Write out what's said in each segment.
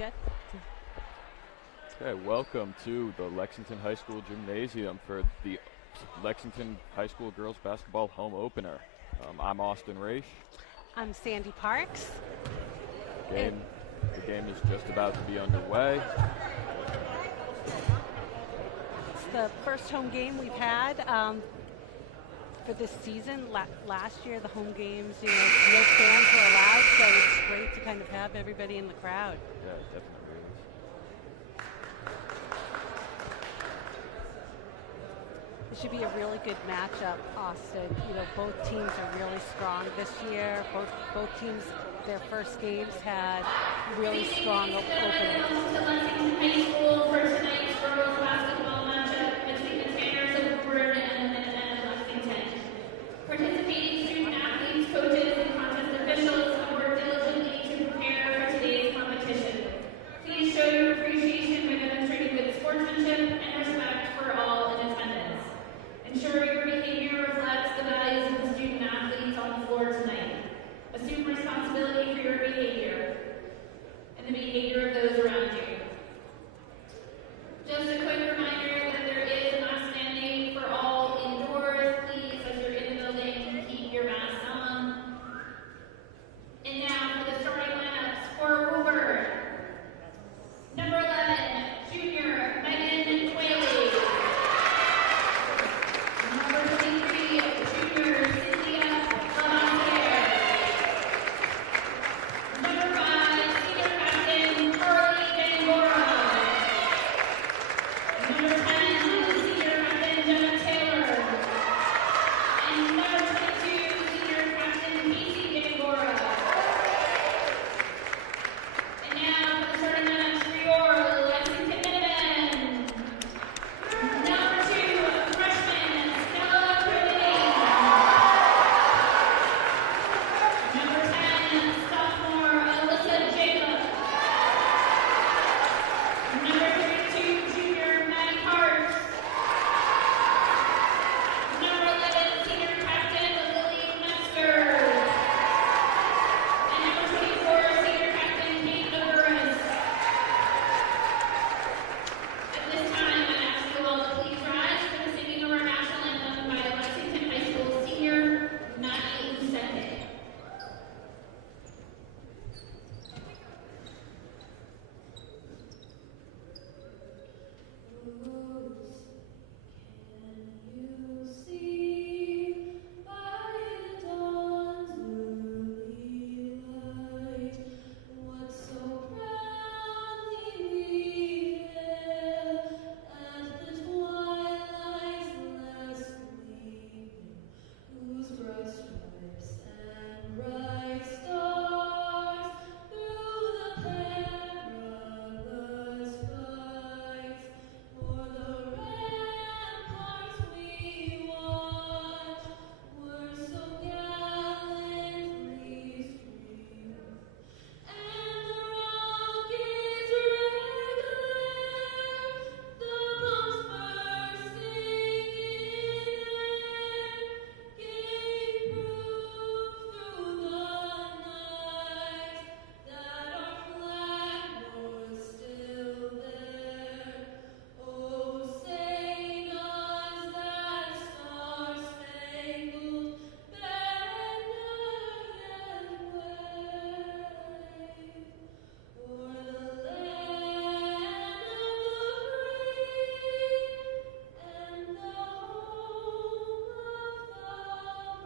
Good. Okay, welcome to the Lexington High School Gymnasium for the Lexington High School girls basketball home opener. I'm Austin Raish. I'm Sandy Parks. The game is just about to be underway. It's the first home game we've had for this season. Last year, the home games, no fans were allowed, so it's great to kind of have everybody in the crowd. Yeah, it definitely is. It should be a really good matchup, Austin. Both teams are really strong this year. Both teams, their first games had really strong openings. Welcome to Lexington High School for tonight's girls basketball matchup between the Tanners of Woburn and Lexington. Participating student athletes, coaches, and contest officials have worked diligently to prepare for today's competition. Please show your appreciation by demonstrating good sportsmanship and respect for all in attendance. Ensure your behavior reflects the values of the student athletes on the floor tonight. Assume responsibility for your behavior and the behavior of those around you. Just a quick reminder that there is a mask mandate for all indoors. Please, as you're in the building, keep your masks on. And now for the starting lineups for Woburn. Number 11, junior Megan Quayle. Number 23, junior Cynthia Lamontier. Number 5, senior captain Carly Bangora. Number 10, senior captain Jenna Taylor. And number 22, senior captain Casey Bangora. And now for the starting lineups for your Lexington Minutemen. Number 2, freshman Stella Kennedy. Number 10, sophomore Alyssa Jacob. Number 32, junior Maddie Hart. Number 11, senior captain Lily Metzger. And number 24, senior captain Kate Overus. At this time, I ask you all to please rise for the singing of our national anthem by the Lexington High School senior Maggie Lucente. Can you see by the dawn's early light what so proudly we hailed at the twilight's last gleaming, whose broad stripes and bright stars through the perilous fights o'er the ramparts we watched were so gallantly streamed, and the rockets regular, the bombs bursting in air, gave proof through the night that our flag was still there. Oh, sing us that star-spangled banner yet wave, o'er the land of the free and the home of the brave.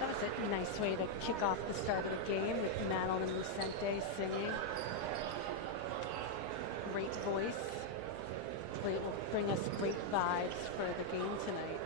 That was a nice way to kick off the start of the game with Madeline Lucente singing. Great voice. It will bring us great vibes for the game tonight.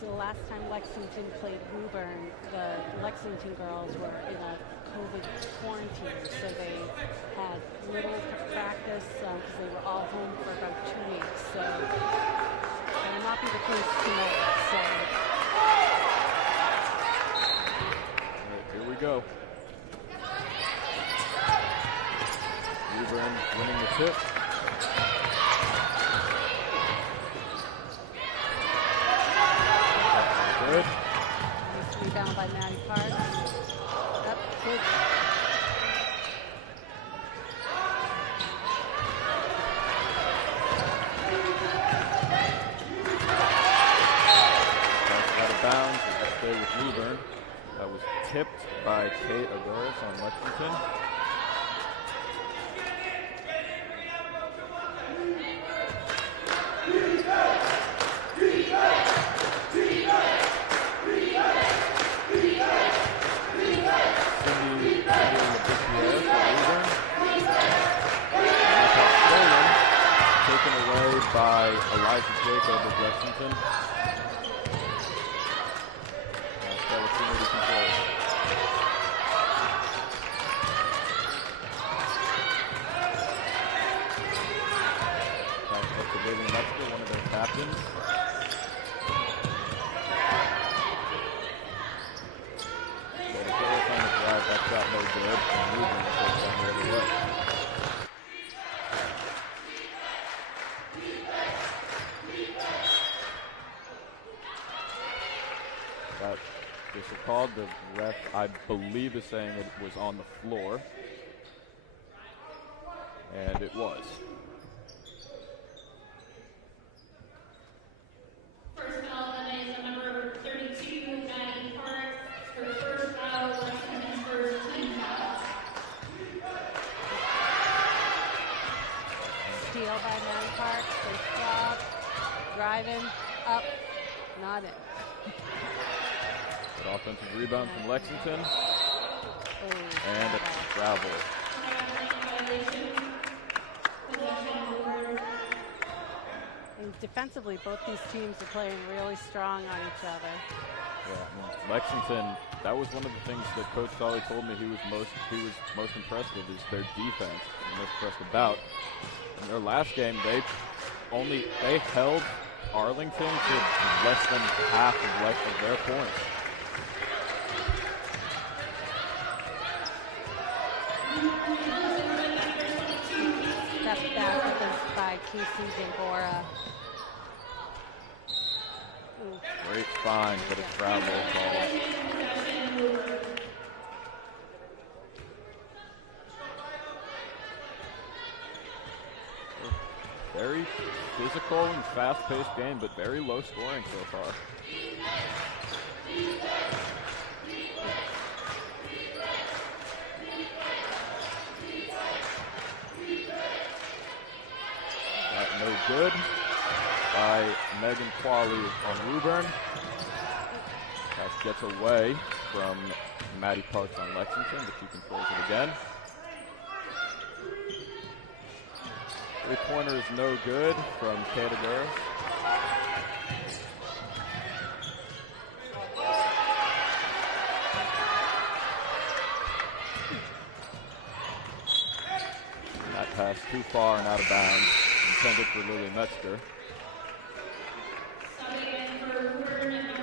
So the last time Lexington played Woburn, the Lexington girls were in a COVID quarantine, so they had little to practice because they were all home for about 2 weeks. So that will not be the case tonight. So here we go. Woburn winning the tip. Good. Nice rebound by Maddie Parks. Yep, good. Out of bounds. Stay with Woburn. That was tipped by Kate Agoras on Lexington. By Elijah Jacob of Lexington. Opportunity control. Up to Lily Metzger, one of their captains. So the goal on the drive, that shot no good. And Woburn takes on the other way. Called the ref, I believe, is saying it was on the floor, and it was. First foul is number 32, Maddie Parks. For first foul, Lexington's first team foul. Steal by Maddie Parks. They stop, driving up, not in. Offensive rebound from Lexington. And a travel. And defensively, both these teams are playing really strong on each other. Yeah, Lexington, that was one of the things that Coach Solly told me he was most impressed with is their defense. Most impressed about. In their last game, they held Arlington to less than half of their points. That basket was by Casey Zangora. Great find, but a travel call. Very physical and fast-paced game, but very low scoring so far. No good by Megan Qualley on Woburn. That gets away from Maddie Parks on Lexington, but she controls it again. Three-pointer is no good from Cadaveras. That pass too far and out of bounds. Intended for Lily Metzger.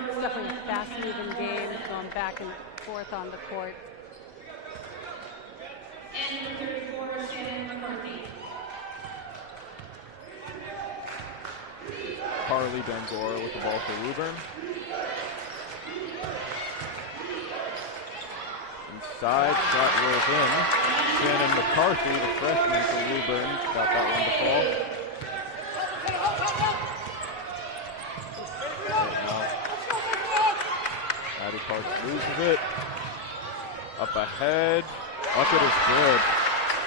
It's definitely a fast-moving game, going back and forth on the court. And number 34, Shannon McCarthy. Carly Dangora with the ball for Woburn. Inside, shot rolls in. Shannon McCarthy, the freshman for Woburn, got that one to fall. Maddie Parks loses it. Up ahead. Bucket is good.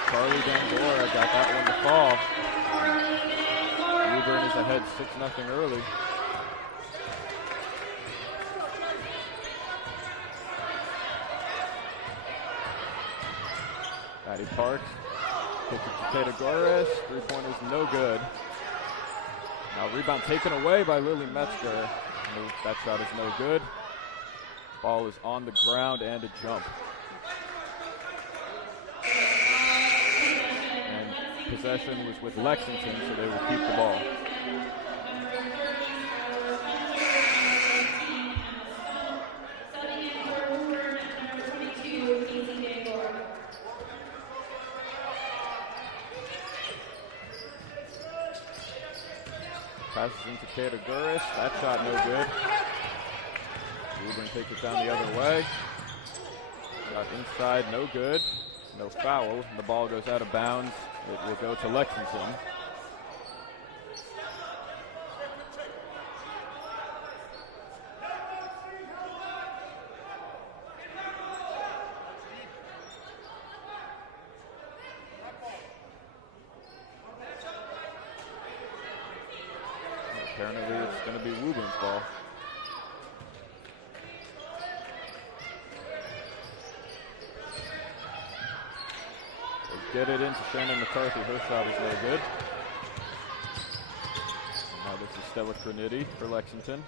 Carly Dangora got that one to fall. Woburn is ahead 6-0 early. Maddie Parks. Kick it to Kate Agoras. Three-pointer's no good. Now rebound taken away by Lily Metzger. That shot is no good. Ball is on the ground and a jump. possession was with Lexington, so they will keep the ball. Passes into Kataguris. That shot no good. Woburn takes it down the other way. Shot inside, no good. No foul. The ball goes out of bounds. It will go to Lexington. Apparently it's going to be Woburn's ball. They get it into Shannon McCarthy. Her shot is no good. Now this is Stella Croniti for Lexington.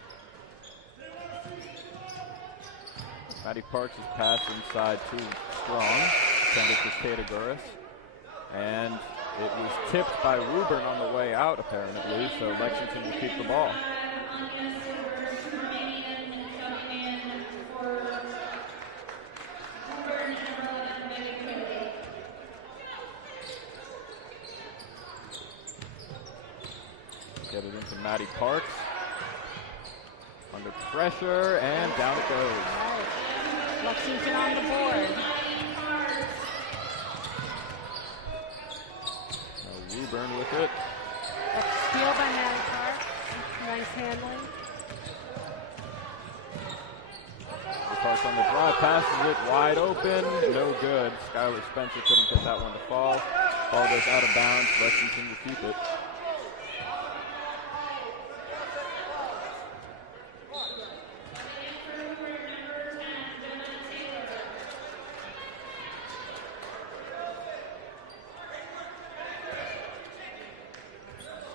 Maddie Parks' pass inside too strong. Send it to Kataguris. And it was tipped by Woburn on the way out, apparently, so Lexington will keep the ball. Get it into Maddie Parks. Under pressure, and down it goes. Right. Lexington on the board. Woburn with it. That's steal by Maddie Parks. Nice handling. Parks on the drive, passes it wide open, no good. Skylar Spencer couldn't get that one to fall. Ball goes out of bounds. Lexington will keep it.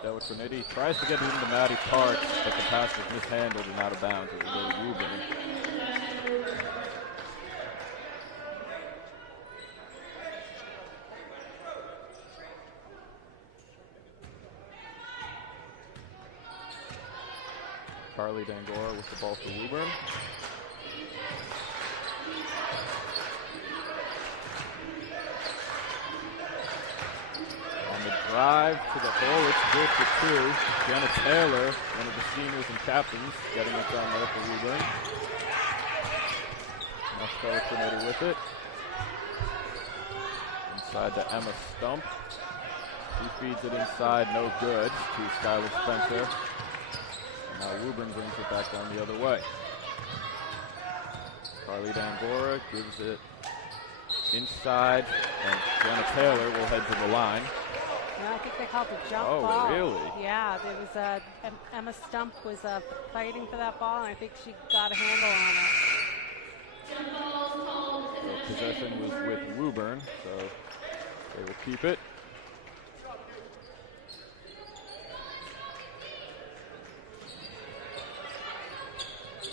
Stella Croniti tries to get it into Maddie Parks, but the pass was mishandled and out of bounds. It will go to Woburn. Carly Dangora with the ball for Woburn. Drive to the hole, it's good for two. Jenna Taylor, one of the seniors and captains, getting it down there for Woburn. Now Stella Croniti with it. Inside to Emma Stump. She feeds it inside, no good, to Skylar Spencer. And now Woburn brings it back down the other way. Carly Dangora gives it inside, and Jenna Taylor will head to the line. I think they called the jump Oh, ball. really? Yeah, there was Emma Stump was fighting for that ball, and I think she got a handle on it. So possession was with Woburn, so they will keep it. Get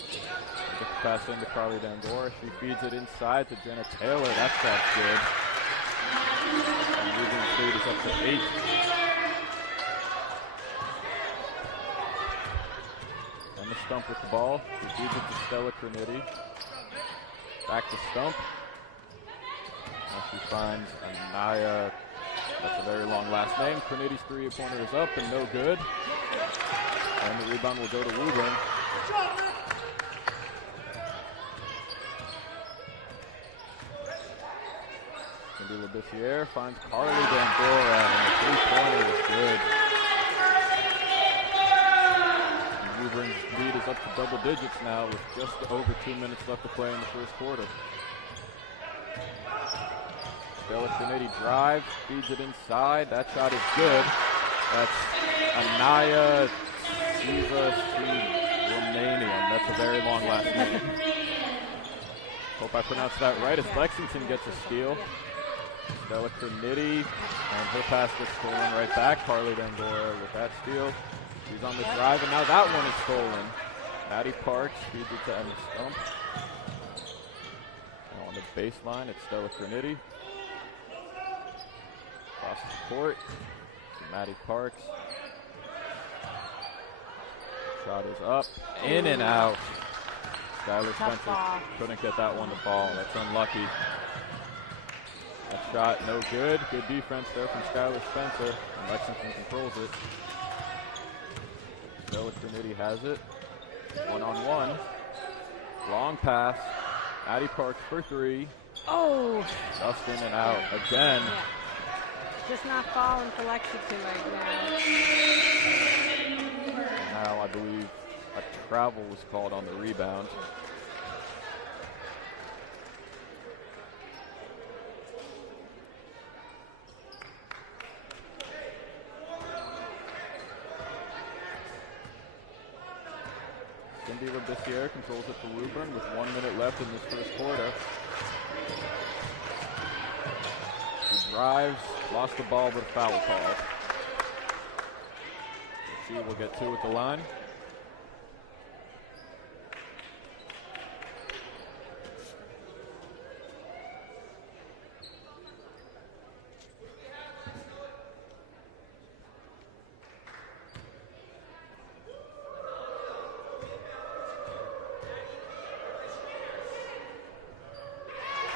the pass into Carly Dangora. She feeds it inside to Jenna Taylor. That shot's good. And Woburn's lead is up to 8. Emma Stump with the ball. She feeds it to Stella Croniti. Back to Stump. Now she finds Anaya. That's a very long last name. Croniti's three-pointer is up and no good. And the rebound will go to Woburn. Labissiere finds Carly Dangora, and the three-pointer is good. And Woburn's lead is up to double digits now with just over 2 minutes left to play in the first quarter. Stella Croniti drive, feeds it inside. That shot is good. That's Anaya Romanian. That's a very long last name. Hope I pronounced that right as Lexington gets a steal. Stella Croniti, and her pass gets stolen right back. Carly Dangora with that steal. She's on the drive, and now that one is stolen. Maddie Parks feeds it to Emma Stump. Now on the baseline, it's Stella Croniti. Cross the court. Maddie Parks. Shot is up, in and out. Skylar Spencer couldn't get that one to fall. That's unlucky. That shot no good. Good defense there from Skylar Spencer. And Lexington controls it. LexMedia has it. One-on-one. Long pass. Maddie Parks for three. Oh! Just in and out again. Yeah. Just not falling for Lexington right now. Now I believe a travel was called on the rebound. Cindy Robisier controls it for Woburn with 1 minute left in this first quarter. She drives, lost the ball, but a foul called. She will get two at the line.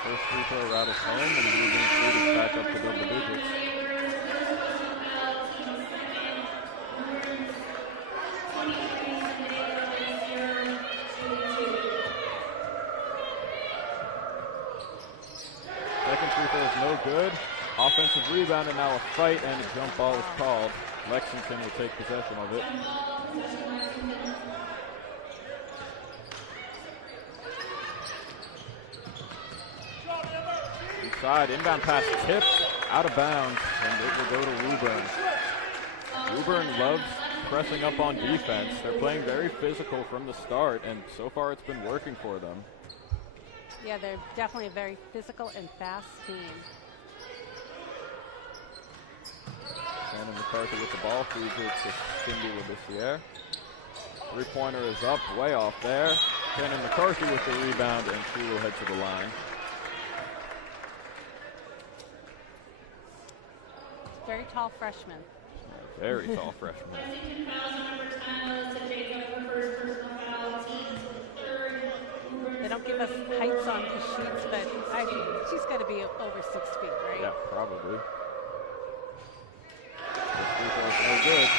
First free throw rattles home, and Woburn State is back up to double digits. Second free throw is no good. Offensive rebound, and now a fight, and a jump ball is called. Lexington will take possession of it. Inside, inbound pass tipped, out of bounds, and it will go to Woburn. Woburn loves pressing up on defense. They're playing very physical from the start, and so far it's been working for them. Yeah, they're definitely a very physical and fast team. Shannon McCarthy with the ball, feeds it to Cindy Robisier. Three-pointer is up, way off there. Shannon McCarthy with the rebound, and she will head to the line. Very tall freshman. Very tall freshman. They don't give us heights on these sheets, but I think she's got to be over 6 feet, right? Yeah, probably. This free throw is no good.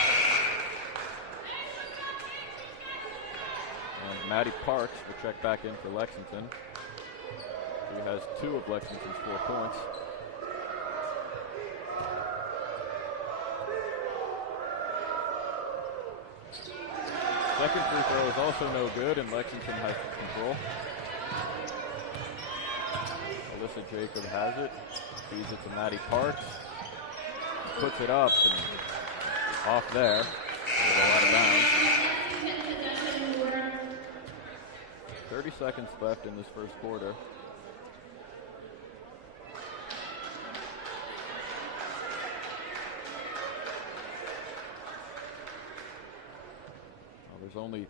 And Maddie Parks will check back in for Lexington. She has 2 of Lexington's 4 points. Second free throw is also no good, and Lexington has control. Alyssa Jacob has it. Feeds it to Maddie Parks. Puts it up and off there. Out of bounds. 30 seconds left in this first quarter. There's only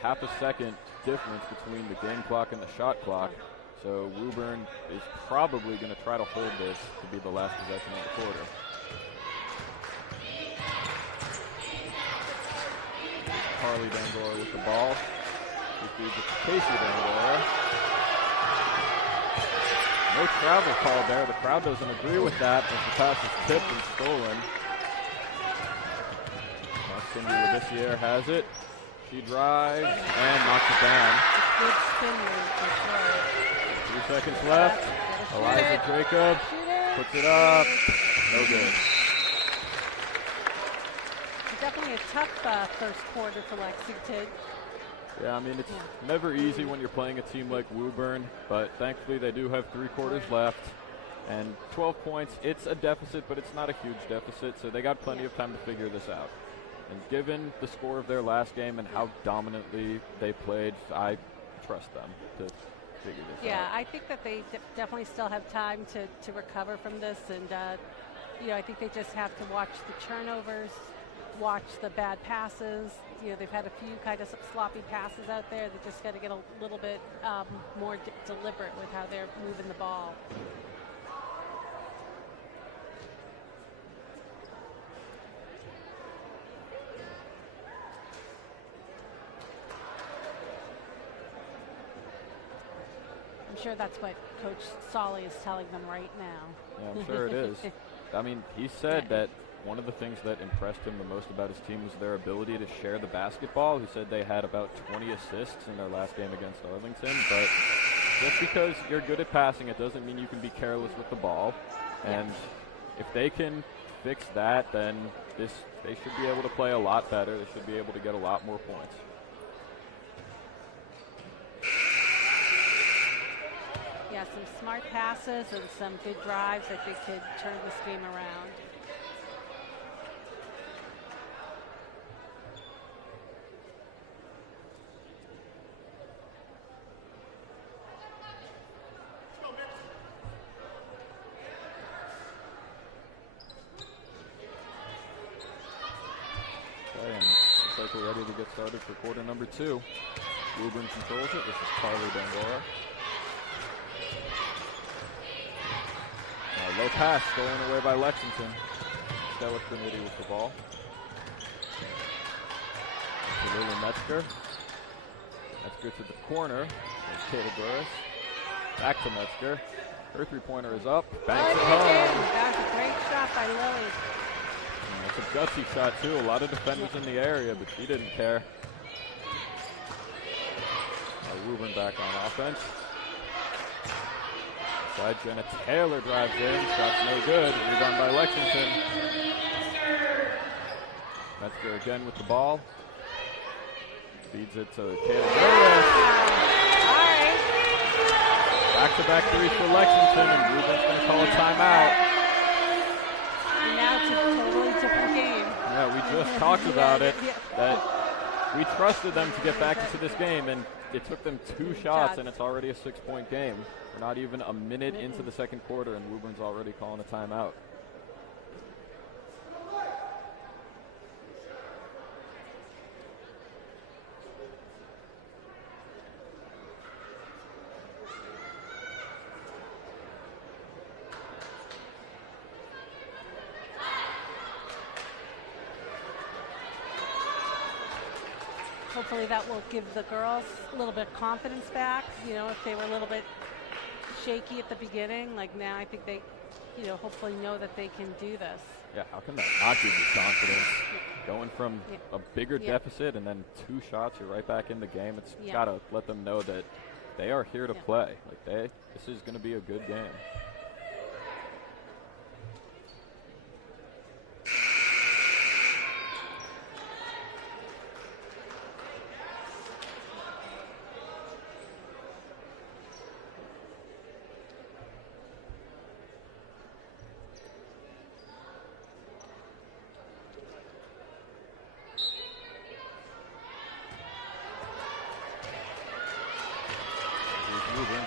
half a second difference between the game clock and the shot clock, so Woburn is probably going to try to hold this to be the last possession of the quarter. Carly Dangor with the ball. She feeds it to Casey Dangor. No travel call there. The crowd doesn't agree with that as the pass is tipped and stolen. Cindy Robisier has it. She drives and knocks it down. Good spin move for sure. 3 seconds left. Eliza Jacob puts it up. No good. It's definitely a tough first quarter for Lexington. Yeah, I mean, it's never easy when you're playing a team like Woburn, but thankfully they do have 3 quarters left. And 12 points, it's a deficit, but it's not a huge deficit, so they got plenty of time to figure this out. And given the score of their last game and how dominantly they played, I trust them to figure this out. Yeah, I think that they definitely still have time to recover from this. And, I think they just have to watch the turnovers, watch the bad passes. They've had a few kind of sloppy passes out there. They just got to get a little bit more deliberate with how they're moving the ball. I'm sure that's what Coach Solly is telling them right now. Yeah, I'm sure it is. I mean, he said that one of the things that impressed him the most about his team was their ability to share the basketball. He said they had about 20 assists in their last game against Arlington, but just because you're good at passing, it doesn't mean you can be careless with the ball. And if they can fix that, then they should be able to play a lot better. They should be able to get a lot more points. Yeah, some smart passes and some good drives I think could turn this game around. Okay, and looks like we're ready to get started for quarter number 2. Woburn controls it. This is Carly Dangora. Low pass stolen away by Lexington. Stella Trinity with the ball. To Lily Metzger. Metzger to the corner. Kataguris. Back to Metzger. Her three-pointer is up. Banks it home. That's a great shot by Lily. It's a gutsy shot, too. A lot of defenders in the area, but she didn't care. Woburn back on offense. Side Jenna Taylor drives in. Shot's no good. Rebound by Lexington. Metzger again with the ball. Feeds it to Kayla Burris. Back-to-back threes for Lexington, and Woburns going to call a timeout. And now it's a totally different game. Yeah, we just talked about it, that we trusted them to get back into this game, and it took them 2 shots, and it's already a 6-point game. We're not even a minute into the second quarter, and Woburn's already calling a timeout. Hopefully that will give the girls a little bit of confidence back. You know, if they were a little bit shaky at the beginning, like now I think they, you know, hopefully know that they can do this. Yeah, how can that not give you confidence? Going from a bigger deficit and then 2 shots, you're right back in the game. It's got to let them know that they are here to play. Like this is going to be a good game.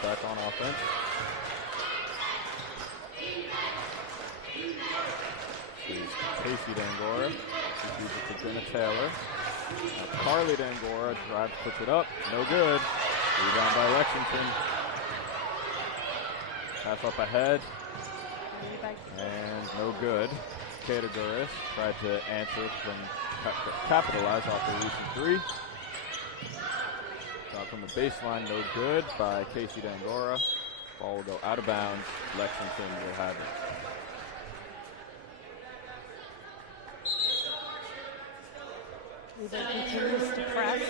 Back on offense. Casey Dangora. She feeds it to Jenna Taylor. Now Carly Dangora drives, puts it up. No good. Rebound by Lexington. Pass up ahead. And no good. Kataguris tried to answer from capitalize off the recent 3. Shot from the baseline, no good by Casey Dangora. Ball will go out of bounds. Lexington will have it. Either continues to press.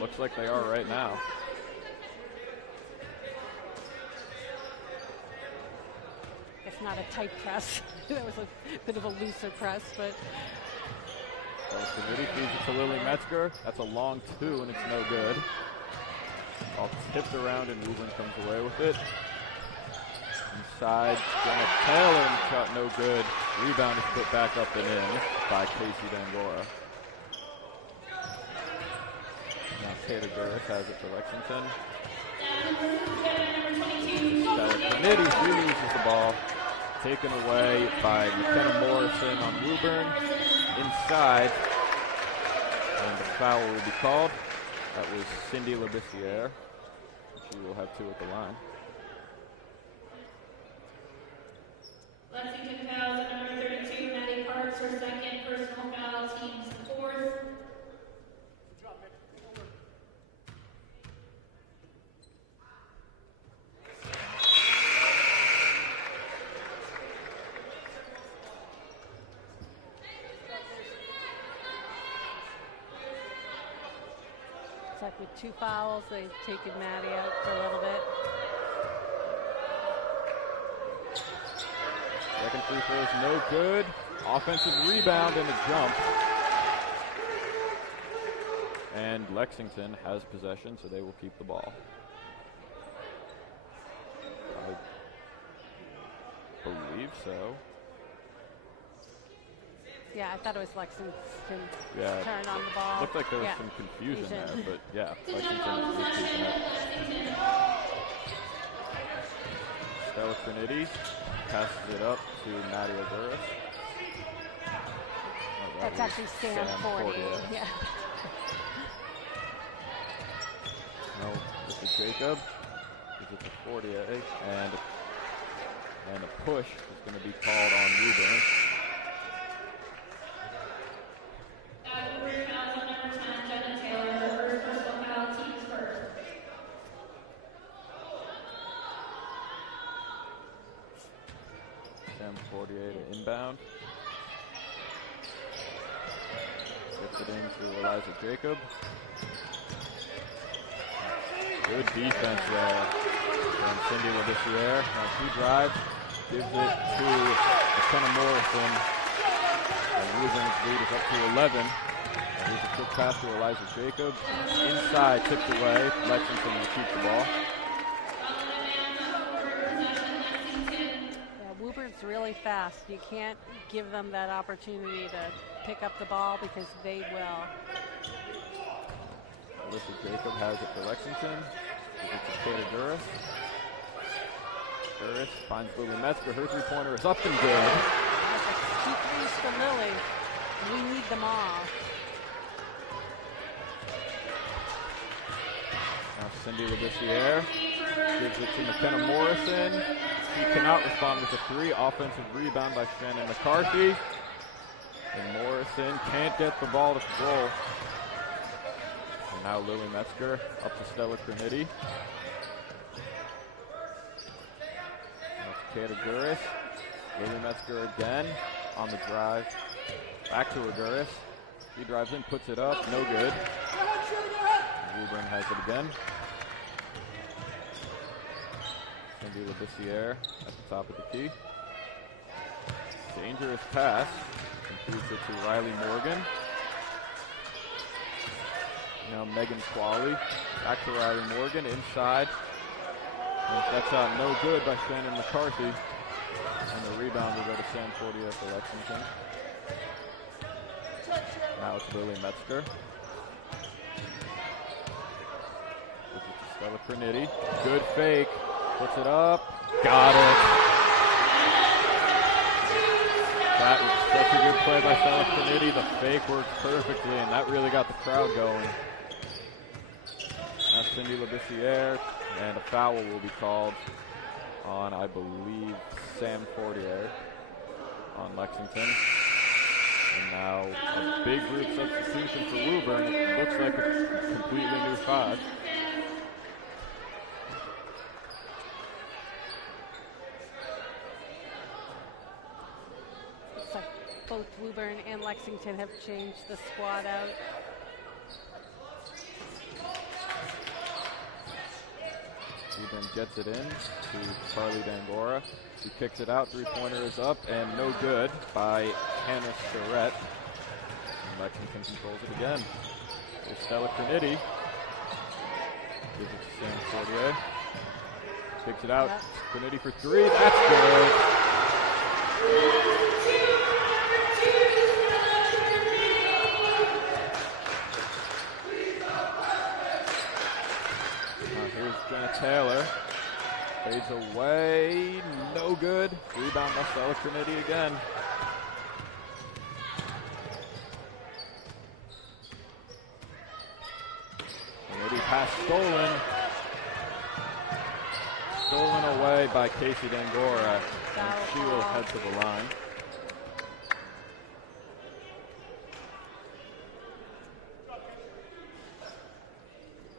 Looks like they are right now. It's not a tight press. That was a bit of a looser press, but. Committee feeds it to Lily Metzger. That's a long 2, and it's no good. All tipped around, and Woburn comes away with it. Inside, Jenna Taylor, shot no good. Rebound is put back up and in by Casey Dangora. Now Kataguris has it for Lexington. Stella Committee, she loses the ball. Taken away by McKenna Morrison on Woburn. Inside, and the foul will be called. That was Cindy Labissiere. She will have 2 at the line. Lexington fouls at number 32, Maddie Parks, her second personal foul, team's 4th. Looks like with 2 fouls, they've taken Maddie out for a little bit. Second free throw is no good. Offensive rebound and a jump. And Lexington has possession, so they will keep the ball. I believe so. Yeah, I thought it was Lexington Yeah. turn on the ball. Looked like there was some confusion there, but yeah, Lexington is keeping it. Stella Trinity passes it up to Maddie Azuris. Oh, That's actually Sam Fortier. Yeah. No, this is Jacob. This is the Fortier, and a push is going to be called on Woburn. Sam Fortier to inbound. Gets it in to Eliza Jacob. Good defense there from Cindy Labissiere. Now she drives, gives it to McKenna Morrison. And Wuburn's lead is up to 11. And here's a quick pass to Eliza Jacob. Inside, tipped away. Lexington will keep the ball. Yeah, Wuburn's really fast. You can't give them that opportunity to pick up the ball because they will. Alyssa Jacob has it for Lexington. Gives it to Kata Duras. Duras finds Lily Metzger. Her three-pointer is up and good. That's 2 threes for Lily. We need them all. Now Cindy Labissiere gives it to McKenna Morrison. She cannot respond with a 3. Offensive rebound by Shannon McCarthy. And Morrison can't get the ball to roll. And now Lily Metzger up to Stella Trinity. That's Kata Duras. Lily Metzger again on the drive. Back to Duras. He drives in, puts it up, no good. Woburn has it again. Cindy Labissiere at the top of the key. Dangerous pass. Completes it to Riley Morgan. Now Megan Qualley. Back to Riley Morgan inside. And that shot no good by Shannon McCarthy. And the rebound will go to Sam Fortier for Lexington. Now it's Lily Metzger. Gives it to Stella Trinity. Good fake. Puts it up. Got it. That was such a good play by Stella Trinity. The fake worked perfectly, and that really got the crowd going. That's Cindy Labissiere, and a foul will be called on, I believe, Sam Fortier on Lexington. And now a big group substitution for Woburn. It looks like a completely new 5. Looks like both Woburn and Lexington have changed the squad out. Woburn gets it in to Carly Dangora. She kicks it out. Three-pointer is up and no good by Hannah Surrett. And Lexington controls it again. There's Stella Trinity. Gives it to Sam Fortier. Kicks it out. Yep. Trinity for 3. That's good. Here's Jenna Taylor. Fades away. No good. Rebound by Stella Trinity again. Trinity pass stolen. Stolen away by Casey Dangora. And she will head to the line.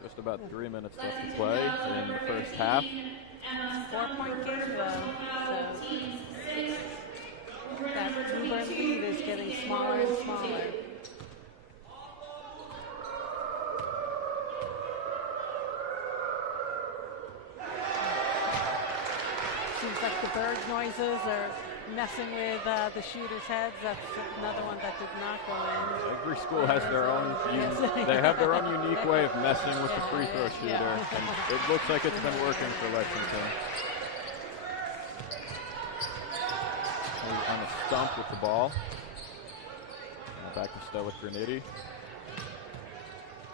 Just about 3 minutes left to play in the first half. 4-point game though, so that Woburn lead is getting smaller and smaller. like the bird noises or messing with the shooters' heads. That's another one that did not go in. Every school has their own, they have their own unique way of messing with the free throw shooter, and it looks like it's been working for Lexington. He's on a stump with the ball. And back to Stella Graniti.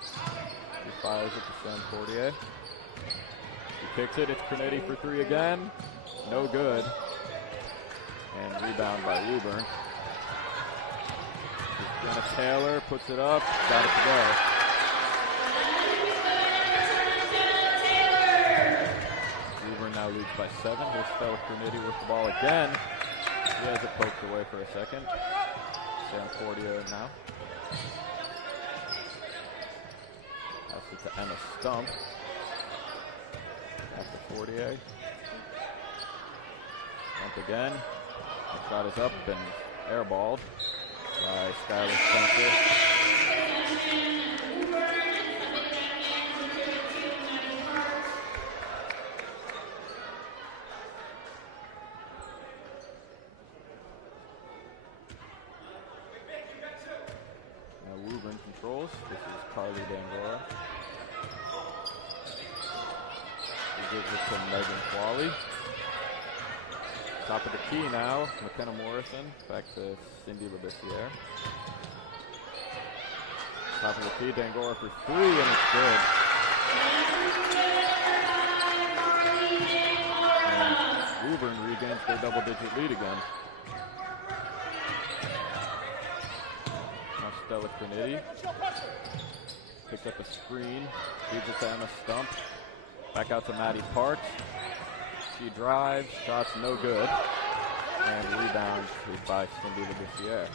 He fires it to Sam Fortier. He kicks it, it's Graniti for three again. No good. And rebound by Woburn. Jenna Taylor puts it up, got it to go. Woburn now leads by 7. Here's Stella Graniti with the ball again. He has it poked away for a second. Sam Fortier now. Pass it to Emma Stump. Back to Fortier. Stump again. The shot is up and airballed by Skylar Spencer. Now Woburn controls. This is Carly Dangora. He gives it to Megan Qualley. Top of the key now, McKenna Morrison, back to Cindy Labissiere. Top of the key, Dangora for 3, and it's good. And Woburn regains their double-digit lead again. Now Stella Graniti picks up a screen, feeds it to Emma Stump. Back out to Maddie Parks. She drives, shots no good, and rebound by Cindy Labissiere.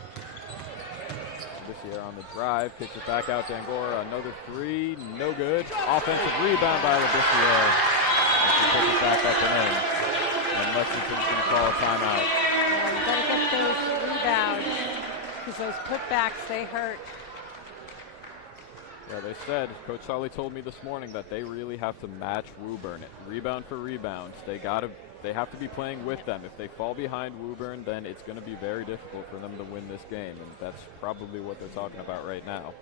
Labissiere on the drive, kicks it back out to Dangora, another 3, no good. Offensive rebound by Labissiere. She puts it back up and in, and Lexington's going to call a timeout. You got to get those rebounds, because those putbacks, they hurt. Yeah, they said, Coach Sully told me this morning that they really have to match Woburn. Rebound for rebound. They have to be playing with them. If they fall behind Woburn, then it's going to be very difficult for them to win this game, and that's probably what they're talking about right now.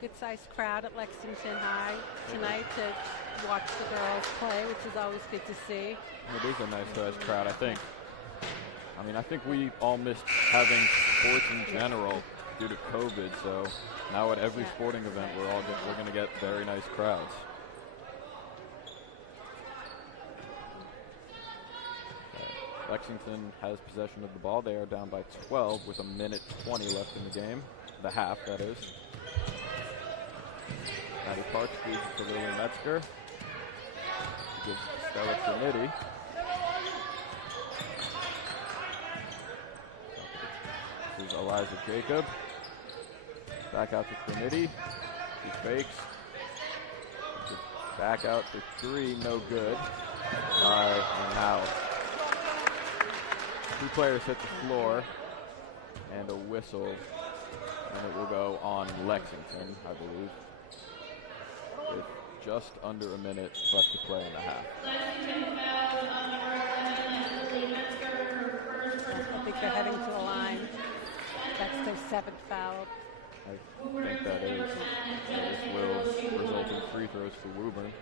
Good-sized crowd at Lexington High tonight to watch the girls play, which is always good to see. It is a nice-sized crowd, I think. I think we all missed having sports in general due to COVID, so now at every sporting event we're going to get very nice crowds. Lexington has possession of the ball. They are down by 12 with 1:20 left in the game. The half, that is. Maddie Parks feeds to Lily Metzger. She gives to Stella Graniti. This is Eliza Jacob. Back out to Graniti. She fakes. Back out for 3, no good. Alright, and now 2 players hit the floor and a whistle, and it will go on Lexington, I believe, with just under a minute left to play in the half. I think they're heading to the line. That's their 7th foul. I think that is. This will result in free throws for Woburn.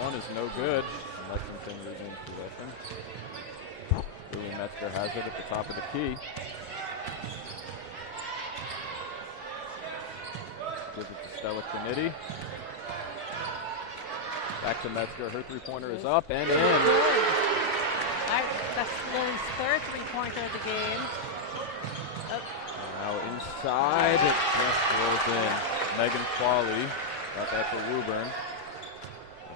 One is no good. Lexington regains possession. Lily Metzger has it at the top of the key. Gives it to Stella Graniti. Back to Metzger. Her three-pointer is up and in. Good. That's Lily's third three-pointer of the game. Now inside, it just rolls in. Megan Qualley got that for Woburn.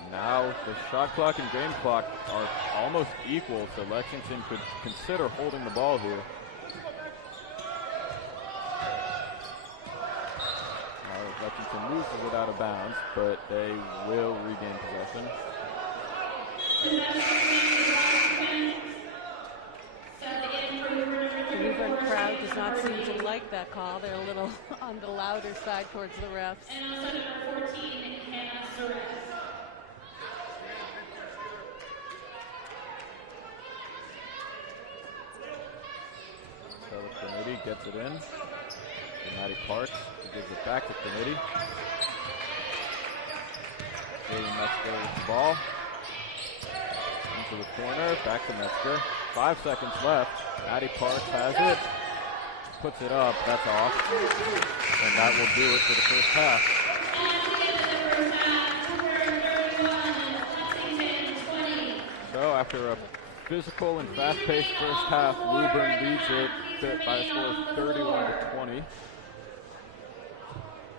And now the shot clock and game clock are almost equal, so Lexington could consider holding the ball here. Lexington loses it out of bounds, but they will regain possession. The Woburn crowd does not seem to like that call. They're a little on the louder side towards the refs. And also number 14, Hannah Suarez. So Trinity gets it in. Maddie Parks gives it back to Trinity. Katie Metzger with the ball. Into the corner, back to Metzger. 5 seconds left. Maddie Parks has it. Puts it up, that's off. And that will do it for the first half. So after a physical and fast-paced first half, Woburn leads it by a score of 31-20.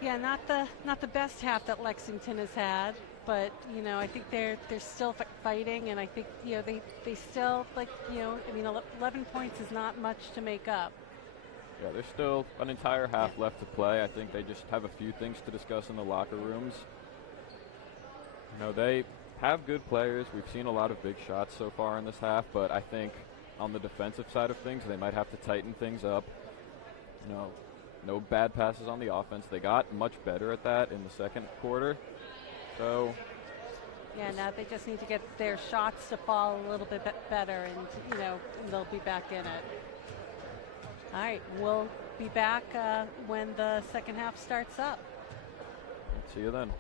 Yeah, not the best half that Lexington has had, but you know, I think they're still fighting, and I think, you know, they still, like, you know, I mean, 11 points is not much to make up. Yeah, there's still an entire half left to play. I think they just have a few things to discuss in the locker rooms. You know, they have good players. We've seen a lot of big shots so far in this half, but I think on the defensive side of things, they might have to tighten things up. You know, no bad passes on the offense. They got much better at that in the second quarter. So yeah, now they just need to get their shots to fall a little bit better, and you know, they'll be back in it. All right, we'll be back when the second half starts up. See you then.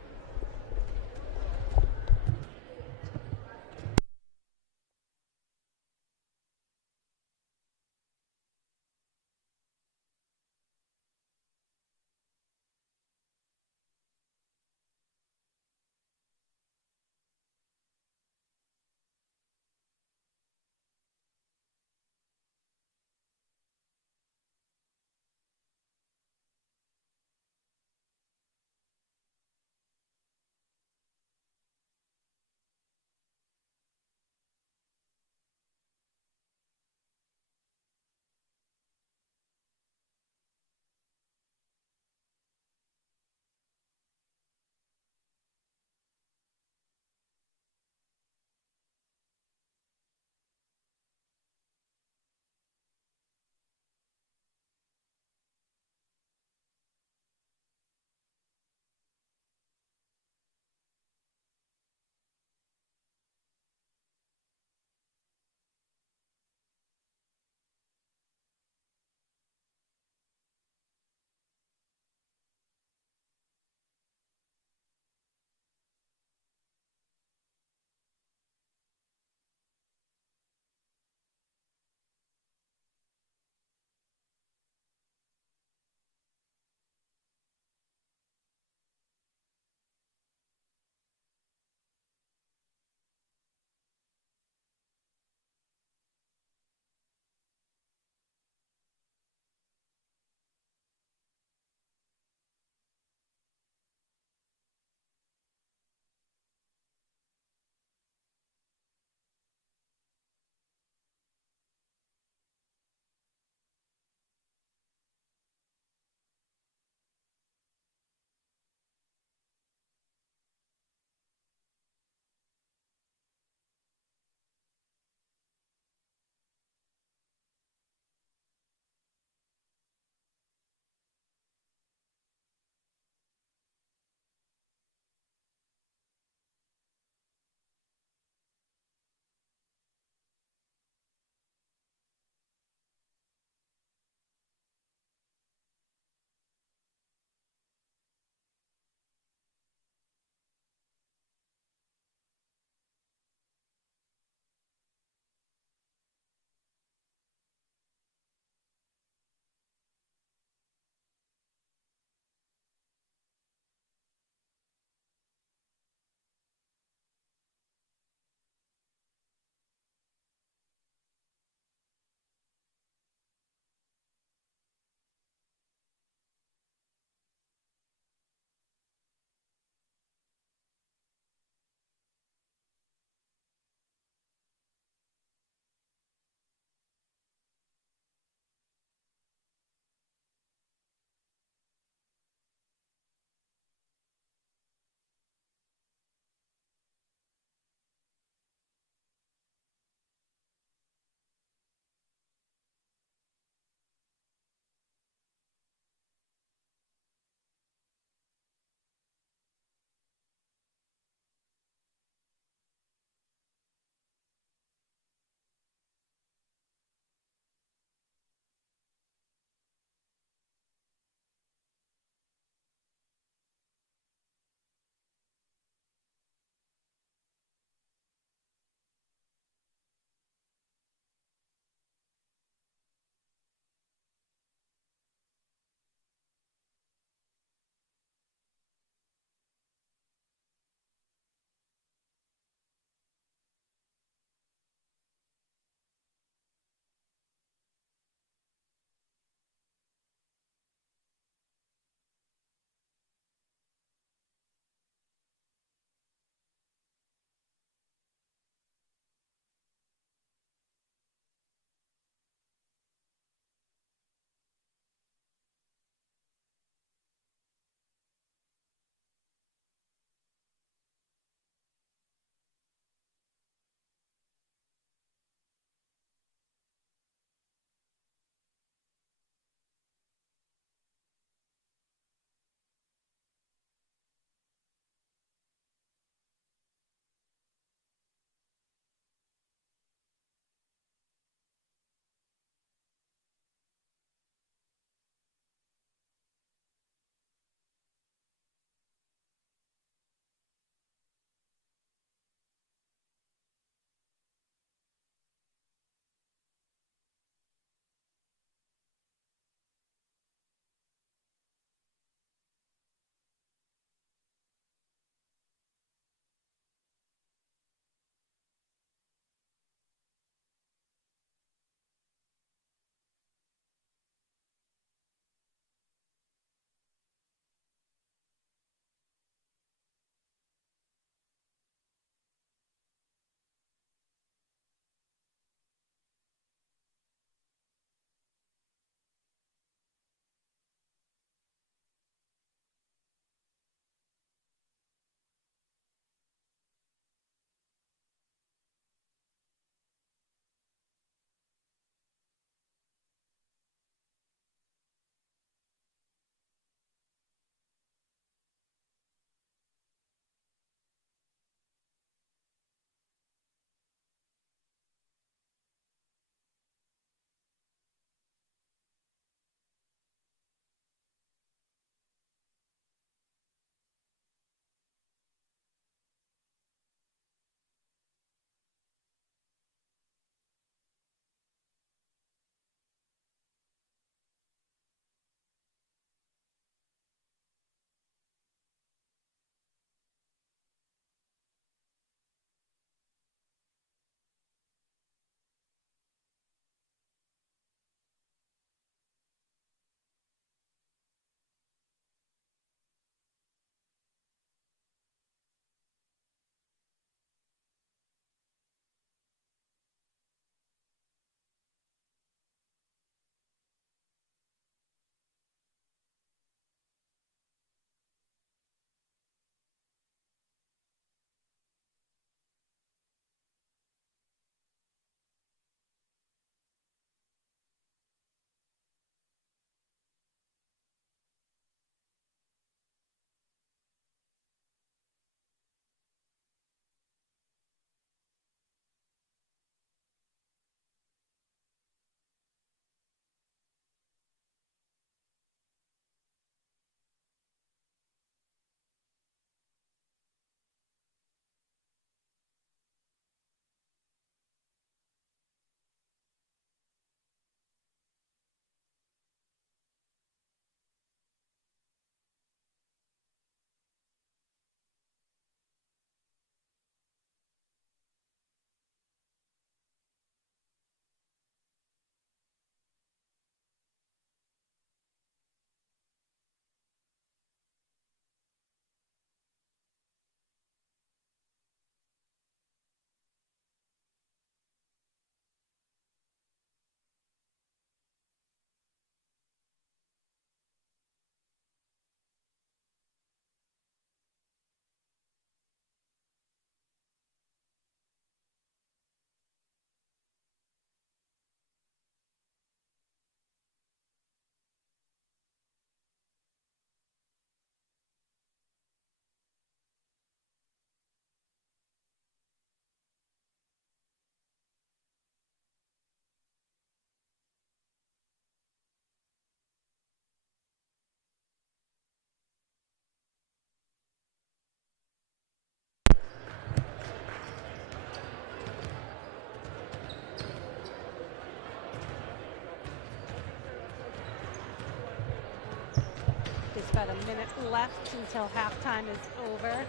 about a minute left until halftime is over.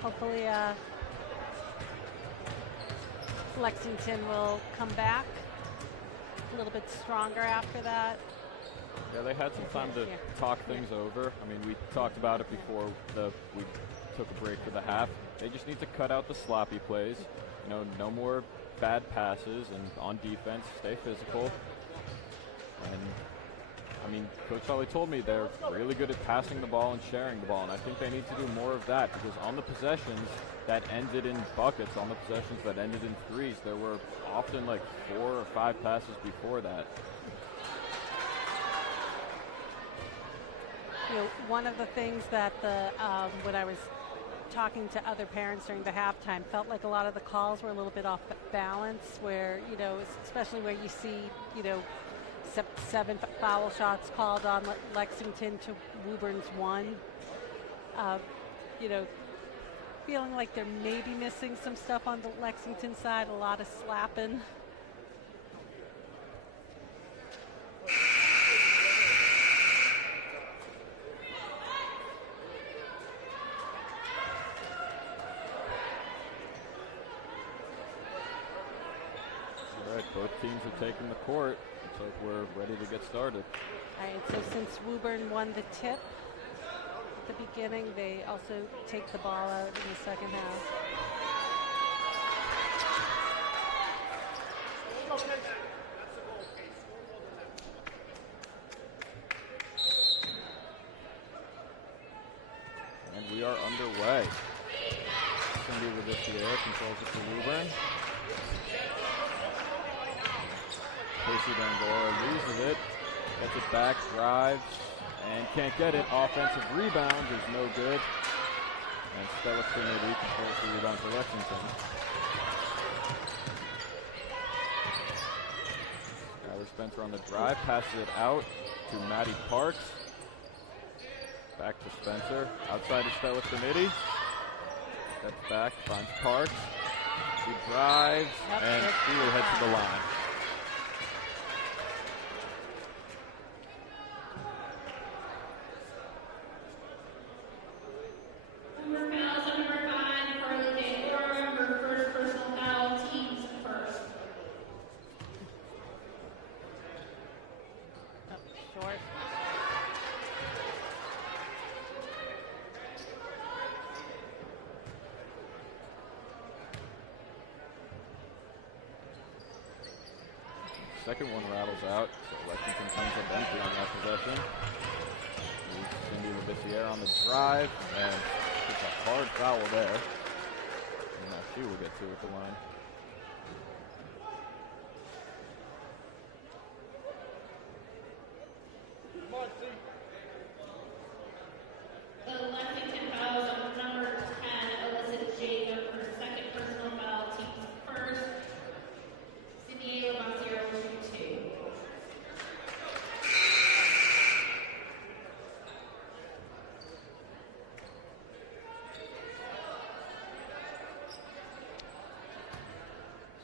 Hopefully Lexington will come back a little bit stronger after that. Yeah, they had some time to talk things over. I mean, we talked about it before we took a break for the half. They just need to cut out the sloppy plays. You know, no more bad passes, and on defense, stay physical. And I mean, Coach Sully told me they're really good at passing the ball and sharing the ball, and I think they need to do more of that, because on the possessions that ended in buckets, on the possessions that ended in threes, there were often like 4 or 5 passes before that. You know, one of the things that when I was talking to other parents during the halftime, felt like a lot of the calls were a little bit off balance, where, you know, especially where you see, you know, 7 foul shots called on Lexington to Woburn's 1. You know, feeling like they're maybe missing some stuff on the Lexington side, a lot of slapping. All right, both teams are taking the court. Looks like we're ready to get started. All right, so since Woburn won the tip at the beginning, they also take the ball out in the second half. And we are underway. Cindy with this here, controls it to Woburn. Casey Dangora loses it, gets it back, drives, and can't get it. Offensive rebound is no good. And Stella Trinity controls the rebound for Lexington. Skylar Spencer on the drive, passes it out to Maddie Parks. Back to Spencer, outside to Stella Trinity. Steps back, finds Parks. She drives, and she will head to the line. Second one rattles out, so Lexington comes up empty on that possession. Cindy Labissiere on the drive, and it's a hard foul there. And now she will get to at the line. The Lexington fouls on number 10, Alyssa Jacob, her second personal foul, team's first. Cindy Labissiere will shoot 2.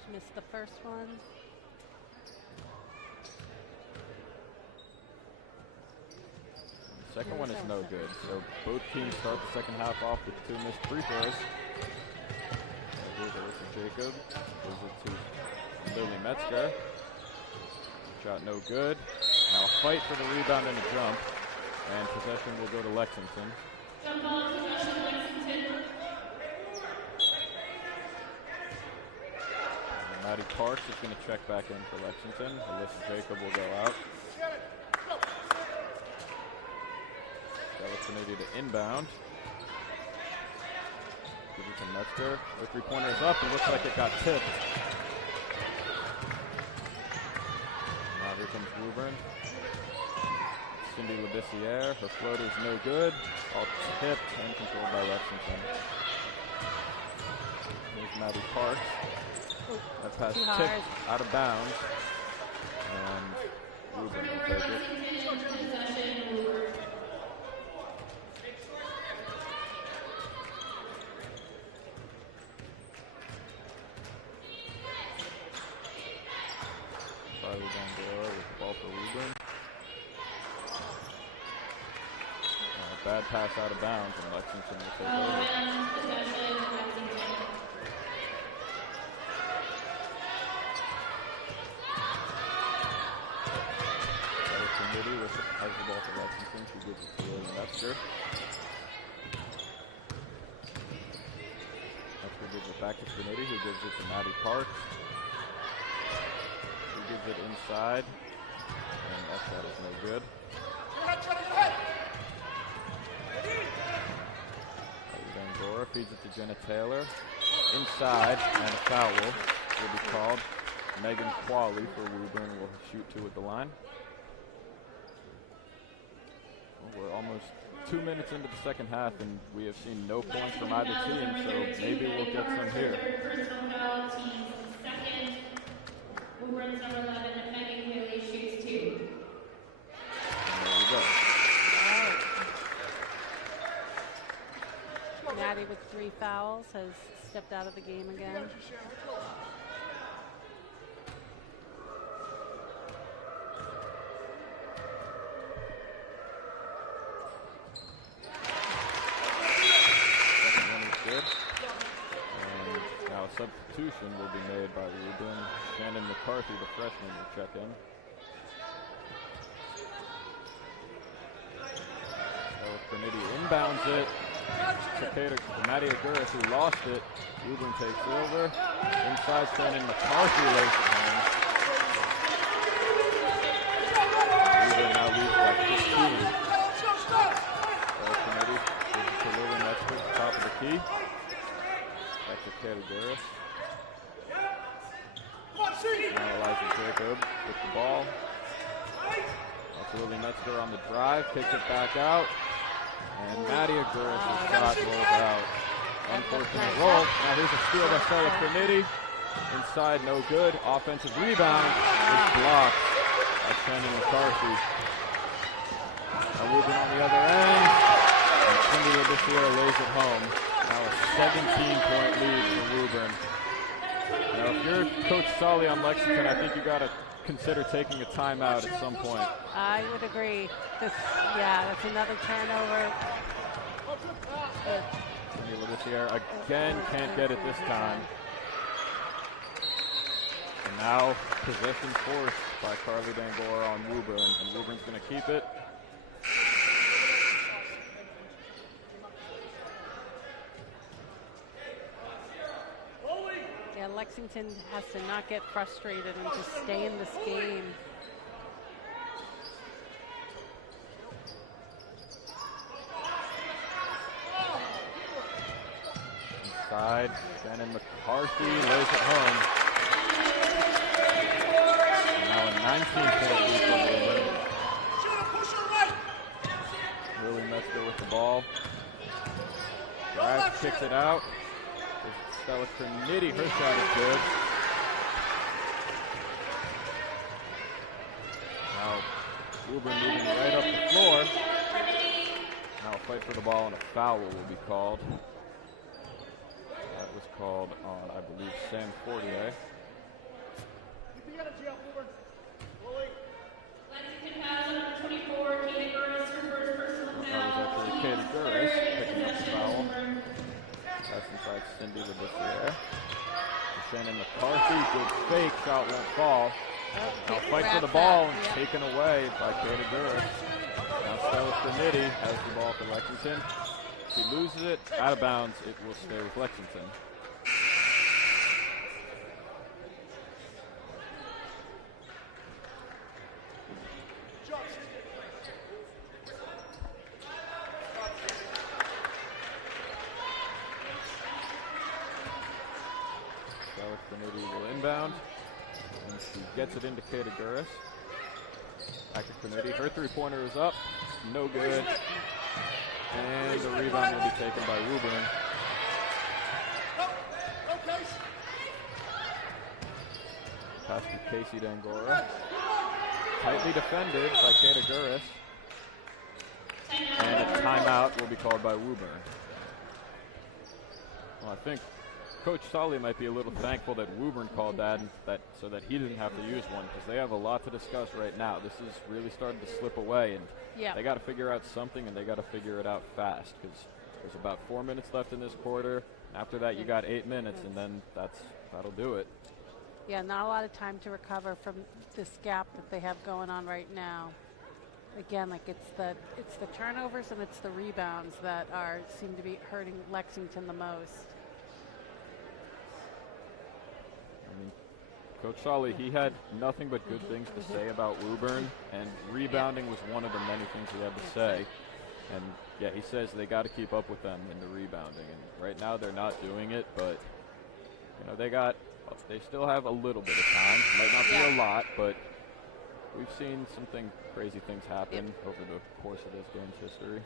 She missed the first one. Second one is no good, so both teams start the second half off with 2 missed free throws. Here's Alyssa Jacob, goes it to Lily Metzger. Shot no good. Now a fight for the rebound and a jump, and possession will go to Lexington. Jump ball possession, Lexington. And Maddie Parks is going to check back in for Lexington. Alyssa Jacob will go out. Trinity to inbound. Give it to Metzger. The 3-pointer is up. It looks like it got tipped. Now here comes Woburn. Cindy Labissiere. Her floater is no good. All tipped and controlled by Lexington. Here's Maddie Parks. That pass tipped out of bounds. And Woburn will take it. With the ball for Woburn. bad pass out of bounds, and Lexington will take over. Possession, Lexington. Committee with has the ball for Lexington. She gives it to William Metzger. Metzger gives it back to Committee, who gives it to Maddie Parks. Who gives it inside, and that shot is no good. Dangora feeds it to Jenna Taylor. Inside, and a foul will be called. Megan Qualley for Woburn will shoot two at the line. We're almost 2 minutes into the second half, and we have seen no points from either team, so maybe we'll get some here. Personal foul, team's second. Woburn's number 11, Megan Haley shoots two. And there we go. Maddie with 3 fouls has stepped out of the game again. Substitution will be made by Woburn. Shannon McCarthy, the freshman, will check in. Committee inbounds it. Maddie Aguirre, who lost it. Woburn takes over. Inside, Shannon McCarthy lays it home. Woburn now leads by 15. Committee gives it to Lily Metzger at the top of the key. Back to Kayla Garris. Now Elijah Jacob with the ball. That's Lily Metzger on the drive. Kicks it back out. And Maddie Aguirre's shot rolls out. Unfortunate roll. Now here's a steal by Stella Pernitti. Inside, no good. Offensive rebound is blocked by Shannon McCarthy. Now Woburn on the other end. And Cindy Labissiere lays it home. Now a 17-point lead for Woburn. Now, if you're Coach Solly on Lexington, I think you got to consider taking a timeout at some point. I would agree. That's another turnover. Cindy Labissiere again can't get it this time. And now possession forced by Carly Dangora on Woburn, and Woburn's going to keep it. Lexington has to not get frustrated and just stay in this game. Inside, Shannon McCarthy lays it home. Now a 19-point lead for Woburn. Lily Metzger with the ball. Grass kicks it out. Stella Pernitti, her shot is good. Now Woburn moving right up the floor. Now a fight for the ball and a foul will be called. That was called on, I believe, Sam Fortier. Lexington has number 24, Katie Burris, her first personal foul. That was actually Katie Burris picking up the foul. That's inside Cindy Labissiere. Shannon McCarthy, good fake, shot won't fall. Now fight for the ball and taken away by Katie Burris. Now Stella Pernitti has the ball for Lexington. She loses it, out of bounds, it will stay with Lexington. Will inbound, and she gets it into Kata Guris. Back to Pernitti. Her three-pointer is up, no good, and the rebound will be taken by Woburn. Pass to Casey Dangora. Tightly defended by Kata Guris, and a timeout will be called by Woburn. Well, I think Coach Solly might be a little thankful that Woburn called that, so that he didn't have to use one, because they have a lot to discuss right now. This is really starting to slip away, and they got to figure out something, and they got to figure it out fast, because there's about 4 minutes left in this quarter. After that, you got 8 minutes, and then that'll do it. Yeah, not a lot of time to recover from this gap that they have going on right now. Again, like it's the turnovers and it's the rebounds that seem to be hurting Lexington the most. I mean, Coach Solly, he had nothing but good things to say about Woburn, and rebounding was one of the many things he had to say. And yeah, he says they got to keep up with them in the rebounding, and right now they're not doing it. But you know, they still have a little bit of time. Might not be a lot, but we've seen some crazy things happen over the course of this game's history.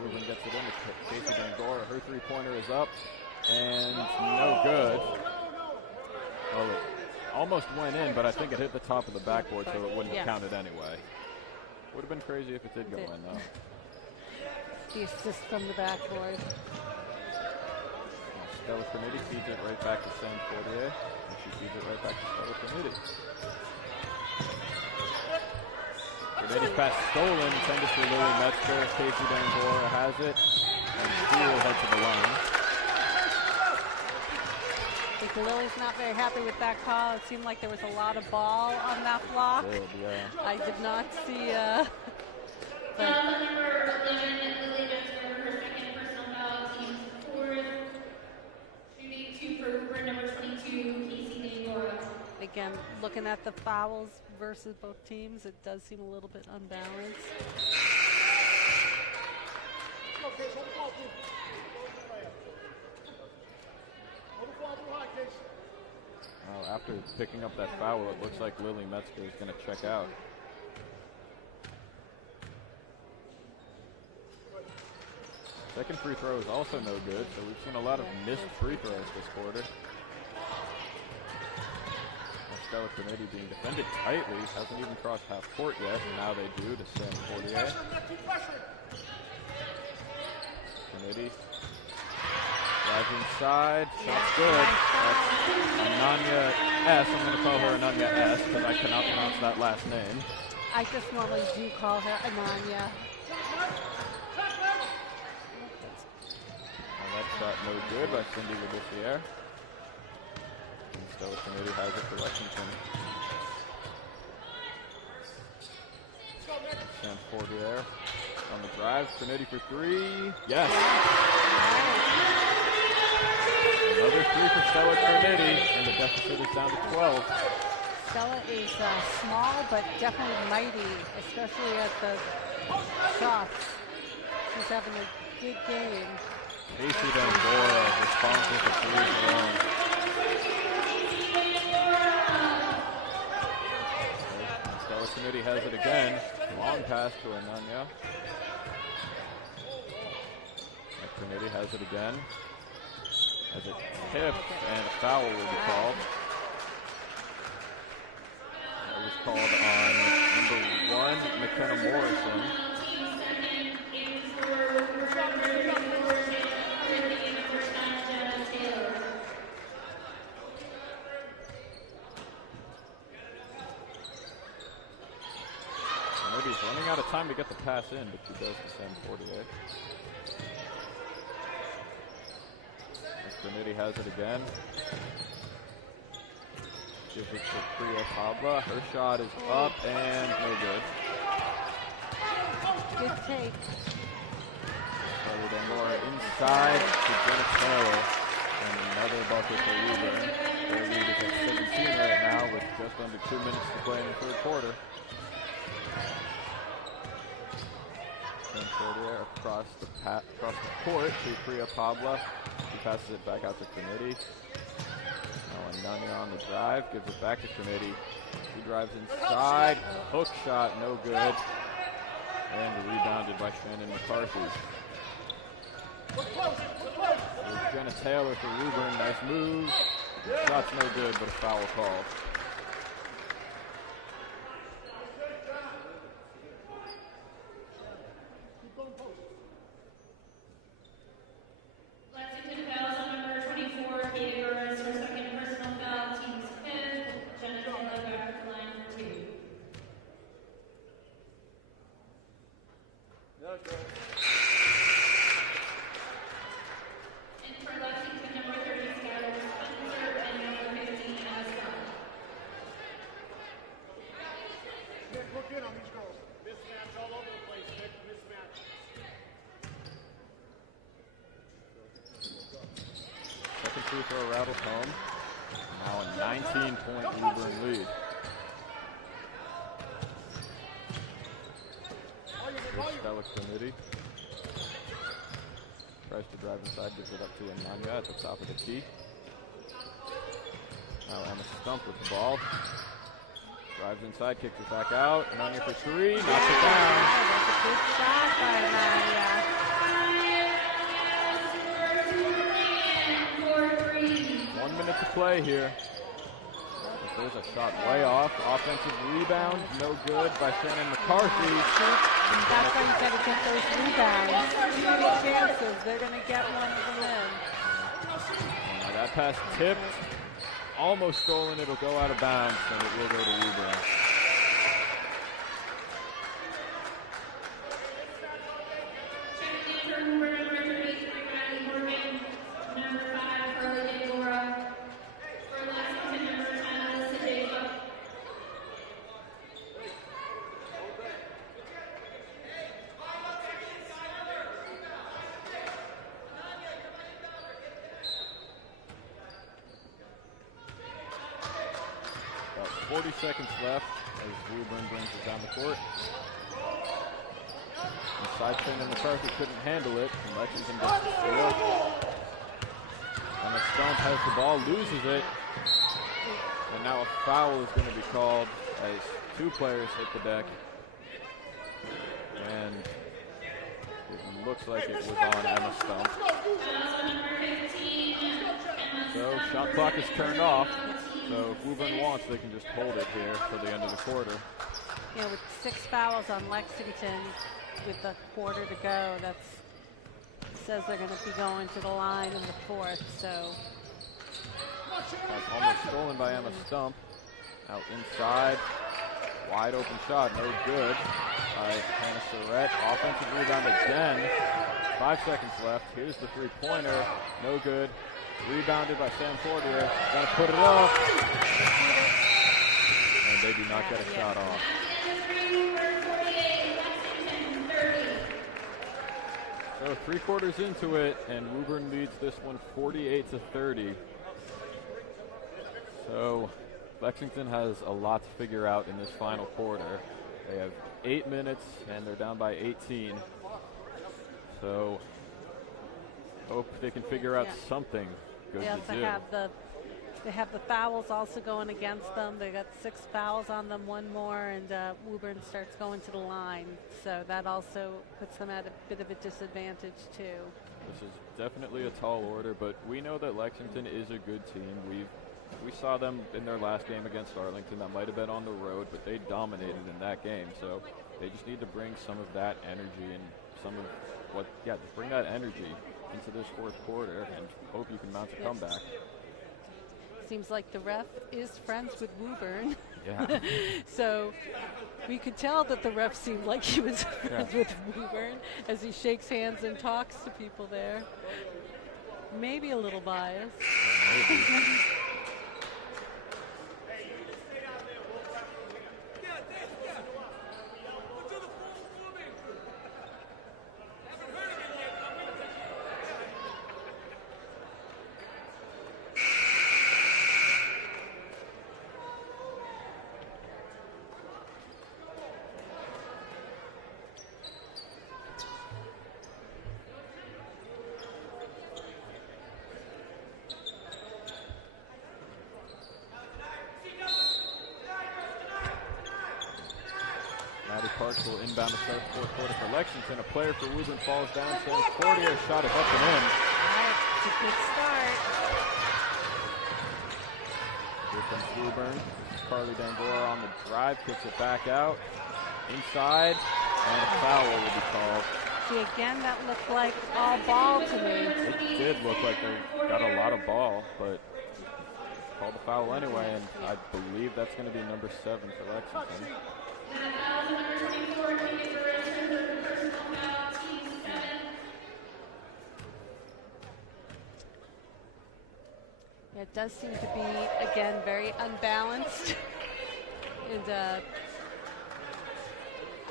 Ruben gets it in to Casey Bangor. Her three-pointer is up and no good. Well, it almost went in, but I think it hit the top of the backboard, so it wouldn't have counted anyway. Would have been crazy if it did go in, though. The assist from the backboard. Stella Trinity feeds it right back to Sam Fortier, and she feeds it right back to Stella Trinity. Trinity's pass stolen, intended for Lily Metzger. Casey Bangor has it, and she will head to the line. I think Lily's not very happy with that call. It seemed like there was a lot of ball on that block. I did not see. Number 11, Lily Metzger, her second personal foul, team's fourth. Shooting 2 for Woburn, number 22, Casey Bangor. Again, looking at the fouls versus both teams, it does seem a little bit unbalanced. Well, after picking up that foul, it looks like Lily Metzger is going to check out. Second free throw is also no good, so we've seen a lot of missed free throws this quarter. Stella Trinity being defended tightly, hasn't even crossed half court yet, and now they do to Sam Fortier. Trinity drives inside, that's good. That's Ananya S. I'm going to call her Ananya S. because I cannot pronounce that last name. I just normally do call her Ananya. That shot no good by Cindy Labissiere. And Stella Trinity has it for Lexington. Sam Fortier on the drive. Trinity for three. Yes. Another three for Stella Trinity, and the deficit is down to 12. Stella is small, but definitely mighty, especially at the shots. She's having a good game. Casey Bangor responds with a three thrown. Stella Trinity has it again. Long pass to Ananya. Trinity has it again. As it tips, and a foul will be called. That was called on number 1, McKenna Morrison. Maybe he's running out of time to get the pass in, but she does to Sam Fortier. Trinity has it again. Gives it to Priya Pabla. Her shot is up and no good. Good take. Stella Bangor inside to Jenna Taylor. And another bucket for Woburn. Their lead is at 17 right now with just under 2 minutes to play in the third quarter. Sam Fortier across the court to Priya Pabla. She passes it back out to Trinity. Now Ananya on the drive, gives it back to Trinity. She drives inside, hook shot, no good. And rebounded by Shannon McCarthy. There's Jenna Taylor for Woburn. Nice move. Shot's no good, but a foul call. Lexington fouls on number 24, Katie Burris, her second personal foul, team's fifth. Jenna Taylor back at the line for 2. And for Lexington, number 30, Skylar Spencer, and number 15, Emma Scott. Nick, look in on these girls. Mismatch all over the place, Nick. Mismatch. Second free throw rattles home. Now a 19-point Woburn lead. Here's Stella Committee. Tries to drive inside, gives it up to Ananya at the top of the key. Now Emma Stump with the ball. Drives inside, kicks it back out. Ananya for 3, knocks it down. That's a good shot by Ananya. 1 minute to play here. There's a shot way off. Offensive rebound, no good by Shannon McCarthy. That's why you got to get those rebounds. Good chances. They're going to get one of them in. Now that pass tipped, almost stolen. It'll go out of bounds, and it will go to Woburn. Checking in for Woburn, number 33, Riley Morgan. Number 5, Carly Degora. For Lexington, number 10, Alyssa Jacob. About 40 seconds left as Woburn brings it down the court. Inside pin and McCarthy couldn't handle it. And Lexington gets the steal. And the Stump has the ball, loses it. And now a foul is going to be called as 2 players hit the deck. And it looks like it was on Emma Stump. So shot clock is turned off. So if Woburn wants, they can just hold it here till the end of the quarter. You know, with 6 fouls on Lexington with a quarter to go, that says they're going to be going to the line in the 4th. So That's almost stolen by Emma Stump. Out inside, wide open shot, no good by Hannah Surratt. Offensive rebound again. 5 seconds left. Here's the 3-pointer, no good. Rebounded by Sam Fortier. Gonna put it up. And they do not get a shot off. So 3 quarters into it, and Woburn leads this one 48-30. So Lexington has a lot to figure out in this final quarter. They have 8 minutes, and they're down by 18. So hope they can figure out something good they to also do. they have the fouls also going against them. They got 6 fouls on them, 1 more, and Woburn starts going to the line. So that also puts them at a bit of a disadvantage too. This is definitely a tall order, but we know that Lexington is a good team. We saw them in their last game against Arlington. That might have been on the road, but they dominated in that game. So they just need to bring some of that energy and just bring that energy into this 4th quarter and hope you can mount a comeback. Seems like the ref is friends with Woburn. Yeah. So we could tell that the ref seemed like he was friends with Woburn as he shakes hands and talks to people there. Maybe a little biased. Maybe. Parks will inbound to start the fourth quarter for Lexington. A player for Woburn falls down. Sam Fortier shot is up and in. It's a good start. Here comes Woburn. Carly Dangora on the drive, kicks it back out. Inside, and a foul will be called. See, again, that looked like all ball to me. It did look like they got a lot of ball, but called the foul anyway, and I believe that's going to be number 7 for Lexington. That foul is number 24, Keegan Burris, for personal foul, team 7. Yeah, it does seem to be, again, very unbalanced. And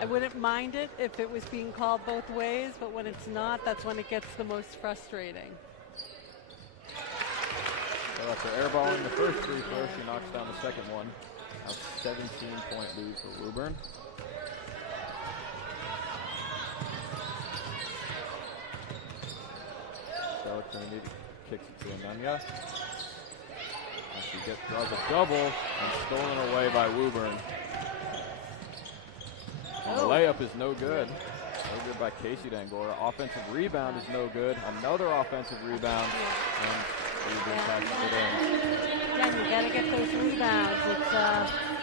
I wouldn't mind it if it was being called both ways, but when it's not, that's when it gets the most frustrating. So after airballing the first free throw, she knocks down the second one. Now 17-point lead for Woburn. Stella Trinity kicks it to Ananya. And she draws a double and stolen away by Woburn. And the layup is no good. No good by Casey Dangora. Offensive rebound is no good. Another offensive rebound. And Woburn passes it in. Again, you got to get those rebounds.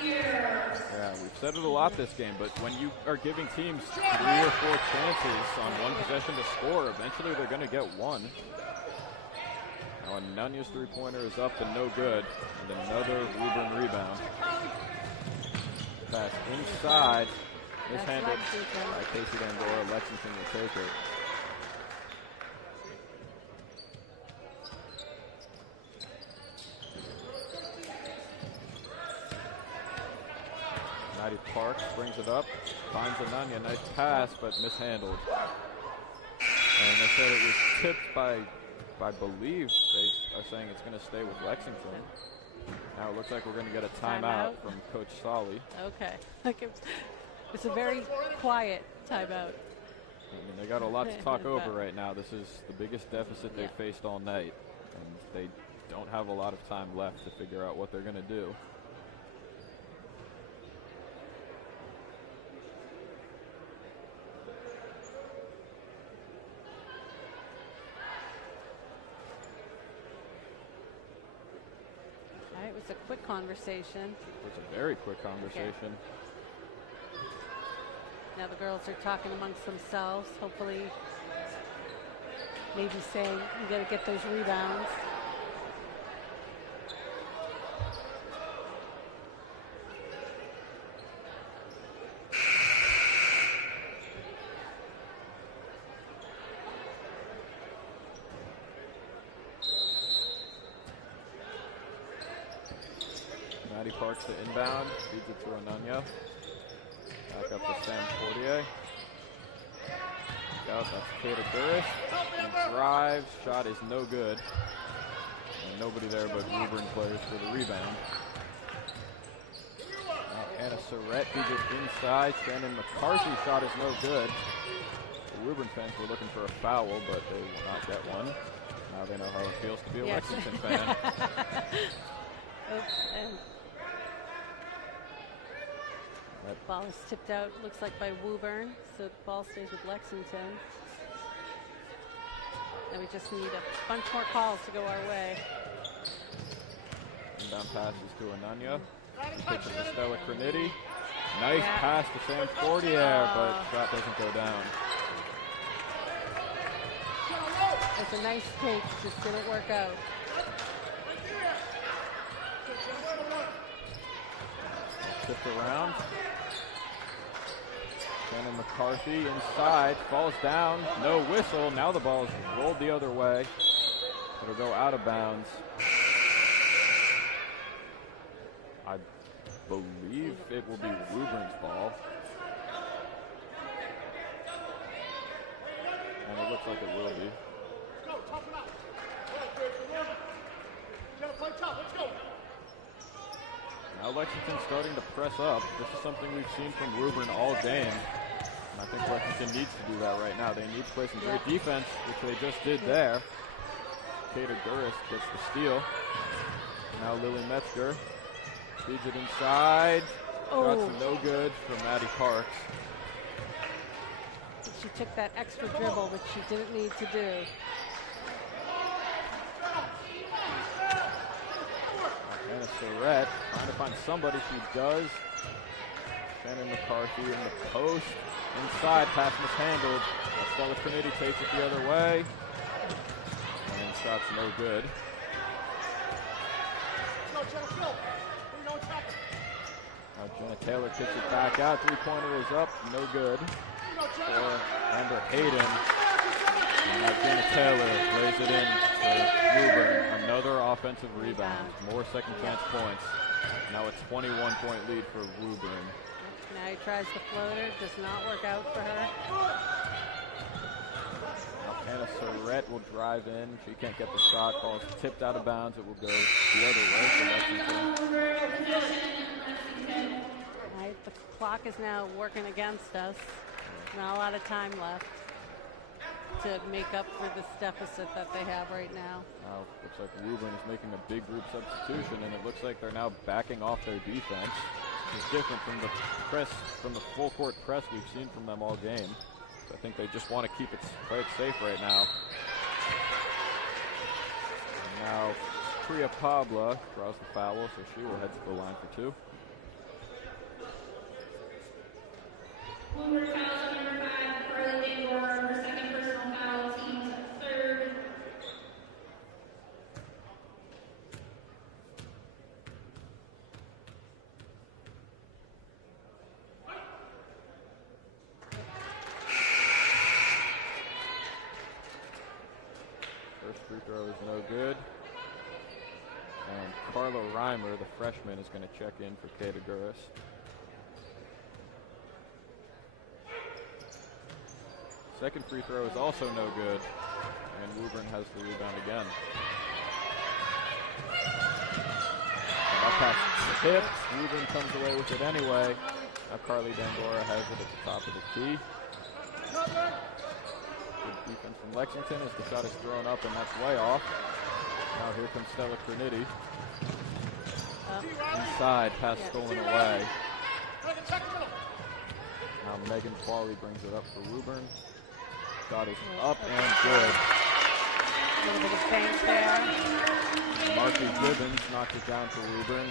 Yeah, we've said it a lot this game, but when you are giving teams 3 or 4 chances on one possession to score, eventually they're going to get one. Now Anunya's three-pointer is up and no good. And another Woburn rebound. Pass inside. Mishandled by Casey Dangora. Lexington will take it. Maddie Parks brings it up, finds Ananya. Nice pass, but mishandled. And they said it was tipped by I believe they are saying it's going to stay with Lexington. Now it looks like we're going to get a timeout from Coach Solly. Okay. It's a very quiet timeout. I mean, they got a lot to talk over right now. This is the biggest deficit they've faced all night, and they don't have a lot of time left to figure out what they're going to do. All right, it was a quick conversation. It was a very quick conversation. Okay. Now the girls are talking amongst themselves, hopefully maybe saying, you got to get those rebounds. Maddie Parks to inbound, feeds it to Ananya. Back up to Sam Fortier. Out, that's Kata Burris. Drives, shot is no good. And nobody there but Woburn players for the rebound. Now Anna Surratt feeds it inside. Shannon McCarthy shot is no good. The Woburn fans were looking for a foul, but they will not get one. Now they know how it feels to be a Lexington fan. Oops, and that ball is tipped out, looks like by Woburn, so the ball stays with Lexington. And we just need a bunch more calls to go our way. Inbound passes to Ananya. Pitch it to Stella Crenity. Nice pass to Sam Fortier, but shot doesn't go down. It's a nice take, just didn't work out. Tipped around. Shannon McCarthy inside, falls down, no whistle. Now the ball is rolled the other way. It'll go out of bounds. I believe it will be Woburn's ball. And it looks like it will be. Let's go, tough it out. Gotta play tough, let's go. Now Lexington's starting to press up. This is something we've seen from Woburn all game. And I think Lexington needs to do that right now. They need to play some great defense, which they just did there. Kata Guris gets the steal. Now Lily Metzger feeds it inside. Oh. Shots no good from Maddie Parks. She took that extra dribble, which she didn't need to do. Anna Surratt trying to find somebody. She does. Shannon McCarthy in the post. Inside, pass mishandled. Stella Trinity takes it the other way. And shot's no good. Now Jenna Taylor kicks it back out. Three-pointer is up. No good. For Amber Hayden. And now Jenna Taylor lays it in for Woburn. Another offensive rebound. More second chance points. Now a 21-point lead for Woburn. Now he tries the floater. Does not work out for her. Anna Surratt will drive in. She can't get the shot. Ball is tipped out of bounds. It will go the other way for Lexington. Right, the clock is now working against us. Not a lot of time left to make up for this deficit that they have right now. Now, looks like Woburn is making a big group substitution, and it looks like they're now backing off their defense. It's different from the press, from the full court press we've seen from them all game. So I think they just want to play it safe right now. And now Priya Pabla draws the foul, so she will head to the line for two. Woburn fouls on number 5, Carly Dangor, her second personal foul, team's third. First free throw is no good. And Carla Reimer, the freshman, is going to check in for Kata Guris. Second free throw is also no good. And Woburn has the rebound again. And that pass tipped. Woburn comes away with it anyway. Now Carly Dangora has it at the top of the key. Good defense from Lexington as the shot is thrown up, and that's way off. Now here comes Stella Trinity. Inside, pass stolen away. Now Megan Qualley brings it up for Woburn. Shot is up and good. A little bit of feint there. Marcy Gibbons knocks it down for Woburn.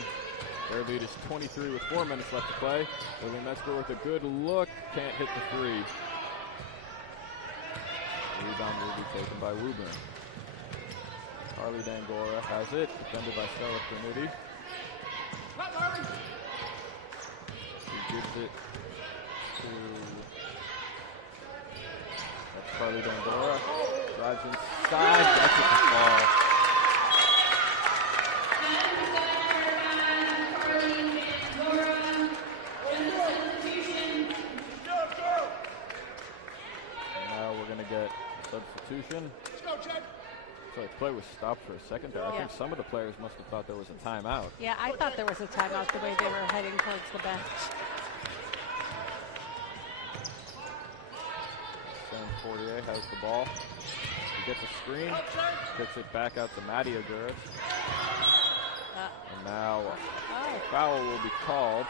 Their lead is 23 with 4 minutes left to play. Lily Metzger with a good look, can't hit the three. The rebound will be taken by Woburn. Carly Dangora has it, defended by Stella Trinity. She gives it to... That's Carly Dangora. Drives inside, gets it to fall. Now we're going to get a substitution. So the play was stopped for a second there. I think some of the players must have thought there was a timeout. Yeah, I thought there was a timeout the way they were heading towards the bench. Sam Fortier has the ball. He gets a screen, kicks it back out to Maddie Aguirre. And now a foul will be called,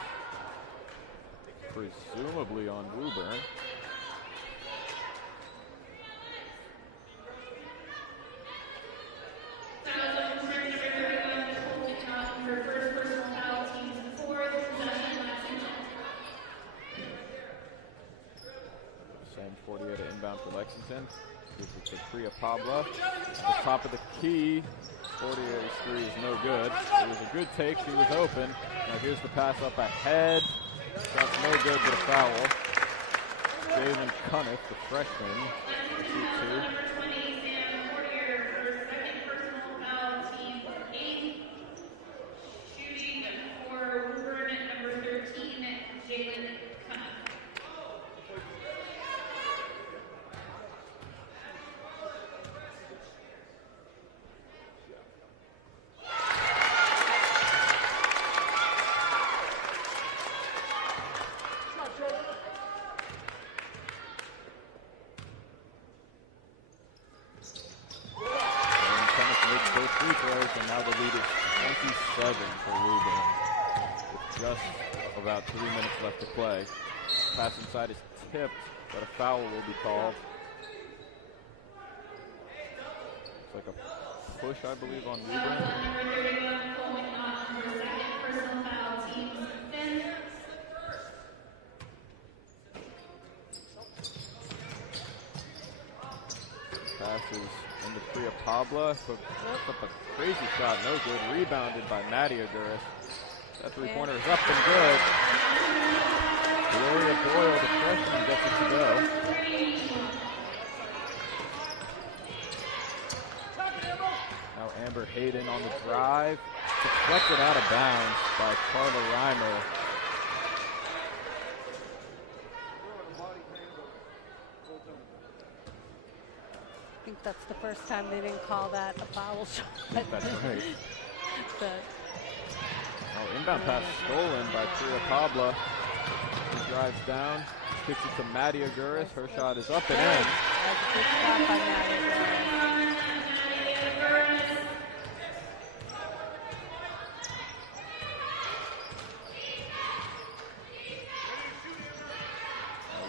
presumably on Woburn. Sam Fortier to inbound for Lexington. Gives it to Priya Pabla. The top of the key. Fortier's three is no good. It was a good take. She was open. Now here's the pass up ahead. That's no good, but a foul. Jalen Cuniff, the freshman, the shoot two. And now the lead is 27 for Woburn, with just about 3 minutes left to play. Pass inside is tipped, but a foul will be called. It's like a push, I believe, on Woburn. Passes into Priya Pabla. Puts up a crazy shot, no good. Rebounded by Nadia Guris. That three-pointer is up and good. Gloria Doyle, the freshman, gets it to go. Now Amber Hayden on the drive. Deflected out of bounds by Carla Reimer. I think that's the first time they didn't call that a foul shot. That's right. But inbound pass stolen by Priya Pabla. She drives down, kicks it to Nadia Guris. Her shot is up and in. That's a good shot by Nadia Guris.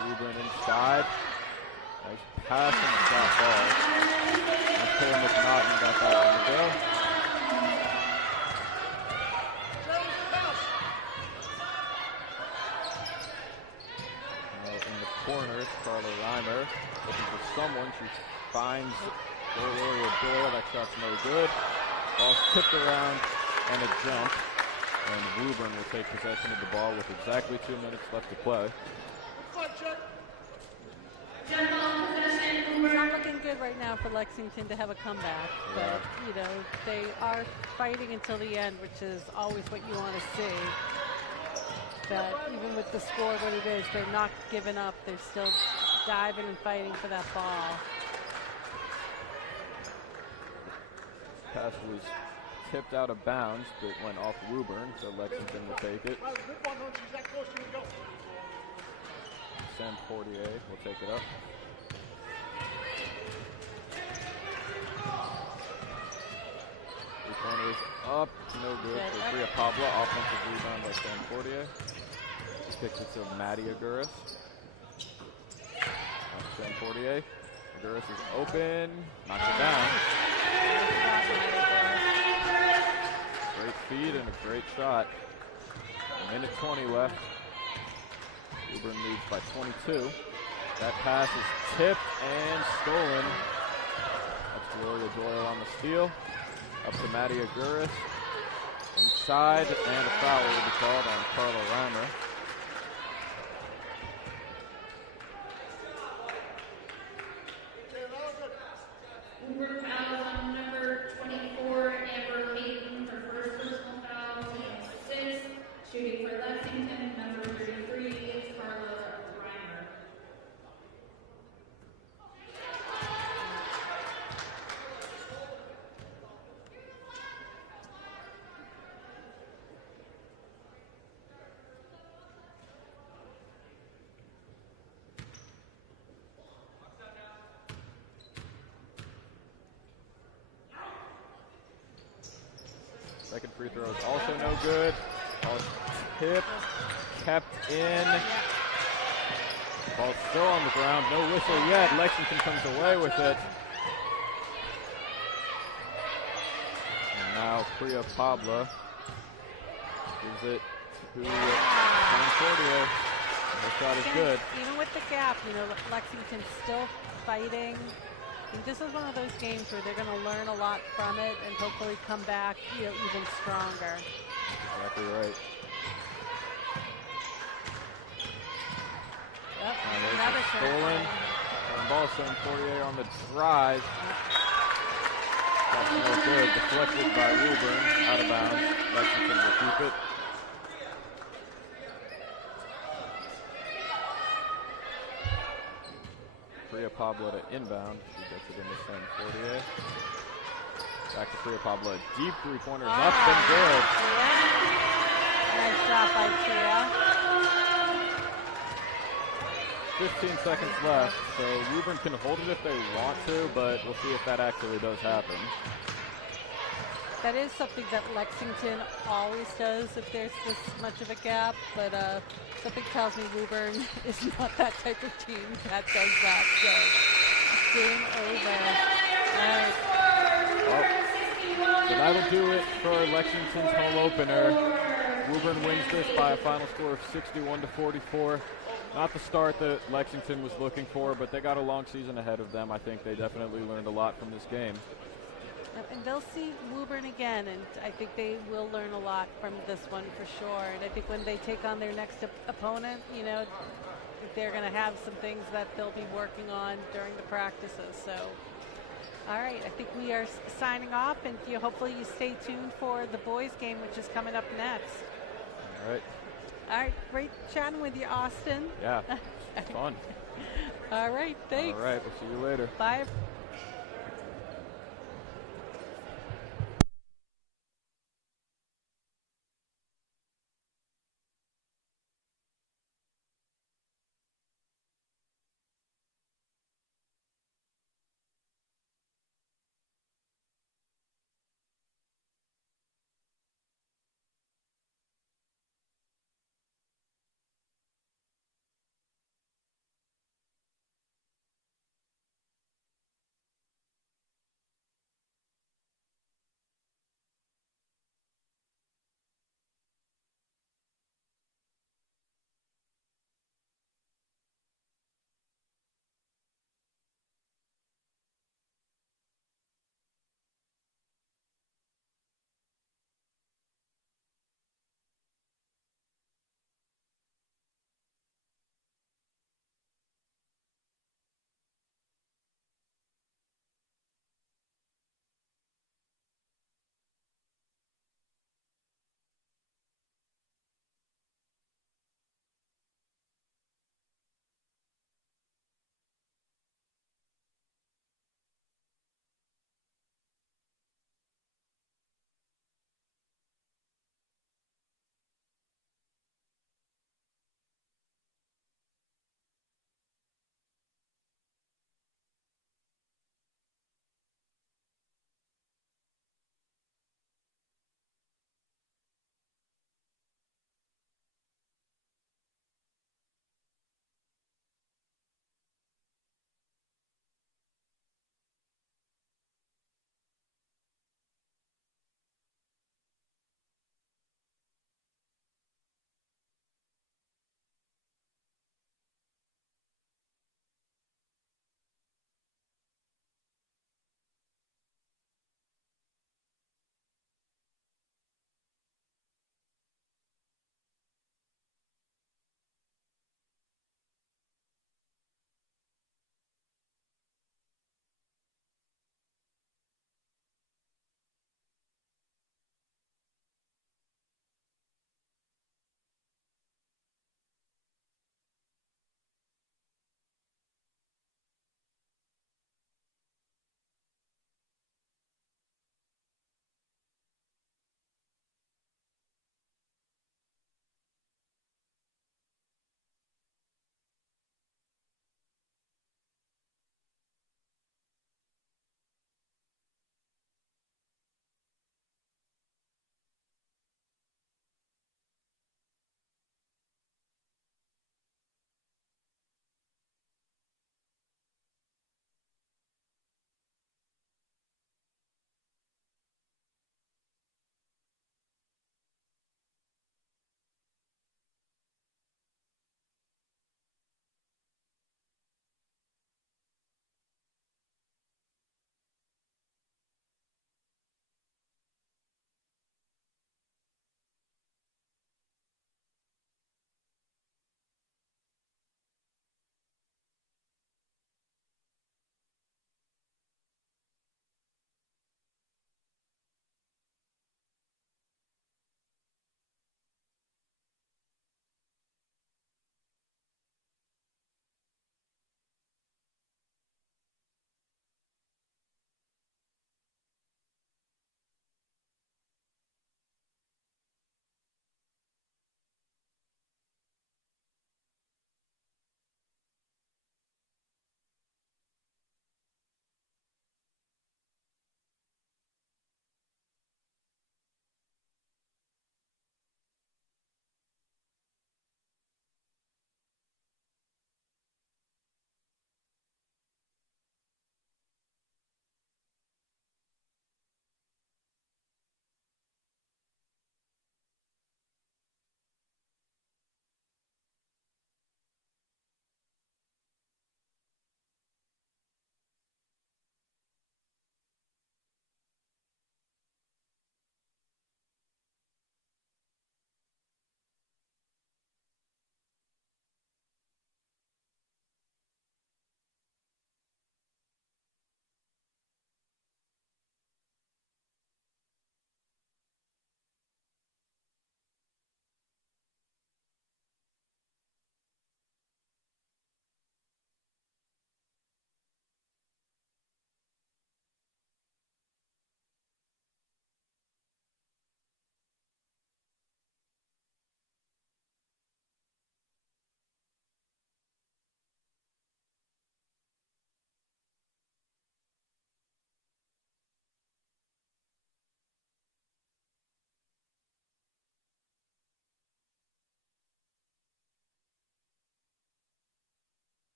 Woburn inside. Nice pass and the shot falls. Taylor McNaughton got that one to go. In the corner, it's Carla Reimer looking for someone. She finds Gloria Doyle. That shot's no good. Ball's tipped around and a jump. And Woburn will take possession of the ball with exactly 2 minutes left to play. It's not looking good right now for Lexington to have a comeback, but you know, they are fighting until the end, which is always what you want to see. But even with the score what it is, they're not giving up. They're still diving and fighting for that ball. Pass was tipped out of bounds, but went off Woburn, so Lexington will take it. Sam Fortier will take it up. Three-pointer is up, no good for Priya Pabla. Offensive rebound by Sam Fortier. Kicks it to Nadia Guris. Sam Fortier. Guris is open, knocks it down. Great feed and a great shot. A minute 20 left. Woburn leads by 22. That pass is tipped and stolen. That's Gloria Doyle on the steal. Up to Nadia Guris. Inside, and a foul will be called on Carla Reimer. Woburn foul on number 24, Amber Hayden, her first personal foul, team 6. Shooting for Lexington, number 33, it's Carla Reimer. Second free throw is also no good. Ball tipped, kept in. Ball still on the ground, no whistle yet. Lexington comes away with it. And now Priya Pabla gives it to Sam Fortier. The shot is good. Even with the gap, you know, Lexington's still fighting. And this is one of those games where they're going to learn a lot from it and hopefully come back, you know, even stronger. Exactly right. Yep, There's another a stolen. Ball Sam Fortier on the drive. That's no good. Deflected by Woburn. Out of bounds. Lexington will keep it. Priya Pabla to inbound. She gets it into Sam Fortier. Back to Priya Pabla. Deep three-pointers up and good. Nice shot by Priya. 15 seconds left, so Woburn can hold it if they want to, but we'll see if that actually does happen. That is something that Lexington always does if there's this much of a gap, but something tells me Woburn is not that type of team that does that. So, game over. All right. Well, so that'll do it for Lexington's home opener. Woburn wins this by a final score of 61-44. Not the start that Lexington was looking for, but they got a long season ahead of them. I think they definitely learned a lot from this game. And they'll see Woburn again, and I think they will learn a lot from this one for sure. And I think when they take on their next opponent, you know, they're going to have some things that they'll be working on during the practices. So, all right, I think we are signing off, and hopefully you stay tuned for the boys' game, which is coming up next. All right. All right, great chatting with you, Austin. Yeah, it's fun. All right, thanks. All right, we'll see you later. Bye.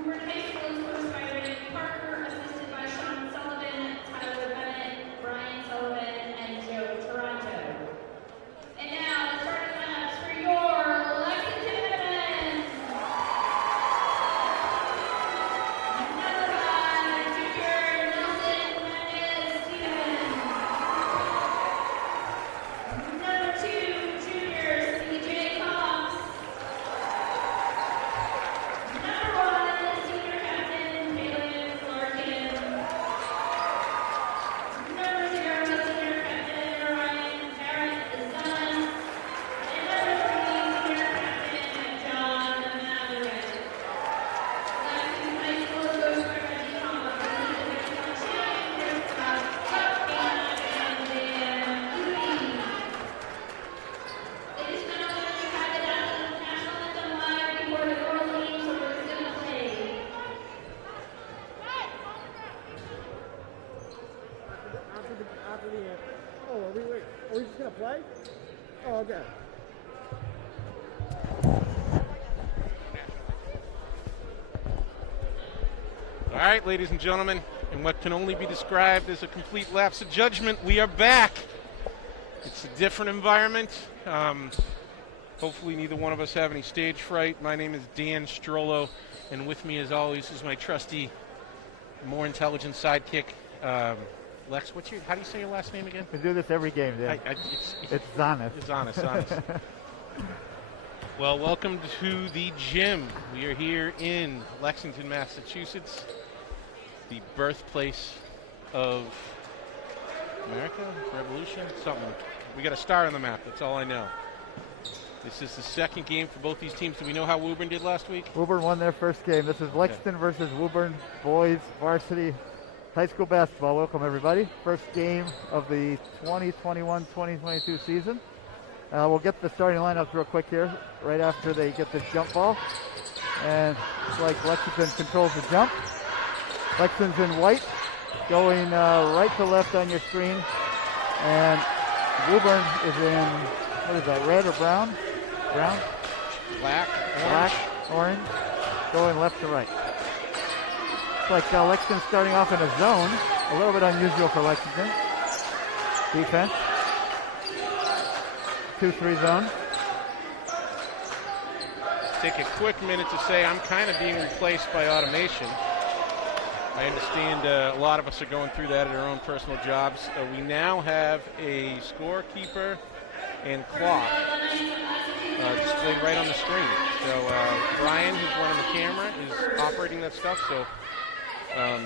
Woburn High School is coached by Randy Parker, assisted by Sean Sullivan, Tyler Bennett, Brian Sullivan, and Joe Toronto. And now, the starting lineups for your Lexington men. Number 5, junior Nelson Mendez-Stevens. Number 2, junior CJ Cox. Number 1, senior captain Jalen Larkin. Number 0, senior captain Ryan Barrett-Zahn. And number 3, senior captain John Matherin. Lexington High School is coached by Reggie Thomas, assisted by Sean Chiang, Chris Scott, Chuck Dana, and Dan Lee. Ladies and gentlemen, we have the national anthem live before the girls' game, so we're just gonna play. After the end. Oh, are we just gonna play? Oh, okay. All right, ladies and gentlemen, in what can only be described as a complete lapse of judgment, we are back. It's a different environment. Hopefully neither one of us have any stage fright. My name is Dan Strollo, and with me as always is my trusty, more intelligent sidekick, Lex. How do you say your last name again? We do this every game, Dan. It's Zanis. It's honest. Well, welcome to the gym. We are here in Lexington, Massachusetts, the birthplace of America, Revolution, something. We got a star on the map, that's all I know. This is the second game for both these teams. Do we know how Woburn did last week? Woburn won their first game. This is Lexington versus Woburn boys varsity high school basketball. Welcome, everybody. First game of the 2021-2022 season. We'll get the starting lineups real quick here, right after they get this jump ball. And it's like Lexington controls the jump. Lexington's in white, going right to left on your screen. And Woburn is in, what is that, red or brown? Brown? Black, Orange, going left to right. It's like Lexington starting off in a zone, a little bit unusual for Lexington. Defense. 2-3 zone. Take a quick minute to say I'm kind of being replaced by automation. I understand a lot of us are going through that at our own personal jobs. We now have a scorekeeper and clock displayed right on the screen. So Brian, who's running the camera, is operating that stuff. So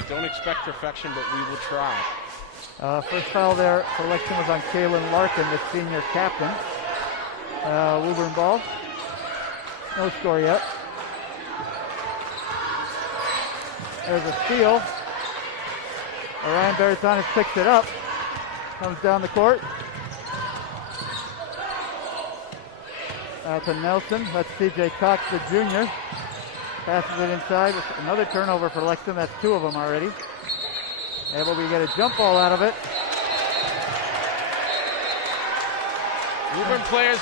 don't expect perfection, but we will try. First foul there for Lexington was on Kalen Larkin, the senior captain. Woburn ball. No score yet. There's a steal. Ryan Barrett-Zahn picks it up. Comes down the court. To Nelson. That's CJ Cox, the junior. Passes it inside. With another turnover for Lexington. That's 2 of them already. Able to get a jump ball out of it. Woburn players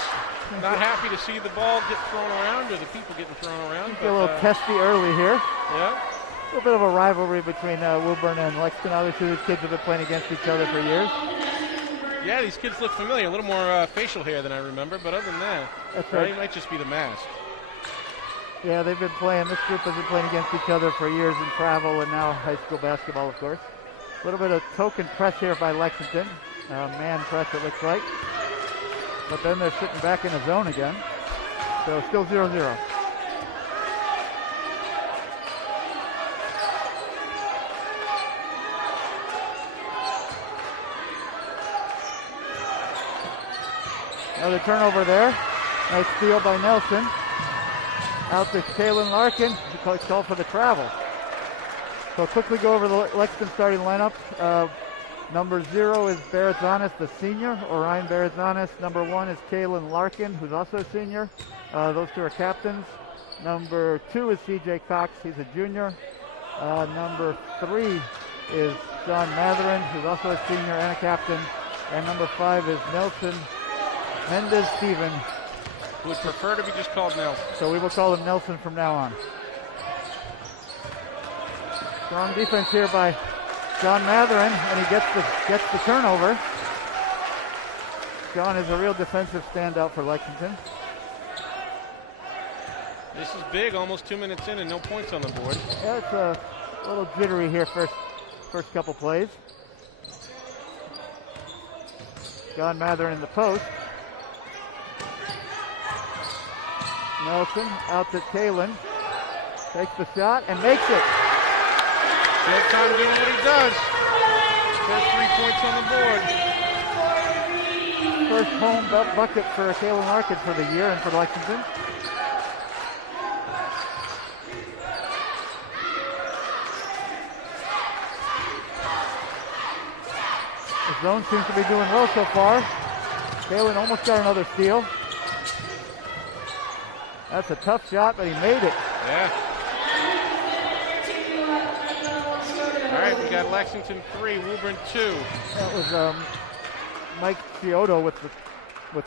not happy to see the ball get thrown around, or the people getting thrown around. A little testy early here. Yeah. A little bit of a rivalry between Woburn and Lexington. Obviously, these kids have been playing against each other for years. Yeah, these kids look familiar. A little more facial hair than I remember, but other than that, That's right. It might just be the mask. Yeah, they've been playing. This group has been playing against each other for years in travel and now high school basketball, of course. A little bit of token press here by Lexington. Man press, it looks like. But then they're sitting back in the zone again. So still 0-0. Another turnover there. Nice steal by Nelson. Out to Kalen Larkin. He called for the travel. So quickly go over the Lexington starting lineup. Number 0 is Barrett-Zahn, the senior. Orion Barrett-Zahn. Number 1 is Kalen Larkin, who's also a senior. Those 2 are captains. Number 2 is CJ Cox. He's a junior. Number 3 is John Matherin, who's also a senior and a captain. And number 5 is Nelson Mendez-Stevens. Would prefer to be just called Nelson. So we will call him Nelson from now on. Strong defense here by John Matherin, and he gets the turnover. John is a real defensive standout for Lexington. This is big, almost 2 minutes in and no points on the board. Yeah, it's a little jittery here first couple plays. John Matherin in the post. Nelson out to Kalen. Takes the shot and makes it. Showtime doing what he does. First 3 points on the board. First home bucket for Kalen Larkin for the year and for Lexington. The zone seems to be doing well so far. Kalen almost got another steal. That's a tough shot, but he made it. Yeah. All right, we got Lexington 3, Woburn 2. That was Mike Chiodo with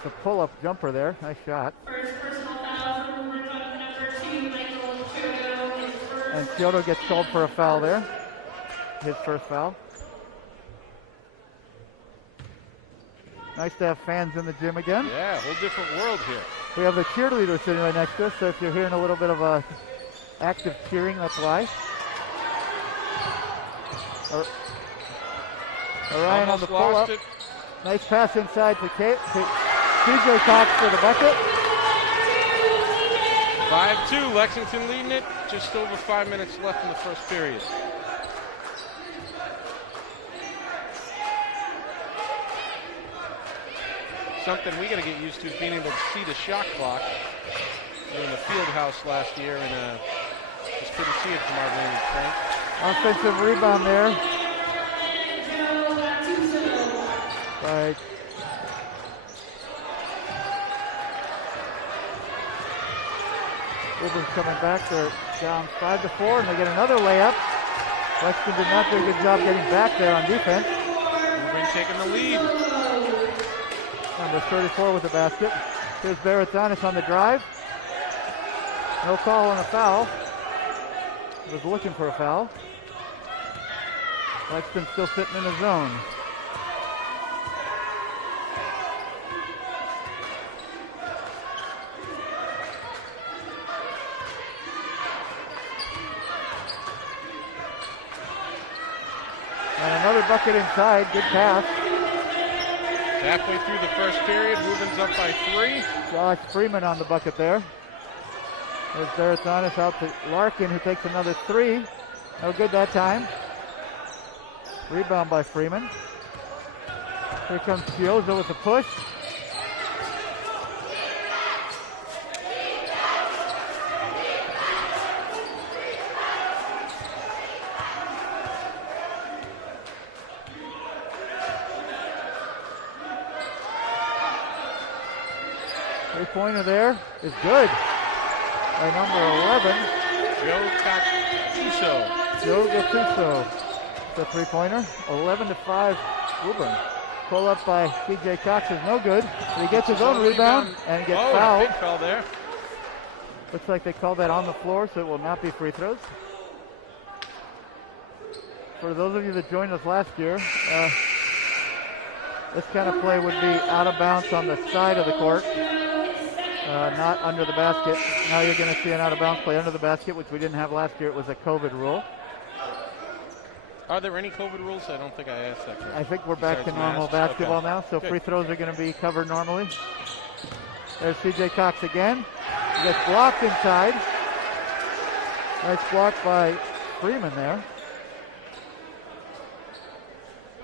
the pull-up jumper there. Nice shot. First personal foul for Woburn on number 2, Michael Chiodo. And Chiodo gets called for a foul there. His first foul. Nice to have fans in the gym again. Yeah, whole different world here. We have the cheerleader sitting right next to us, so if you're hearing a little bit of active cheering, that's why. Orion on the pull-up. Nice pass inside to TJ Cox for the bucket. 5-2, Lexington leading it. Just over 5 minutes left in the first period. Something we got to get used to is being able to see the shot clock. We were in the field house last year and just couldn't see it from our vantage point. Offensive rebound there. By Woburn's coming back. They're down 5-4, and they get another layup. Lexington did not do a good job getting back there on defense. Woburn taking the lead. Number 34 with the basket. Here's Baratzanis on the drive. No call on a foul. Was looking for a foul. Lexington still sitting in the zone. And another bucket inside. Good pass. Halfway through the first period, Woburn's up by 3. Josh Freeman on the bucket there. There's Baratzanis out to Larkin, who takes another 3. No good that time. Rebound by Freeman. Here comes Chiozo with a push. Three-pointer there is good by number 11. Joe Gattuso. The three-pointer. 11-5 Woburn. Pull up by TJ Cox is no good. But he gets his own rebound and gets fouled. Big foul there. Looks like they called that on the floor, so it will not be free throws. For those of you that joined us last year, this kind of play would be out of bounds on the side of the court. Not under the basket. Now you're going to see an out-of-bounds play under the basket, which we didn't have last year. It was a COVID rule. Are there any COVID rules? I don't think I asked that. I think we're back to normal basketball now, so free throws are going to be covered normally. There's CJ Cox again. He gets blocked inside. Nice block by Freeman there.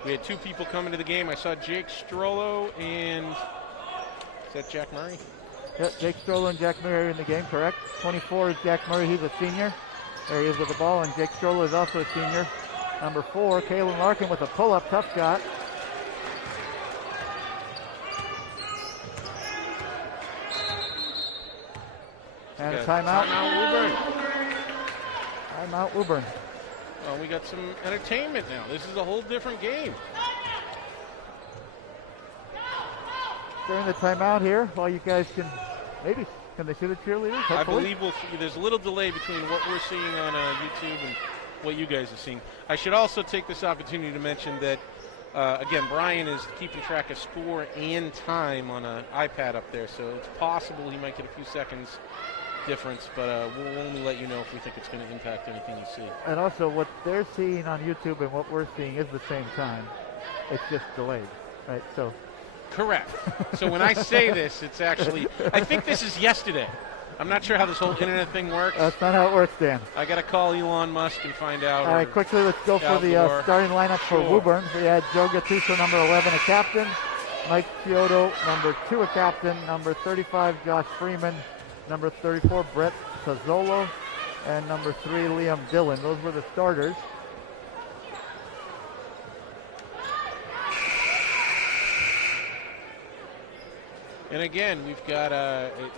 We had 2 people come into the game. I saw Jake Strollo and is that Jack Murray? Yep, Jake Strollo and Jack Murray are in the game, correct. 24 is Jack Murray, he's a senior. There he is with the ball, and Jake Strollo is also a senior. Number 4, Kalen Larkin with a pull-up, tough shot. And a timeout. Timeout Woburn. Well, we got some entertainment now. This is a whole different game. During the timeout here, while you guys can they see the cheerleaders? Hopefully. I believe we'll see. There's a little delay between what we're seeing on YouTube and what you guys are seeing. I should also take this opportunity to mention that, again, Brian is keeping track of score and time on an iPad up there, so it's possible he might get a few seconds difference, but we'll only let you know if we think it's going to impact anything you see. And also, what they're seeing on YouTube and what we're seeing is the same time. It's just delayed, right? So. Correct. So when I say this, it's actually, I think this is yesterday. I'm not sure how this whole internet thing works. That's not how it works, Dan. I got to call Elon Musk and find out. All right, quickly, let's go for the starting lineup for Woburn. We had Joe Gattuso, number 11, a captain. Mike Chiodo, number 2, a captain. Number 35, Josh Freeman. Number 34, Brett Tazzolo. And number 3, Liam Dillon. Those were the starters. And again, we've got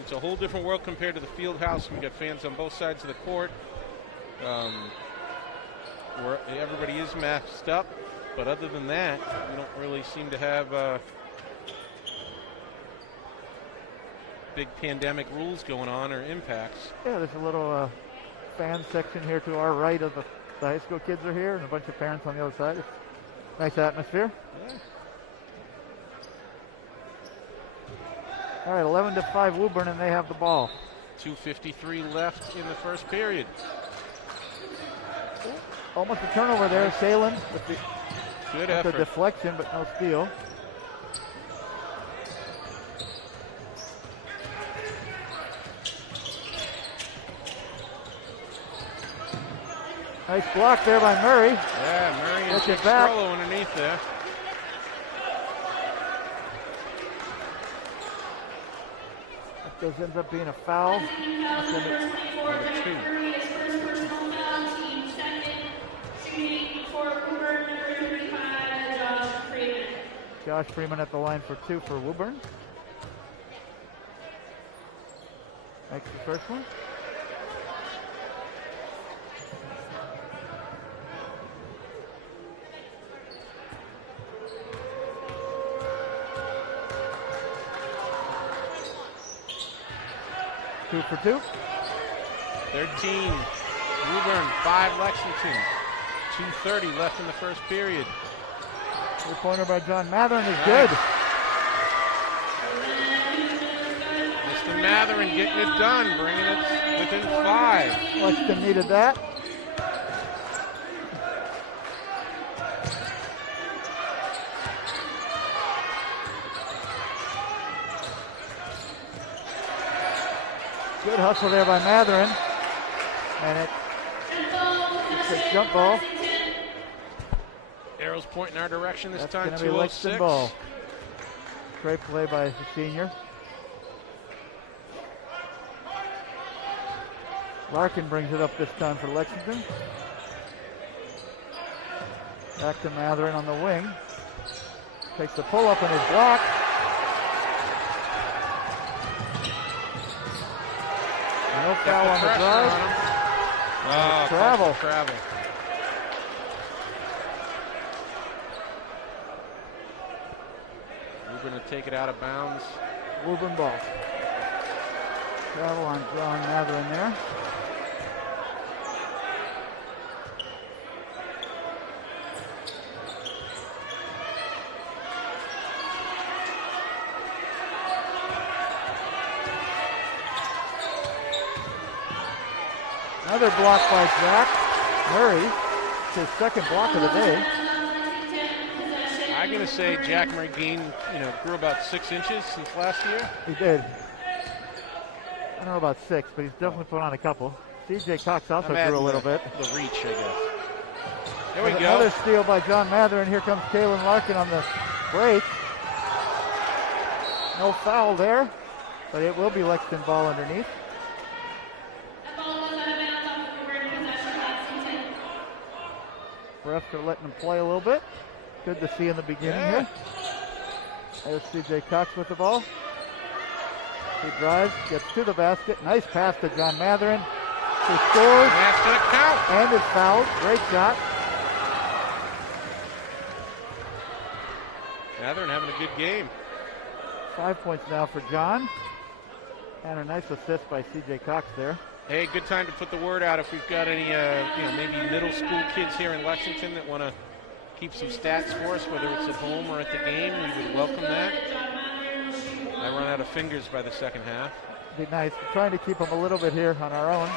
it's a whole different world compared to the field house. We've got fans on both sides of the court. Where everybody is masked up, but other than that, we don't really seem to have big pandemic rules going on or impacts. Yeah, there's a little fan section here to our right of the high school kids are here, and a bunch of parents on the other side. It's nice atmosphere. Yeah. All right, 11-5 Woburn, and they have the ball. 2:53 left in the first period. Almost a turnover there. Salem with the good effort. The deflection, but no steal. Nice block there by Murray. Yeah, Murray and Gets it back. Strollo underneath there. This ends up being a foul. Number 2. Josh Freeman at the line for 2 for Woburn. Makes the first one. Two for 2. 13. Woburn, 5 Lexington. 2:30 left in the first period. Three-pointer by John Matherin is good. Mr. Matherin getting it done, bringing it within 5. Lexington needed that. Good hustle there by Matherin. And it's a jump ball. Arrows pointing our direction this time. That's going to be Lexington ball. Great play by the senior. Larkin brings it up this time for Lexington. Back to Matherin on the wing. Takes the pull up and is blocked. No foul on the drive. Travel. We're going to take it out of bounds. Woburn ball. Travel on John Matherin there. Another block by Zach Murray. It's his second block of the day. I'm going to say Jack Murray gained, grew about 6 inches since last year. He did. I don't know about 6, but he's definitely put on a couple. CJ Cox also grew a little bit. The reach, I guess. There we go. Another steal by John Matherin. Here comes Kalen Larkin on the break. No foul there, but it will be Lexington ball underneath. Refs are letting him play a little bit. Good to see in the beginning here. There's CJ Cox with the ball. He drives, gets to the basket. Nice pass to John Matherin. He scores. And that's going to count. And is fouled. Great shot. Matherin having a good game. 5 points now for John. And a nice assist by CJ Cox there. Hey, good time to put the word out if we've got any, maybe middle school kids here in Lexington that want to keep some stats for us, whether it's at home or at the game. We would welcome that. I run out of fingers by the second half. Be nice. We're trying to keep them a little bit here on our own.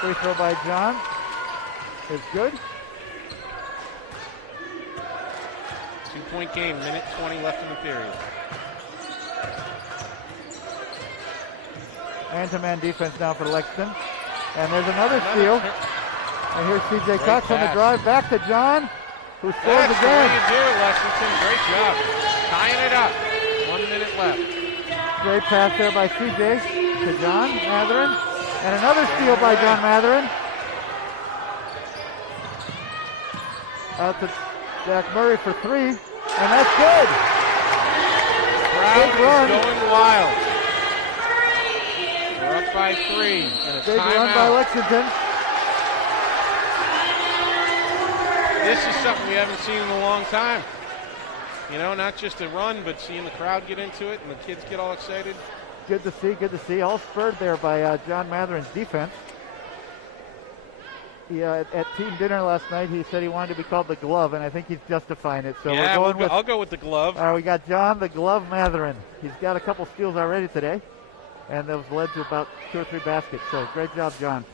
Free throw by John is good. 2-point game, minute 20 left in the period. Man-to-man defense now for Lexington. And there's another steal. And here's C.J. Cox on the drive back to John, who scores again. That's the way you do it, Lexington. Great job. Tying it up. 1 minute left. Great pass there by C.J. to John Matherin. And another steal by John Matherin. Out to Jack Murray for 3. And that's good. Crowd is going wild. We're up by 3. And a big timeout. run by Lexington. This is something we haven't seen in a long time. You know, not just a run, but seeing the crowd get into it and the kids get all excited. Good to see, good to see. All spurred there by John Matherin's defense. He, at team dinner last night, he said he wanted to be called the Glove, and I think he's justifying it. So yeah, we're going I'll go with the Glove. We got John the Glove Matherin. He's got a couple steals already today, and those led to about 2 or 3 baskets. So great job, John.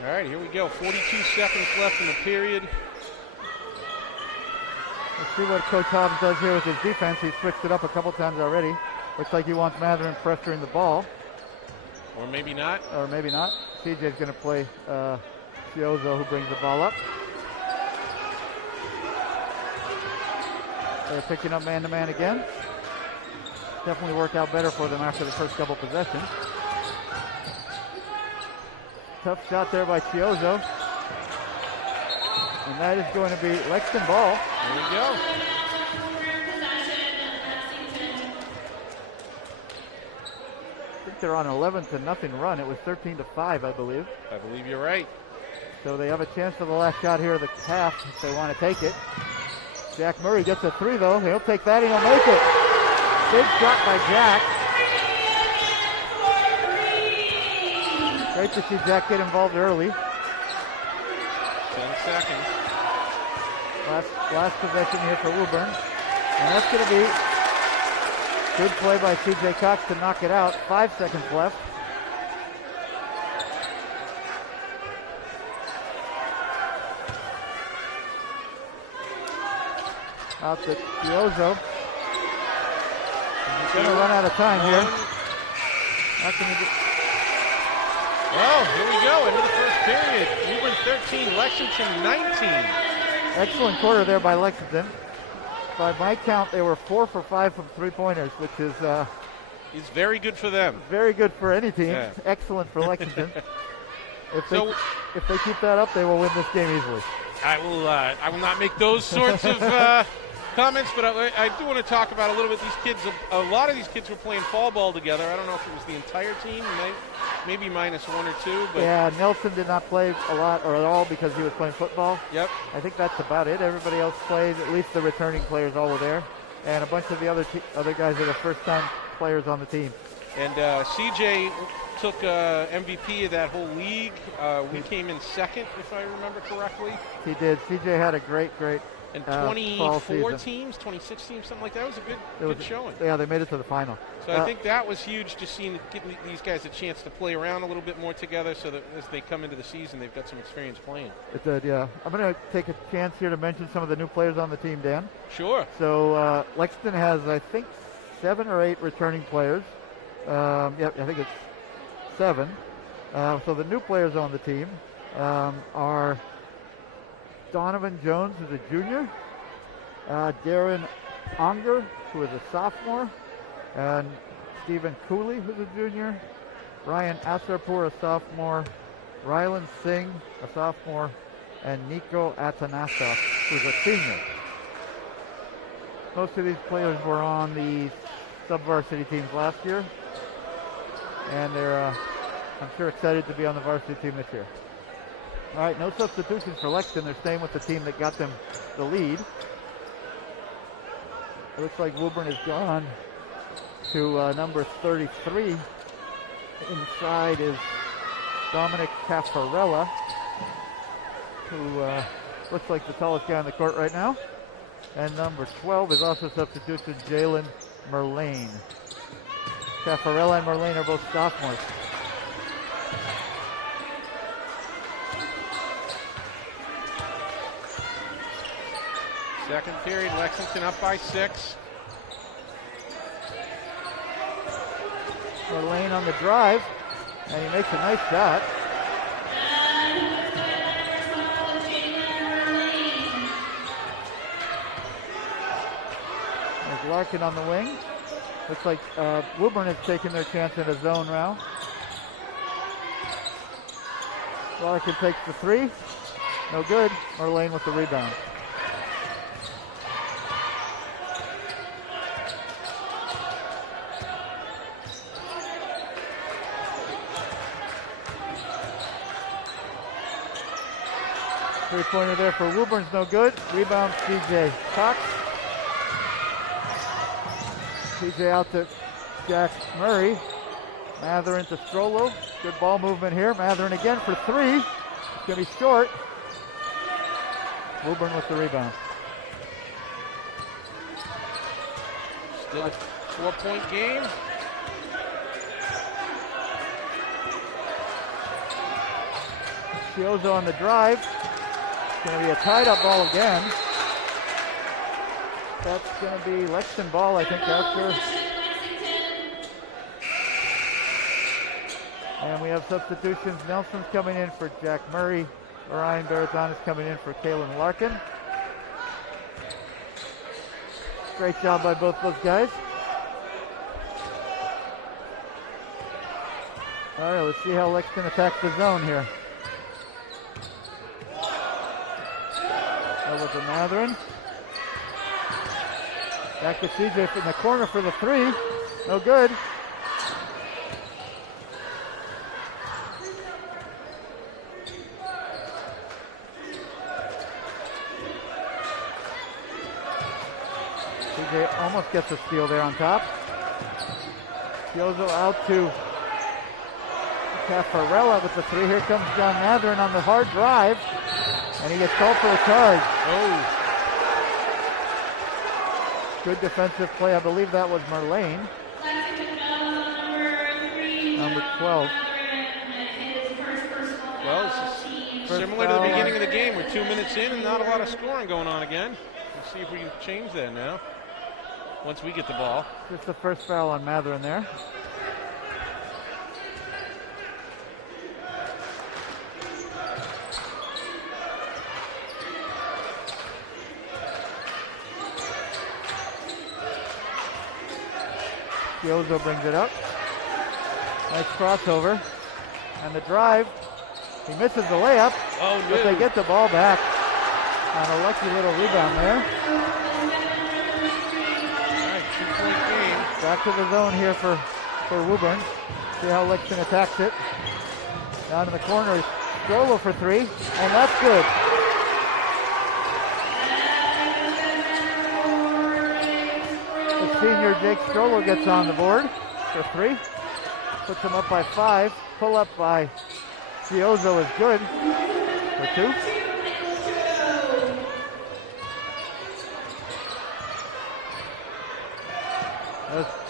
All right, here we go. 42 seconds left in the period. Let's see what Coach Hobbs does here with his defense. He's switched it up a couple times already. Looks like he wants Matherin pressuring the ball. Or maybe not. Or maybe not. CJ's going to play Chiozo, who brings the ball up. They're picking up man-to-man again. Definitely worked out better for them after the first couple possessions. Tough shot there by Chiozo. And that is going to be Lexington ball. There we go. I think they're on an 11-0 run. It was 13-5, I believe. I believe you're right. So they have a chance for the last shot here of the half if they want to take it. Jack Murray gets a 3 though. He'll take that and he'll make it. Big shot by Jack. Great to see Jack get involved early. 10 seconds. Last possession here for Woburn. And that's going to be good play by C.J. Cox to knock it out. 5 seconds left. Out to Chiozo. He's going to run out of time here. How can he get... Well, here we go, into the first period. Woburn 13, Lexington 19. Excellent quarter there by Lexington. By my count, they were 4 for 5 from 3-pointers, which is it's very good for them. Very good for any team. Yeah. Excellent for Lexington. If they keep that up, they will win this game easily. I will not make those sorts of comments, but I do want to talk about a little bit these kids. A lot of these kids were playing fall ball together. I don't know if it was the entire team, maybe minus 1 or 2. But yeah, Nelson did not play a lot or at all because he was playing football. Yep. I think that's about it. Everybody else played. At least the returning players all were there, and a bunch of the other guys are the first-time players on the team. And CJ took MVP of that whole league. We came in second, if I remember correctly. He did. CJ had a great and fall 24 season. teams, 26 teams, something like that. It was a good showing. Yeah, they made it to the final. So I think that was huge, just giving these guys a chance to play around a little bit more together so that as they come into the season, they've got some experience playing. It did, yeah. I'm going to take a chance here to mention some of the new players on the team, Dan. Sure. So Lexington has, I think, 7 or 8 returning players. Yep, I think it's 7. So the new players on the team are Donovan Jones, who's a junior. Darren Unger, who is a sophomore, and Stephen Cooley, who's a junior, Ryan Asarpour, a sophomore, Rylan Singh, a sophomore, and Nico Atanasov, who's a senior. Most of these players were on the sub-varsity teams last year, and they're, I'm sure, excited to be on the varsity team this year. All right, no substitutions for Lexington. They're staying with the team that got them the lead. It looks like Woburn has gone to number 33. Inside is Dominic Caffarella, who looks like the tallest guy on the court right now. And number 12 is also substitution Jalen Merlane. Caffarella and Merlane are both sophomores. Second period, Lexington up by 6. Merlane on the drive, and he makes a nice shot. There's Larkin on the wing. Looks like Woburn has taken their chance in a zone round. Larkin takes the 3. No good. Merlane with the rebound. Three-pointer there for Woburn's no good. Rebound, CJ Cox. CJ out to Jack Murray. Matherin to Strollo. Good ball movement here. Matherin again for 3. It's going to be short. Woburn with the rebound. Still a 4-point game. Chiozo on the drive. It's going to be a tied-up ball again. That's going to be Lexington ball, I think, after. And we have substitutions. Nelson's coming in for Jack Murray. Ryan Baraton is coming in for Kalen Larkin. Great job by both those guys. All right, let's see how Lexington attacks the zone here. Over to Matherin. Back to CJ in the corner for the 3. No good. CJ almost gets a steal there on top. Chiozo out to Caffarella with the 3. Here comes John Matherin on the hard drive. And he gets called for a charge. Oh. Good defensive play. I believe that was Merlane. Number 12. Well, this is similar to the beginning of the game. We're 2 minutes in and not a lot of scoring going on again. Let's see if we can change that now once we get the ball. Just the first foul on Matherin there. Chiozo brings it up. Nice crossover. And the drive. He misses the layup. Oh, no. But they get the ball back on a lucky little rebound there. All right, 2-point game. Back to the zone here for Woburn. See how Lexington attacks it. Down in the corner is Strollo for 3. And that's good. Senior Jake Strollo gets on the board for 3. Puts him up by 5. Pull up by Chiozo is good for 2.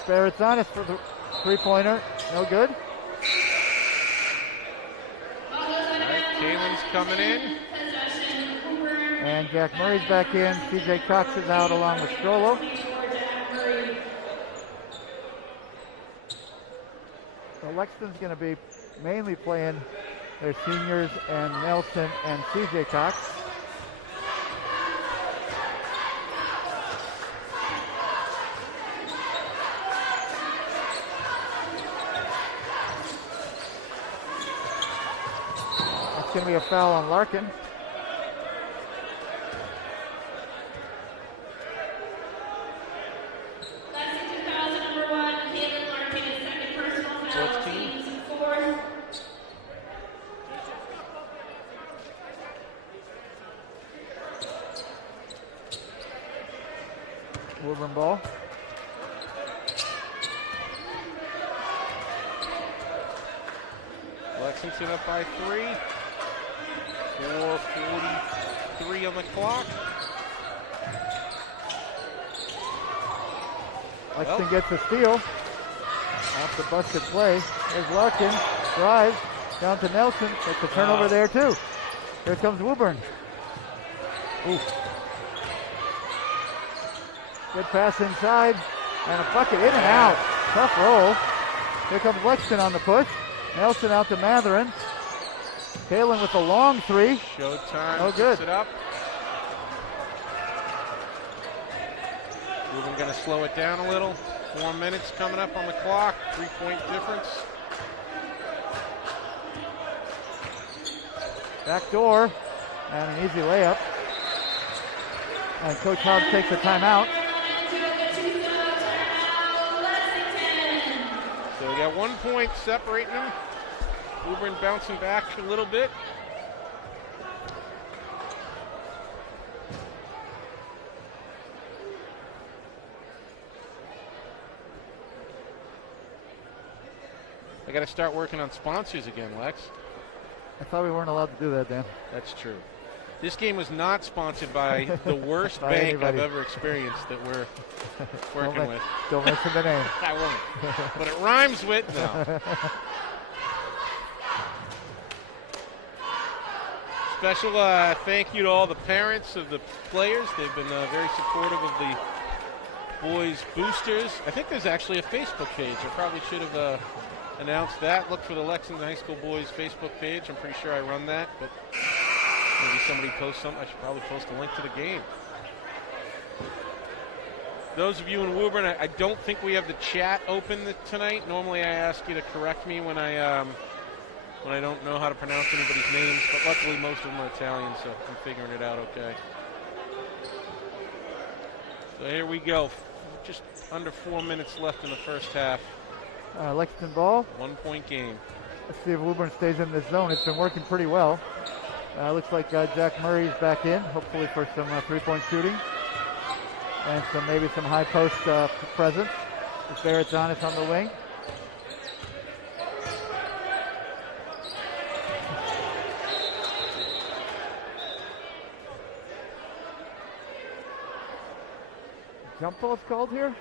There's Baratzonis for the 3-pointer. No good. All right, Kalen's coming in. And Jack Murray's back in. CJ Cox is out along with Strollo. So Lexington's going to be mainly playing their seniors and Nelson and CJ Cox. going to be a foul on Larkin. Lexington fouls at number 1, Caitlin Larkin, his second personal foul, Fourth team. team's fourth. Woburn ball. Lexington up by 3. 4:43 on the clock. Lexington gets a steal. Off the busted play. There's Larkin. Drives. Down to Nelson. It's a turnover there too. Here comes Woburn. Ooh. Good pass inside. And a bucket in and out. Tough roll. Here comes Lexington on the push. Nelson out to Matherin. Kalen with a long 3. Showtime. Oh, good. Picks it up. Woburn going to slow it down a little. 4 minutes coming up on the clock. 3-point difference. Back door. And an easy layup. And Coach Hobbs takes a timeout. So we got 1 point separating them. Woburn bouncing back a little bit. I got to start working on sponsors again, Lex. I thought we weren't allowed to do that, Dan. That's true. This game was not sponsored by the worst By bank anybody. I've ever experienced that we're working with. Don't mention the name. I won't. But it rhymes with, no. Special thank you to all the parents of the players. They've been very supportive of the boys' boosters. I think there's actually a Facebook page. I probably should have announced that. Look for the Lexington High School boys' Facebook page. I'm pretty sure I run that, but maybe somebody posts something. I should probably post a link to the game. Those of you in Woburn, I don't think we have the chat open tonight. Normally I ask you to correct me when I don't know how to pronounce anybody's names, but luckily most of them are Italian, so I'm figuring it out okay. So here we go. Just under 4 minutes left in the first half. Lexington ball. 1 point game. Let's see if Woburn stays in this zone. It's been working pretty well. Looks like Jack Murray's back in, hopefully for some 3-point shooting. And maybe some high post presence. Barrett's on the wing. Jump ball's called here?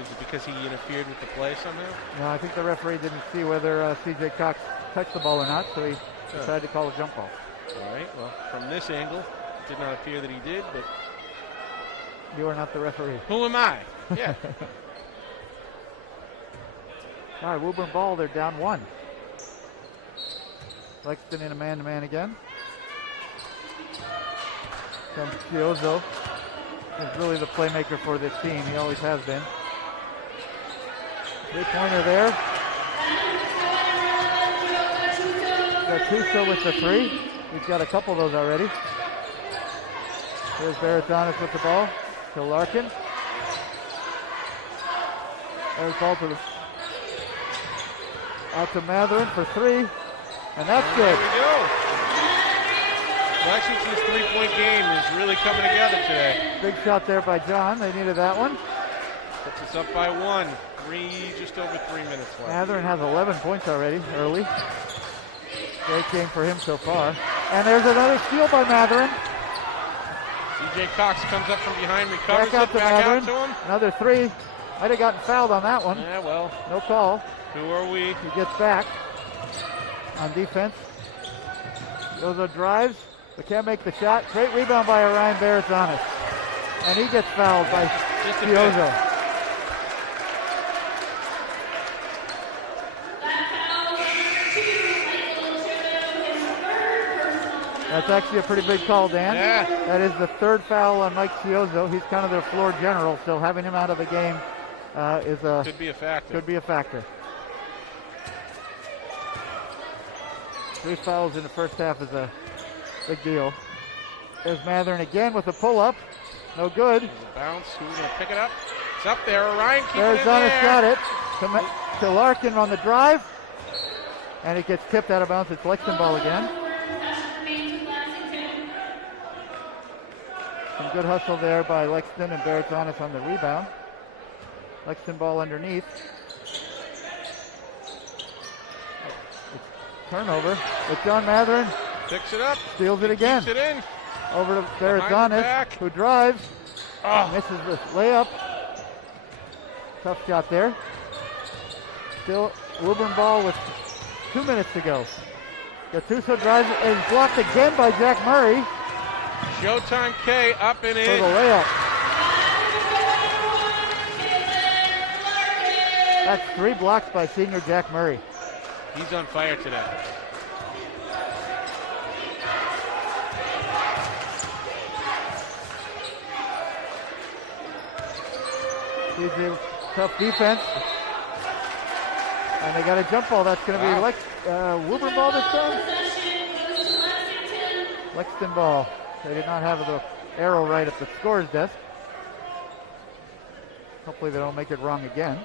Is it because he interfered with the play somehow? No, I think the referee didn't see whether C.J. Cox touched the ball or not, so he decided to call a jump ball. All right, well, from this angle, it did not appear that he did, but... You are not the referee. Who am I? Yeah. All right, Woburn ball, they're down 1. Lexington in a man-to-man again. Comes Chiozo. He's really the playmaker for this team. He always has been. 3-pointer there. Gattuso with the 3. He's got a couple of those already. Here's Baratonis with the ball to Larkin. There's ball to out to Matherin for 3. And that's good. There we go. Lexington's 3-point game is really coming together today. Big shot there by John. They needed that one. Puts us up by 1. Just over 3 minutes left. Matherin has 11 points already, early. Great game for him so far. And there's another steal by Matherin. C.J. Cox comes up from behind, recovers Back out to him. Another 3. Might have gotten fouled on that one. Yeah, well. No call. Who are we? He gets back on defense. Yozo drives, but can't make the shot. Great rebound by Orion Baratonis. And he gets fouled by Yozo. That's actually a pretty big call, Dan. Yeah. That is the 3rd foul on Mike Chiozo. He's kind of their floor general, so having him out of the game could be a factor. Could be a factor. 3 fouls in the first half is a big deal. There's Matherin again with a pull-up. No good. There's a bounce. Who's going to pick it up? It's up there. Orion keeping it in there. Got it. To Larkin on the drive. And it gets tipped out of bounds. It's Lexington ball again. Some good hustle there by Lexington, and Verizon on the rebound. Lexington ball underneath. Turnover. With John Matherin. Picks it up. Steals it again. Keeps it in. Over to Verizon, who drives. Oh. Misses the layup. Tough shot there. Still Woburn ball with 2 minutes to go. Gattuso drives and is blocked again by Jack Murray. Showtime K up and For in. the layup. That's 3 blocks by senior Jack Murray. He's on fire today. CJ, tough defense. And they got a jump ball. That's going to be Woburn ball this time. Lexington ball. They did not have the arrow right at the scorer's desk. Hopefully they don't make it wrong again.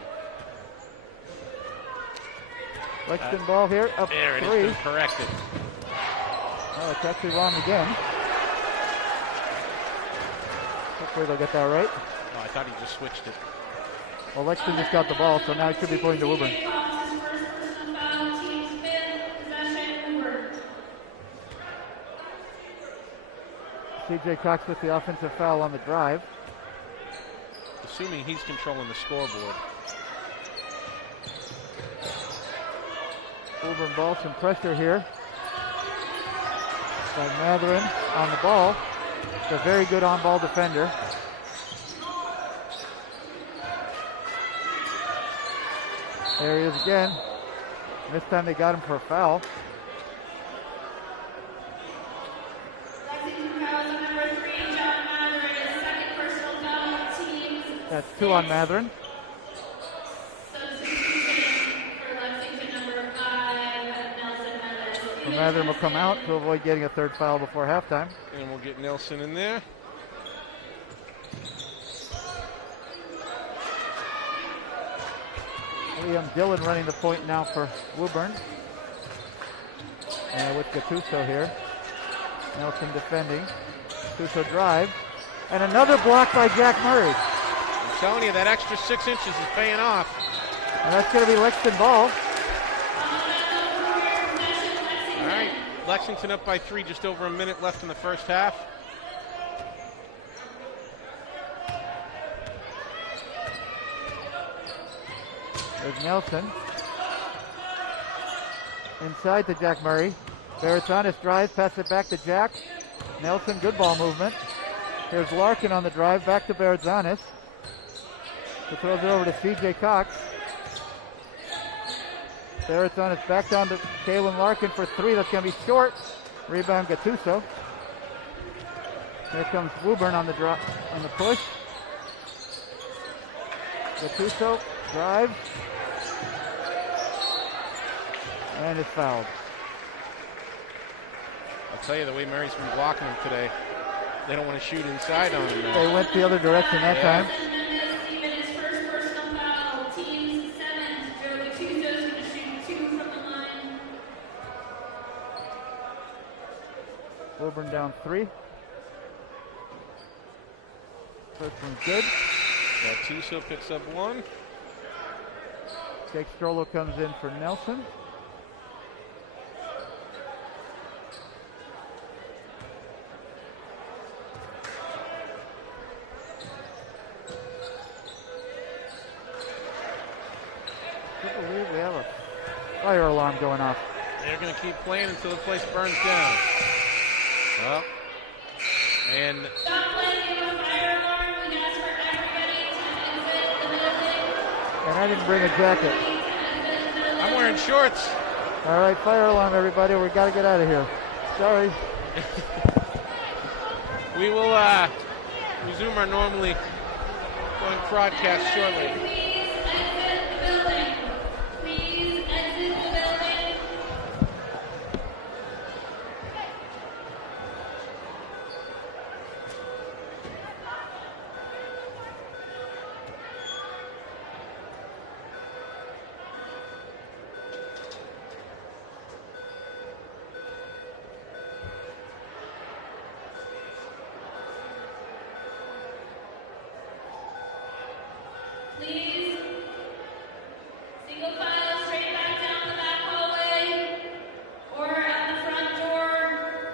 Lexington ball here, up there 3. It has been corrected. Oh, it's actually wrong again. Hopefully they'll get that right. Oh, I thought he just switched it. Well, Lexington just got the ball, so now he should be playing to Woburn. CJ Cox with the offensive foul on the drive. Assuming he's controlling the scoreboard. Woburn ball, some pressure here. By Matherin on the ball. It's a very good on-ball defender. There he is again. This time they got him for a foul. That's 2 on Matherin. So Matherin will come out to avoid getting a 3rd foul before halftime. And we'll get Nelson in there. Liam Dillon running the point now for Woburn. And with Gattuso here. Nelson defending. Gattuso drive. And another block by Jack Murray. I'm telling you, that extra 6 inches is paying off. And that's going to be Lexington ball. All right, Lexington up by 3, just over a minute left in the first half. There's Nelson. Inside to Jack Murray. Verizon drives, passes it back to Jack. Nelson, good ball movement. Here's Larkin on the drive, back to Verizon. He throws it over to CJ Cox. Verizon back down to Kalen Larkin for 3. That's going to be short. Rebound Gattuso. Here comes Woburn on the push. Gattuso drives. And is fouled. I'll tell you, the way Murray's been blocking him today, they don't want to shoot inside on him now. They went the other direction that time. Woburn down 3. First one's good. Gattuso picks up 1. Jake Strollo comes in for Nelson. I believe we have a fire alarm going off. They're going to keep playing until the place burns down. Well, and Stop playing the fire alarm. We ask for everybody to exit the building. And I didn't bring a jacket. I'm wearing shorts. All right, fire alarm, everybody. We got to get out of here. Sorry. We will resume our normally going broadcast shortly. Please exit the building. Please exit the building. Please, single file straight back down the back hallway or out the front door.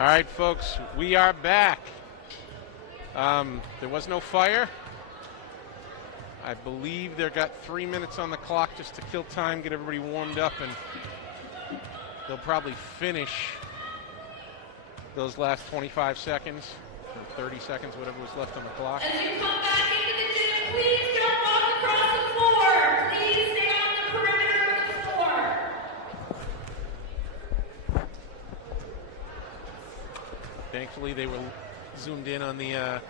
All right, folks, we are back. There was no fire. I believe they got 3 minutes on the clock just to kill time, get everybody warmed up, and they'll probably finish those last 25 seconds or 30 seconds, whatever was left on the clock. As you come back into the gym, please don't walk across the floor. Please stay on the perimeter of the floor. Thankfully, they were zoomed in on the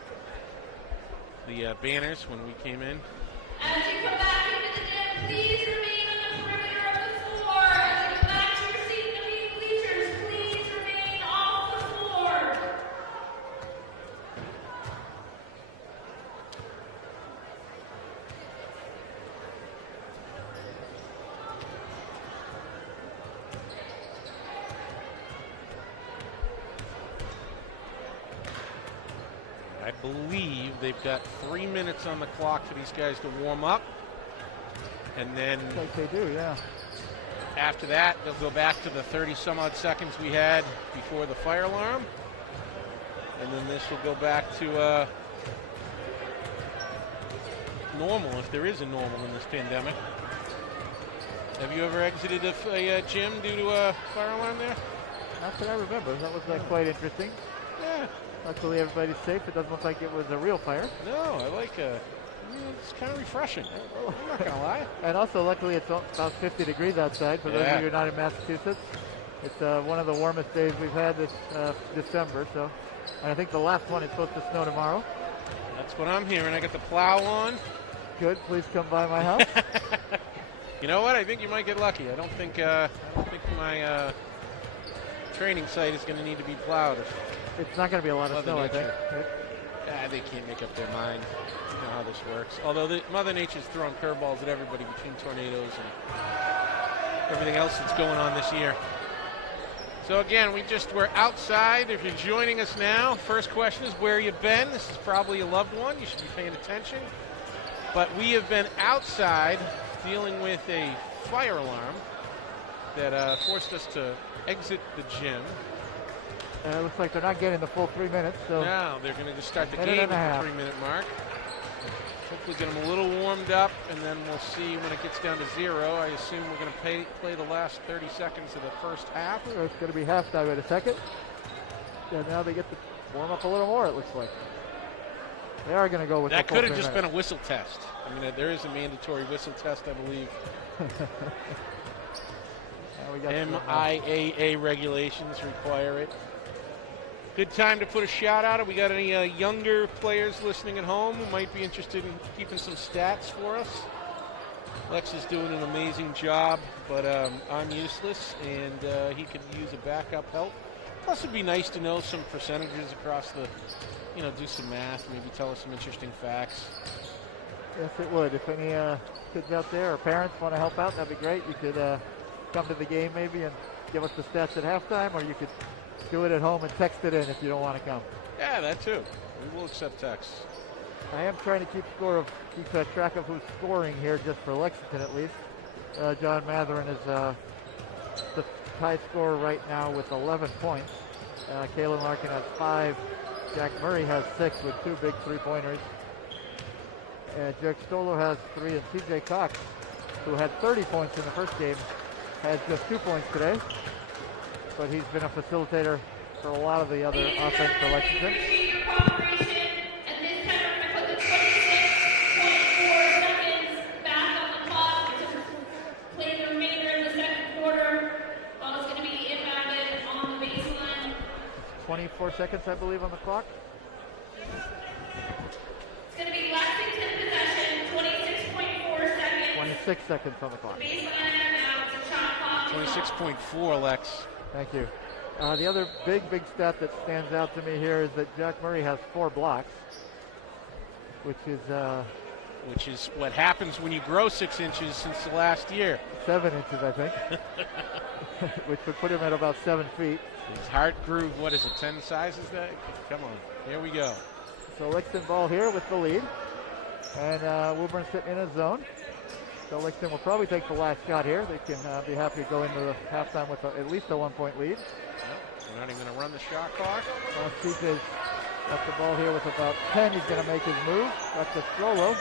banners when we came in. As you come back into the gym, please remain on the perimeter of the floor. As you come back to your seat in the main bleachers, please remain off the floor. I believe they've got 3 minutes on the clock for these guys to warm up. And then Like they do, yeah. after that, they'll go back to the 30-some-odd seconds we had before the fire alarm. And then this will go back to normal, if there is a normal in this pandemic. Have you ever exited a gym due to a fire alarm there? Not that I remember. That was quite interesting. Yeah. Luckily, everybody's safe. It doesn't look like it was a real fire. No, I like it's kind of refreshing. I'm not going to lie. And also, luckily, it's about 50 degrees outside. For those of you who are not in Massachusetts, it's one of the warmest days we've had this December. So, and I think the last one is supposed to snow tomorrow. That's what I'm hearing. I got the plow on. Good. Please come by my house. You know what? I think you might get lucky. I don't think my training site is going to need to be plowed. It's not going to be a lot of snow, I think. They can't make up their mind. You know how this works. Although Mother Nature's throwing curveballs at everybody between tornadoes and everything else that's going on this year. So again, we're outside. If you're joining us now, first question is where you been? This is probably a loved one. You should be paying attention. But we have been outside dealing with a fire alarm that forced us to exit the gym. It looks like they're not getting the full 3 minutes. So now they're going to just start the minute game and a at half. the 3-minute mark. Hopefully get them a little warmed up, and then we'll see when it gets down to 0. I assume we're going to play the last 30 seconds of the first half. It's going to be halftime in a second. And now they get to warm up a little more, it looks like. They are going to go with that the full could have 3 just minutes. been a whistle test. I mean, there is a mandatory whistle test, I believe. We got MIAA regulations require it. Good time to put a shout out. Have we got any younger players listening at home who might be interested in keeping some stats for us? Lex is doing an amazing job, but I'm useless, and he could use a backup help. Plus, it'd be nice to know some percentages across the, do some math, maybe tell us some interesting facts. Yes, it would. If any kids out there or parents want to help out, that'd be great. You could come to the game maybe and give us the stats at halftime, or you could do it at home and text it in if you don't want to come. Yeah, that too. We will accept texts. I am trying to keep track of who's scoring here, just for Lexington at least. John Matherin is the high scorer right now with 11 points. Kalen Larkin has 5. Jack Murray has 6 with 2 big 3-pointers. Jack Stolo has 3, and CJ Cox, who had 30 points in the first game, has just 2 points today. But he's been a facilitator for a lot of the other offense for Lexington. Appreciate your cooperation. At this time, we're going to put the 26.4 seconds back on the clock to play the remainder of the second quarter. Ball is going to be inbounded on the baseline. 24 seconds, I believe, on the clock. It's going to be Lexington possession, 26.4 seconds. 26 seconds on the clock. Baseline out to shot clock. 26.4, Lex. Thank you. The other big stat that stands out to me here is that Jack Murray has 4 blocks, which is what happens when you grow 6 inches since the last year. 7 inches, I think, which would put him at about 7 feet. His heart grew, 10 sizes? Come on, here we go. So Lexington ball here with the lead, and Woburn sitting in a zone. So Lexington will probably take the last shot here. They can be happy to go into the halftime with at least a 1-point lead. Yep. Not even going to run the shot clock. Well, CJ's got the ball here with about 10. He's going to make his move. Got the Strollo.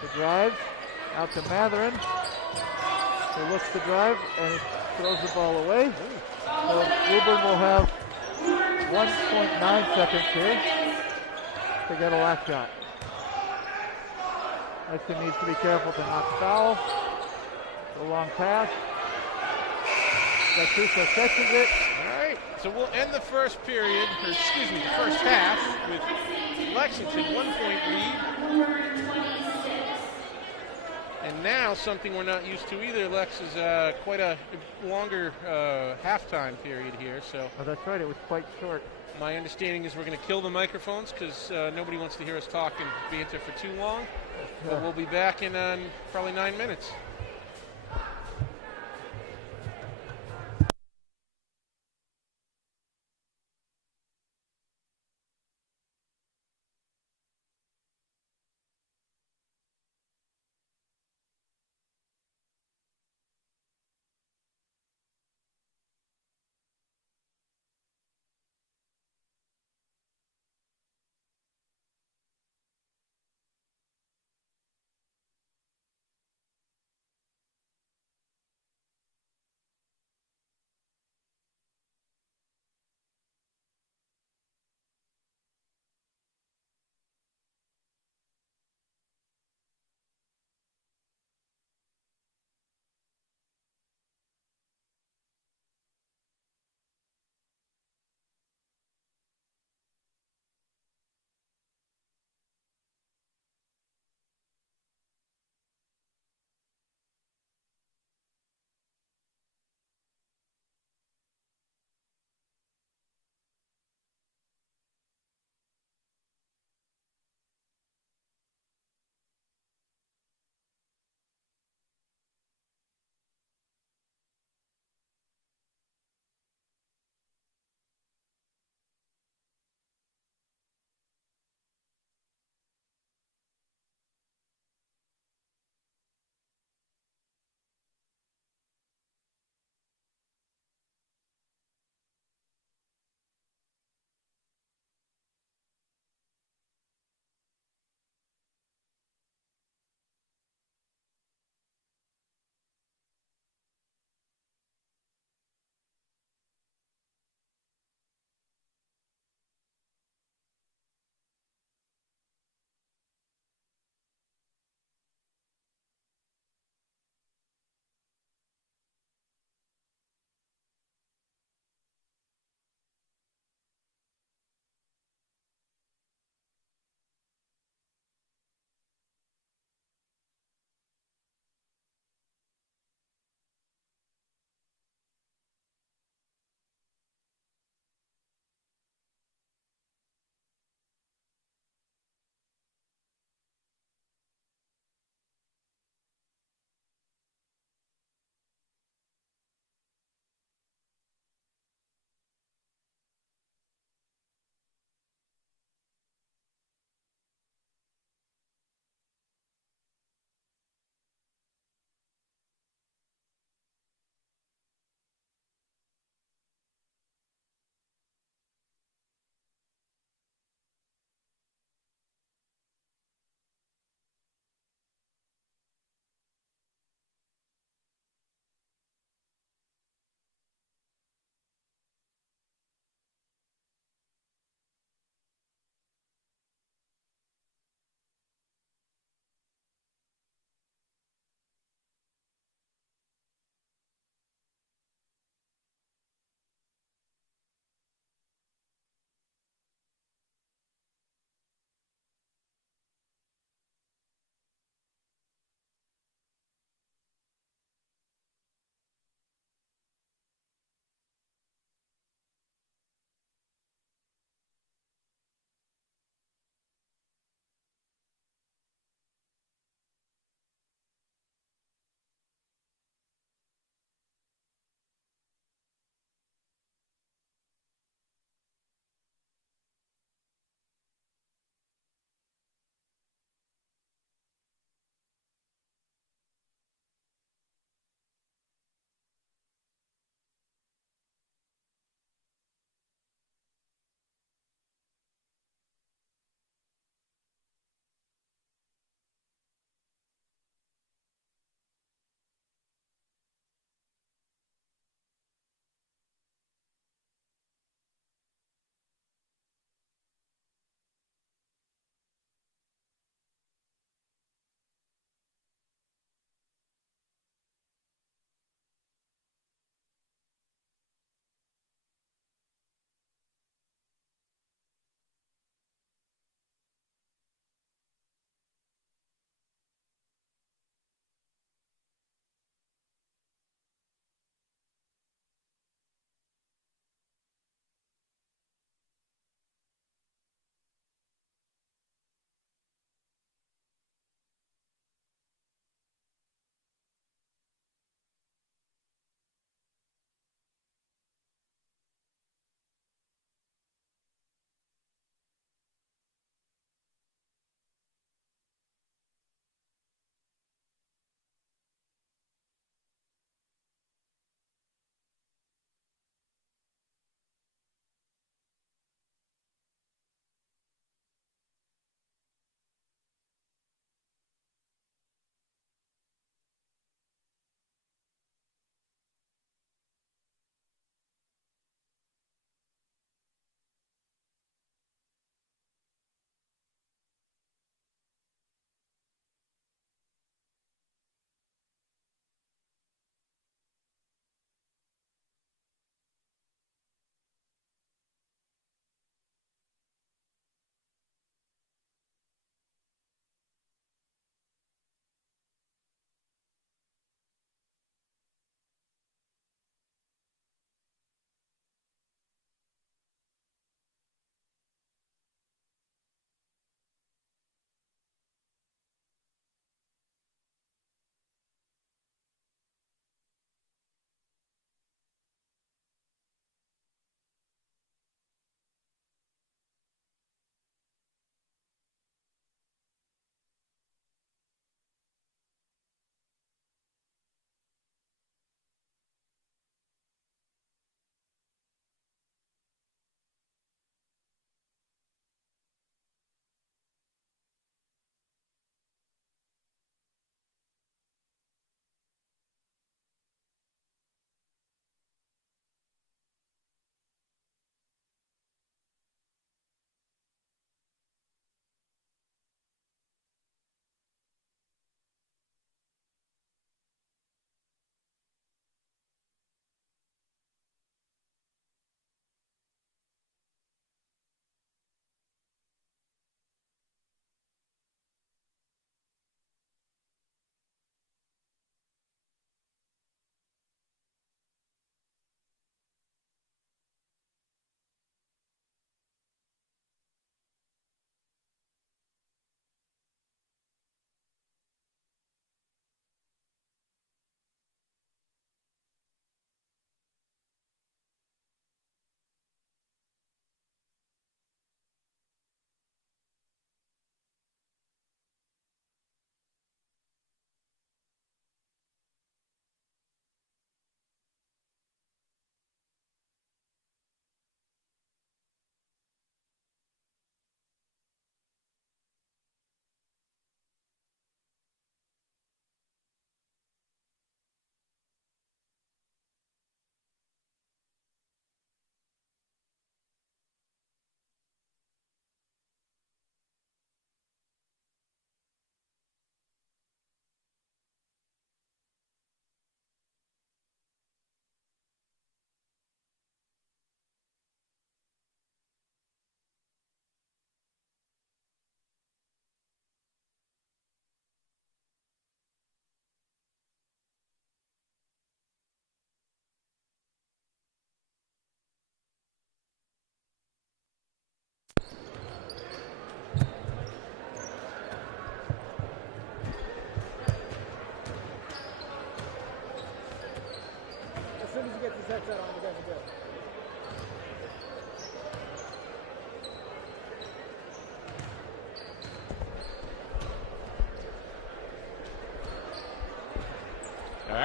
The drive out to Matherin. He looks to drive and throws the ball away. So Woburn will have 1.9 seconds here to get a last shot. Lexington needs to be careful to not foul. The long pass. Gattuso catches it. All right, so we'll end the first period, or excuse me, the first half with Lexington 1 point lead. And now something we're not used to either, Lex, is quite a longer halftime period here. So Oh, that's right, it was quite short. my understanding is we're going to kill the microphones because nobody wants to hear us talk and banter for too long. But we'll be back in probably 9 minutes.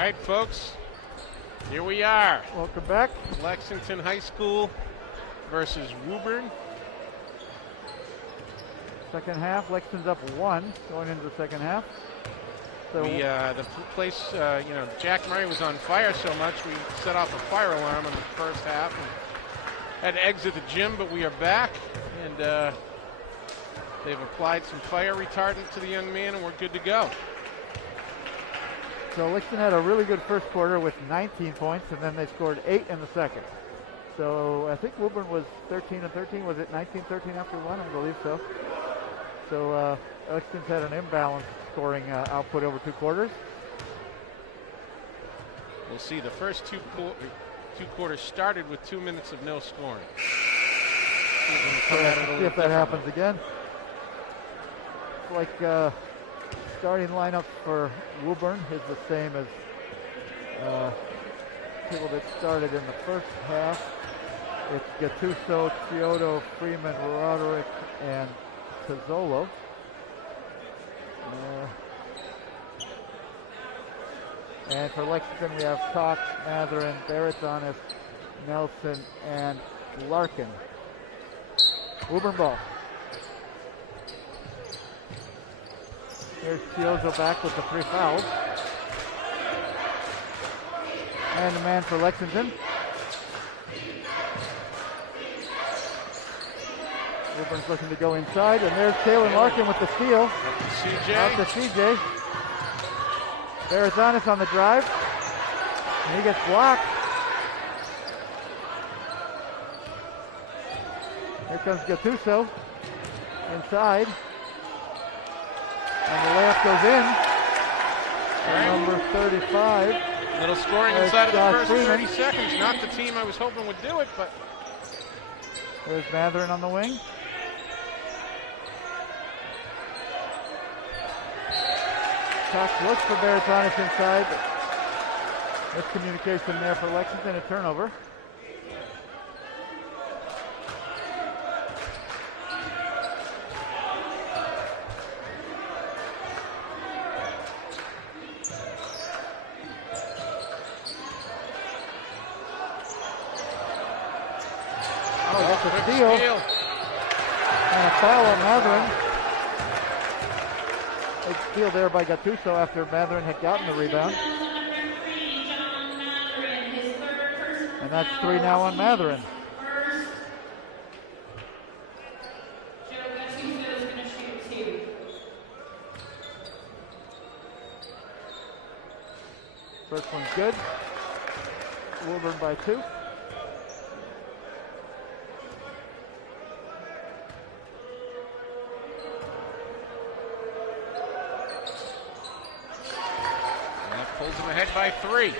right, folks, here we are. Welcome back. Lexington High School versus Woburn. Second half, Lexington's up 1 going into the second half. So The place, Jack Murray was on fire so much we set off a fire alarm in the first half and had to exit the gym, but we are back, and they've applied some fire retardant to the young man, and we're good to go. So Lexington had a really good first quarter with 19 points, and then they scored 8 in the second. So I think Woburn was 13-13. Was it 19-13 after one? I believe so. So Lexington's had an imbalanced scoring output over 2 quarters. We'll see. The first two quarters started with 2 minutes of no scoring. See if that happens again. It's like starting lineup for Woburn is the same as people that started in the first half. It's Gattuso, Chiodo, Freeman, Roderick, and Pizzolo. And for Lexington, we have Cox, Matherin, Barrettonis, Nelson, and Larkin. Woburn ball. Here's Chiozo back with the 3 fouls. And the man for Lexington. Woburn's looking to go inside, and there's Kalen Larkin with the steal. Out to CJ. Barrettonis on the drive. And he gets blocked. Here comes Gattuso. Inside. And the layup goes in. And number 35. Little scoring inside of the first Freeman. 30 seconds. Not the team I was hoping would do it, but. There's Matherin on the wing. Cox looks for Barrettonis inside. Miscommunication there for Lexington, a turnover. A steal. And a foul on Matherin. Big steal there by Gattuso after Matherin had gotten the rebound. And that's 3 now on Matherin. First one's good. Woburn by 2. Pulls him ahead by 3.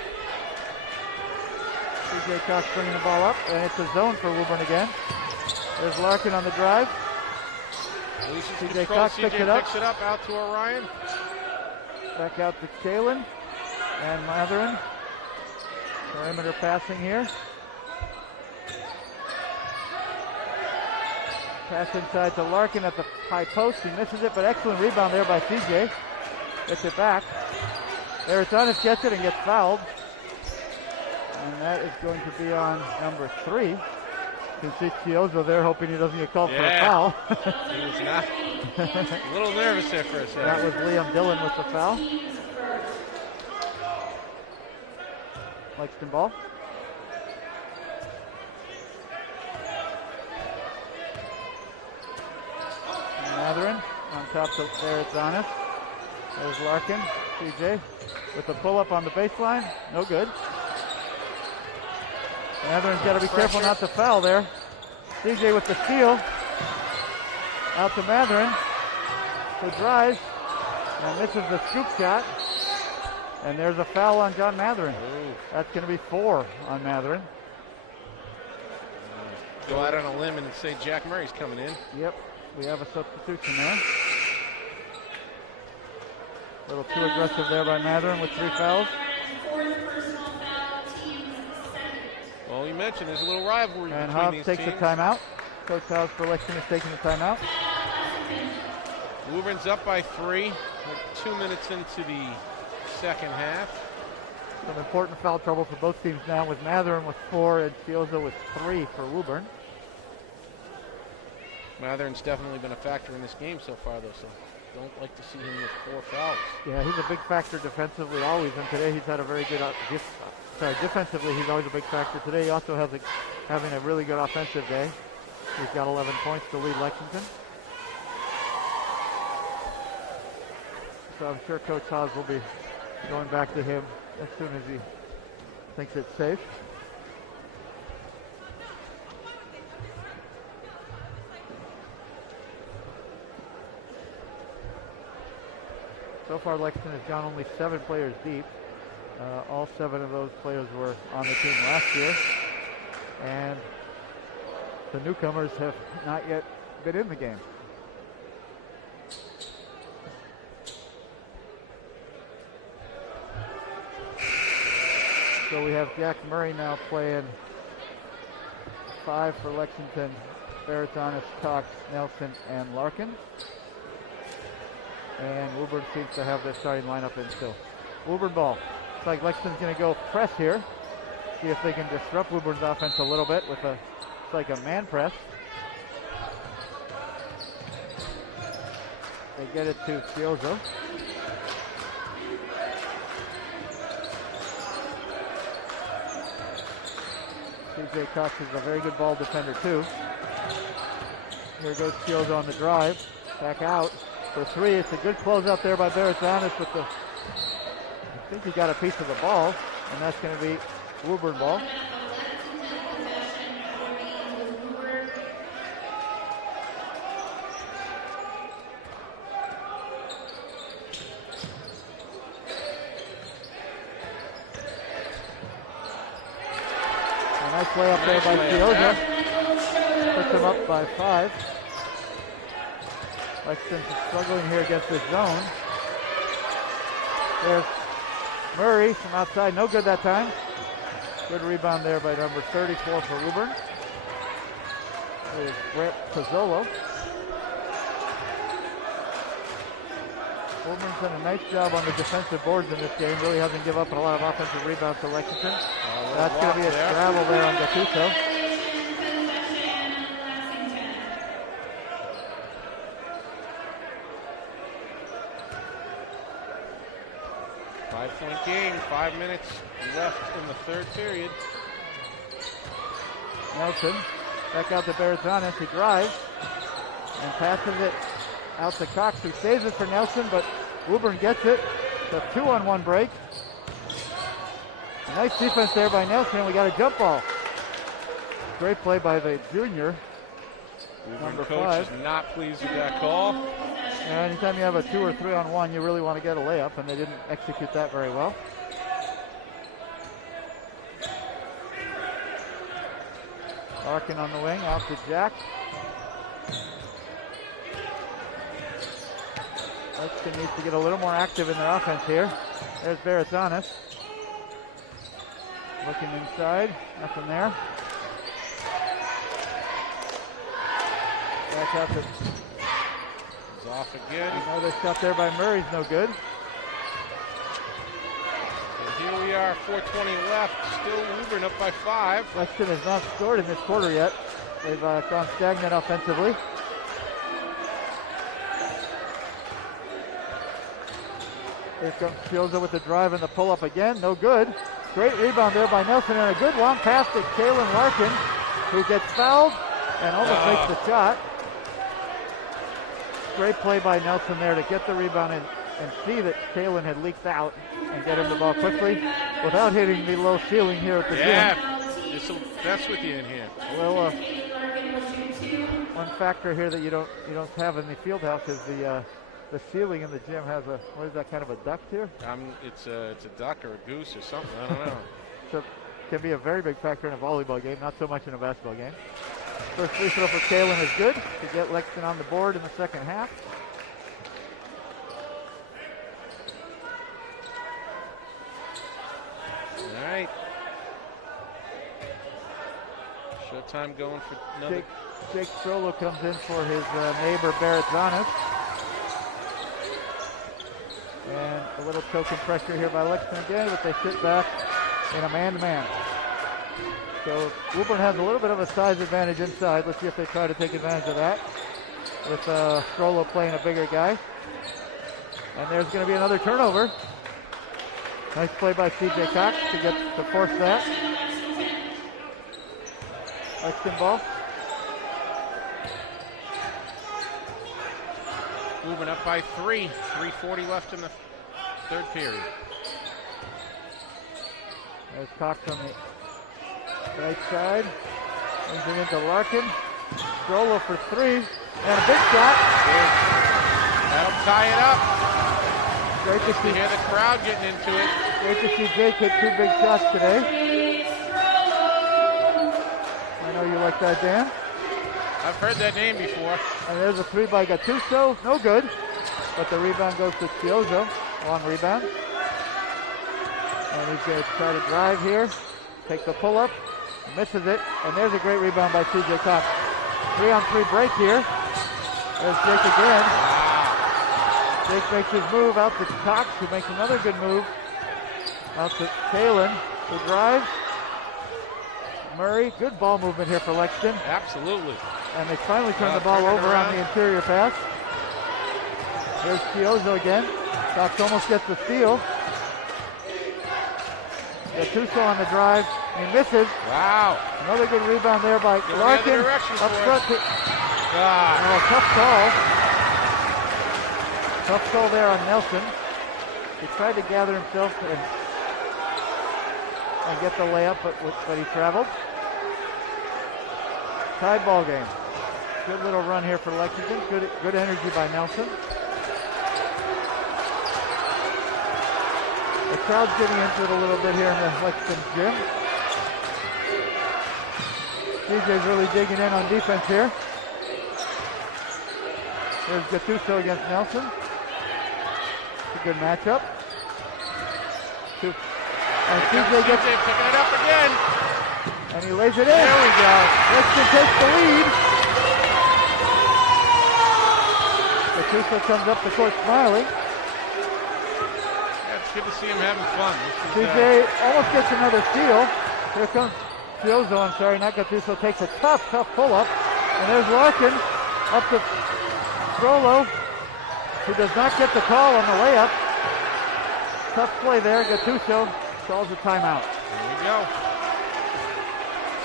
CJ Cox bringing the ball up, and it's a zone for Woburn again. There's Larkin on the drive. CJ Cox picks it up out to Orion. Back out to Kalen and Matherin. Perimeter passing here. Pass inside to Larkin at the high post. He misses it, but excellent rebound there by CJ. Gets it back. Barrettonis gets it and gets fouled. And that is going to be on number 3. You can see Chiozo there hoping he doesn't get called for a foul. He was not. A little nervous there for a second. That was Liam Dillon with the foul. Lexington ball. Matherin on top of Barrettonis. There's Larkin. CJ with the pull-up on the baseline. No good. Matherin's got to be careful not to foul there. CJ with the steal. Out to Matherin. Who drives and misses the scoop shot. And there's a foul on John Matherin. That's going to be 4 on Matherin. Go out on a limb and say Jack Murray's coming in. Yep, we have a substitution there. A little too aggressive there by Matherin with 3 fouls. Well, you mentioned there's a little rivalry and between Hobbs these takes teams. a timeout. Coach Hobbs for Lexington is taking the timeout. Woburn's up by 3. We're 2 minutes into the second half. Some important foul trouble for both teams now, with Matherin with 4 and Chiozo with 3 for Woburn. Matherin's definitely been a factor in this game so far, though, so don't like to see him with 4 fouls. Yeah, he's a big factor defensively always, and today he's had a very good, defensively he's always a big factor. Today he also has having a really good offensive day. He's got 11 points to lead Lexington. So I'm sure Coach Haas will be going back to him as soon as he thinks it's safe. So far, Lexington has gone only 7 players deep. All 7 of those players were on the team last year. And the newcomers have not yet been in the game. So we have Jack Murray now playing 5 for Lexington, Baratonis, Cox, Nelson, and Larkin. And Woburn seems to have their starting lineup in still. Woburn ball. Looks like Lexington's going to go press here. See if they can disrupt Woburn's offense a little bit with it's like a man press. They get it to Chiozo. CJ Cox is a very good ball defender too. Here goes Chiozo on the drive. Back out for 3. It's a good closeout there by Baratonis with I think he got a piece of the ball, and that's going to be Woburn ball. A nice play up there by Chiozo. Puts him up by 5. Lexington's struggling here against this zone. There's Murray from outside, no good that time. Good rebound there by number 34 for Woburn. There's Brett Pizzolo. Woburn's done a nice job on the defensive boards in this game. Really hasn't given up a lot of offensive rebounds to Lexington. That's going to be a travel there on Gattuso. Five-point game, 5 minutes left in the 3rd period. Nelson back out to Baratonis. He drives and passes it out to Cox, who saves it for Nelson, but Woburn gets it. It's a 2-on-1 break. Nice defense there by Nelson. We got a jump ball. Great play by the junior. Number 5 is not pleased with that call. Anytime you have a 2 or 3-on-1, you really want to get a layup, and they didn't execute that very well. Larkin on the wing, out to Jack. Lexington needs to get a little more active in their offense here. There's Baratonis. Looking inside, nothing there. Back out to... It's off again. Another shot there by Murray's no good. So here we are, 4:20 left. Still Woburn up by 5. Lexington has not scored in this quarter yet. They've gone stagnant offensively. Here comes Chiozo with the drive and the pull-up again. No good. Great rebound there by Nelson, and a good long pass to Kalen Larkin, who gets fouled and almost makes the shot. Great play by Nelson there to get the rebound and see that Kalen had leaked out and get him the ball quickly without hitting the low ceiling here at the gym. Yeah, this will mess with you in here. Well, one factor here that you don't have in the field house is the ceiling in the gym has what is that, kind of a duct here? It's a duck or a goose or something, I don't know. So it can be a very big factor in a volleyball game, not so much in a basketball game. First free throw for Kalen is good to get Lexington on the board in the second half. All right. Showtime going for another. Jake Strollo comes in for his neighbor Baratonis. And a little choking pressure here by Lexington again, but they sit back in a man-to-man. So Woburn has a little bit of a size advantage inside. Let's see if they try to take advantage of that with Strollo playing a bigger guy. And there's going to be another turnover. Nice play by CJ Cox to force that. Lexington ball. Woburn up by 3. 3:40 left in the third period. There's Cox on the right side. Brings it into Larkin. Strollo for 3. And a big shot. That'll tie it up. Great to see. You hear the crowd getting into it. Great to see Jake hit 2 big shots today. I know you like that, Dan. I've heard that name before. And there's a 3 by Gattuso. No good. But the rebound goes to Chiozo. Long rebound. And he's going to try to drive here. Take the pull-up. Misses it. And there's a great rebound by CJ Cox. 3-on-3 break here. There's Jake again. Jake makes his move out to Cox, who makes another good move. Out to Kalen, who drives. Murray, good ball movement here for Lexington. Absolutely. And they finally turn the ball over on the interior pass. Here's Chiozo again. Cox almost gets the steal. Gattuso on the drive. He misses. Wow. Another good rebound there by Larkin. Up front. Tough call. Tough call there on Nelson. He tried to gather himself and get the layup, but he traveled. Tied ball game. Good little run here for Lexington. Good energy by Nelson. The crowd's getting into it a little bit here in the Lexington gym. DJ's really digging in on defense here. There's Gattuso against Nelson. It's a good matchup. And CJ gets picking it up again. And he lays it in. There we go. Lexington takes the lead. Gattuso comes up the court smiling. It's good to see him having fun. CJ almost gets another steal. Here comes Chiozo, I'm sorry, not Gattuso, takes a tough pull-up. And there's Larkin up to Strollo, who does not get the call on the layup. Tough play there. Gattuso calls a timeout. There we go.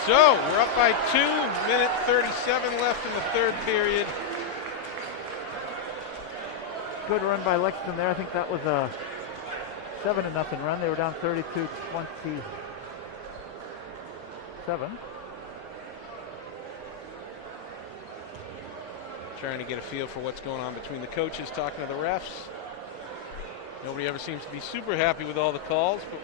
So, we're up by 2, minute 37 left in the third period. Good run by Lexington there. I think that was a 7-0 run. They were down 32-27. Trying to get a feel for what's going on between the coaches, talking to the refs. Nobody ever seems to be super happy with all the calls, but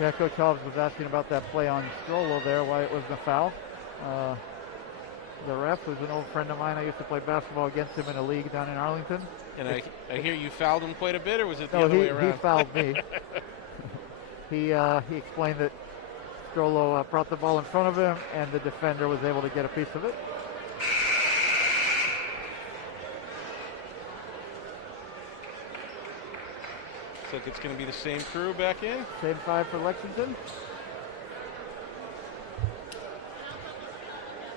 yeah, Coach Hobbs was asking about that play on Strollo there, why it wasn't a foul. The ref was an old friend of mine. I used to play basketball against him in a league down in Arlington. And I hear you fouled him quite a bit, or was it the no, other way around? He fouled me. He explained that Strollo brought the ball in front of him, and the defender was able to get a piece of it. Looks like it's going to be the same crew back in. Same 5 for Lexington.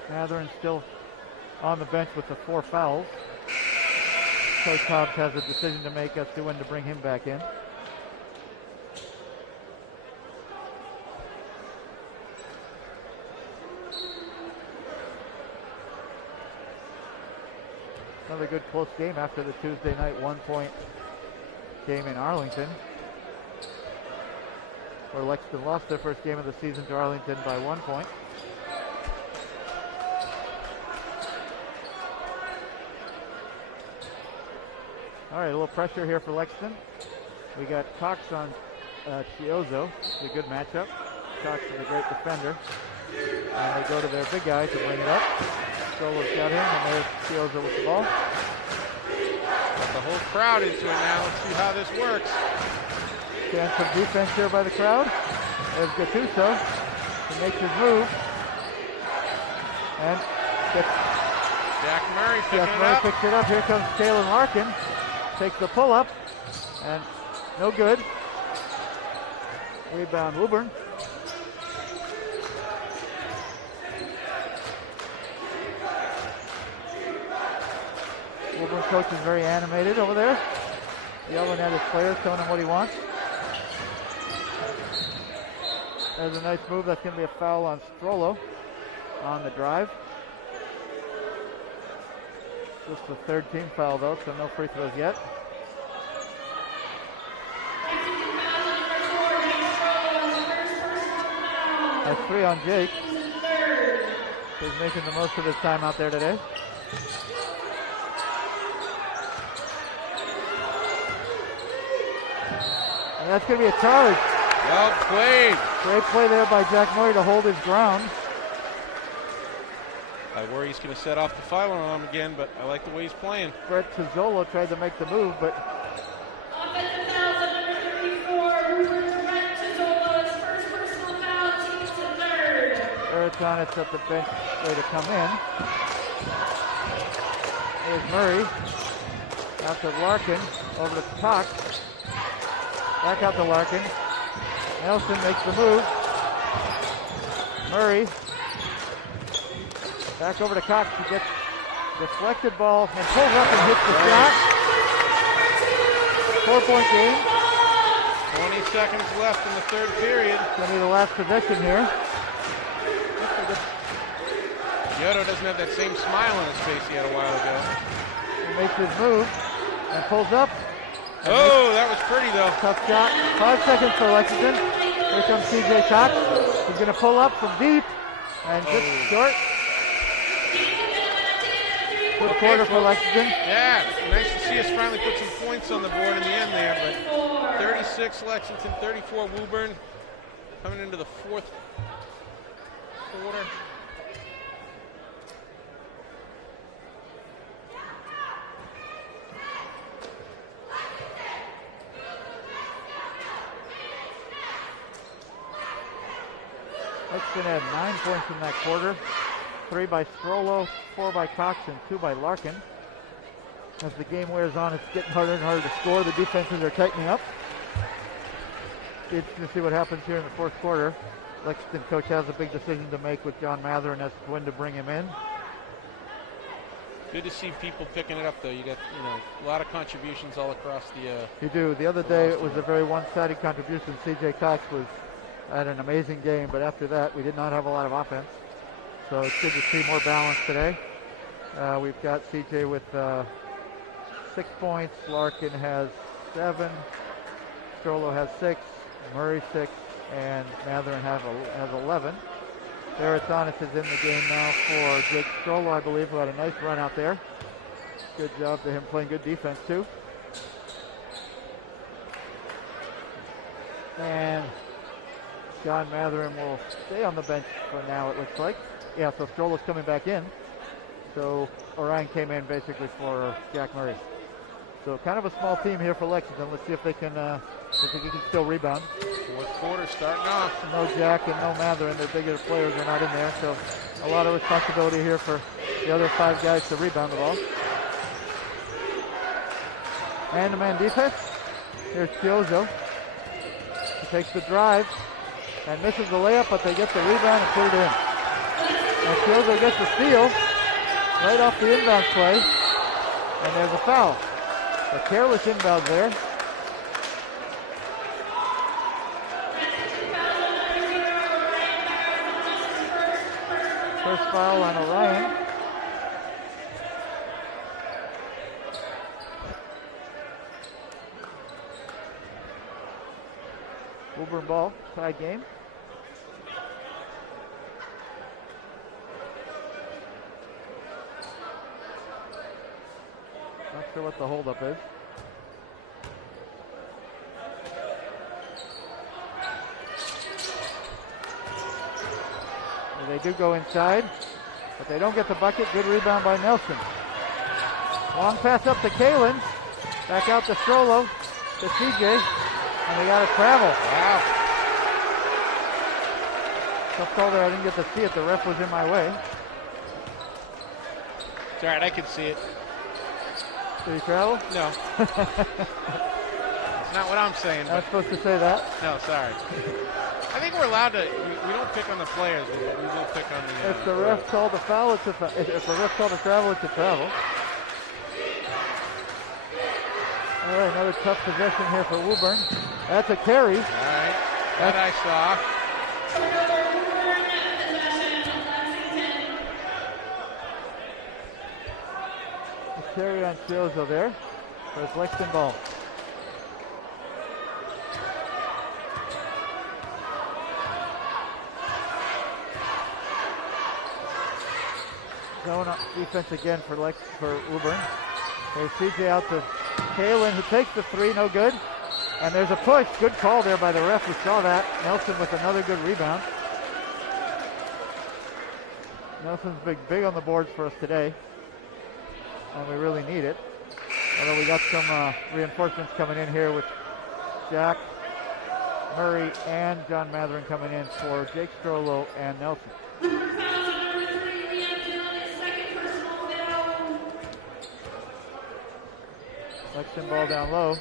Matherin still on the bench with the 4 fouls. Coach Hobbs has a decision to make as to when to bring him back in. Another good close game after the Tuesday night 1-point game in Arlington, where Lexington lost their first game of the season to Arlington by 1 point. All right, a little pressure here for Lexington. We got Cox on Chiozo. It's a good matchup. Cox is a great defender. And they go to their big guy to bring it up. Strollo's got him, and there's Chiozo with the ball. Got the whole crowd into it now. Let's see how this works. Chance of defense here by the crowd. There's Gattuso. He makes his move. And gets Jack Murray picking Jack it Murray up. picks it up. Here comes Kalen Larkin. Takes the pull-up. And no good. Rebound Woburn. Woburn coach is very animated over there. Yelling at his players, telling him what he wants. There's a nice move. That's going to be a foul on Strollo on the drive. Just the third team foul though, so no free throws yet. That's 3 on Jake. He's making the most of his time out there today. And that's going to be a charge. Well played. Great play there by Jack Murray to hold his ground. I worry he's going to set off the foul on him again, but I like the way he's playing. Brett Tizzolo tried to make the move, but Offensive fouls on number 34, Woburn Brett Tizzolo, his first personal foul, teams to third. Eritonitz at the bench ready to come in. There's Murray. Out to Larkin. Over to Cox. Back out to Larkin. Nelson makes the move. Murray. Back over to Cox. He gets deflected ball and pulls up and hits the shot. 4-point game. 20 seconds left in the third period. Going to be the last possession here. Yodo doesn't have that same smile on his face he had a while ago. He makes his move and pulls up. And Oh, that was pretty though. tough shot. 5 seconds for Lexington. Here comes TJ Cox. He's going to pull up from deep and just short. Good quarter for Lexington. Yeah, nice to see us finally put some points on the board in the end there, but 36 Lexington, 34 Woburn. Coming into the fourth quarter. Lexington had 9 points in that quarter. 3 by Strollo, 4 by Cox, and 2 by Larkin. As the game wears on, it's getting harder and harder to score. The defenses are tightening up. Interesting to see what happens here in the fourth quarter. Lexington coach has a big decision to make with John Mather and as to when to bring him in. Good to see people picking it up though. You got, a lot of contributions all across the You do. The other day it was a very one-sided contribution. CJ Cox had an amazing game, but after that we did not have a lot of offense. So it's good to see more balance today. We've got CJ with 6 points. Larkin has 7. Strollo has 6. Murray 6. And Matherin has 11. Verizon is in the game now for Jake Strollo, I believe, who had a nice run out there. Good job to him playing good defense too. And John Matherin will stay on the bench for now, it looks like. Yeah, so Strollo's coming back in. So Orion came in basically for Jack Murray. So kind of a small team here for Lexington. Let's see if they can still rebound. fourth quarter starting off. No Jack and no Matherin. Their bigger players are not in there. So a lot of responsibility here for the other 5 guys to rebound the ball. Man-to-man defense. Here's Chiozo. He takes the drive and misses the layup, but they get the rebound and put it in. And Chiozo gets the steal right off the inbound play. And there's a foul. A careless inbound there. First foul on Orion. Woburn ball, tie game. Not sure what the holdup is. They do go inside, but they don't get the bucket. Good rebound by Nelson. Long pass up to Kalen. Back out to Strollo, to CJ, and they got to travel. Wow. Tough call there. I didn't get to see it. The ref was in my way. It's all right, I can see it. Did he travel? No. That's not what I'm saying. Not supposed to say that. No, sorry. I think we're allowed to. We don't pick on the players, but we will pick on the. If the ref called a foul, it's a foul. If the ref called a travel, it's a travel. All right, another tough possession here for Woburn. That's a carry. All right, that I saw. A carry on Chiozo there for his Lexington ball. Zone defense again for Woburn. There's CJ out to Kalen, who takes the three, no good. And there's a push. Good call there by the ref. We saw that. Nelson with another good rebound. Nelson's big on the boards for us today. And we really need it. Although we got some reinforcements coming in here with Jack Murray and John Matherin coming in for Jake Strollo and Nelson. Lexington ball down low.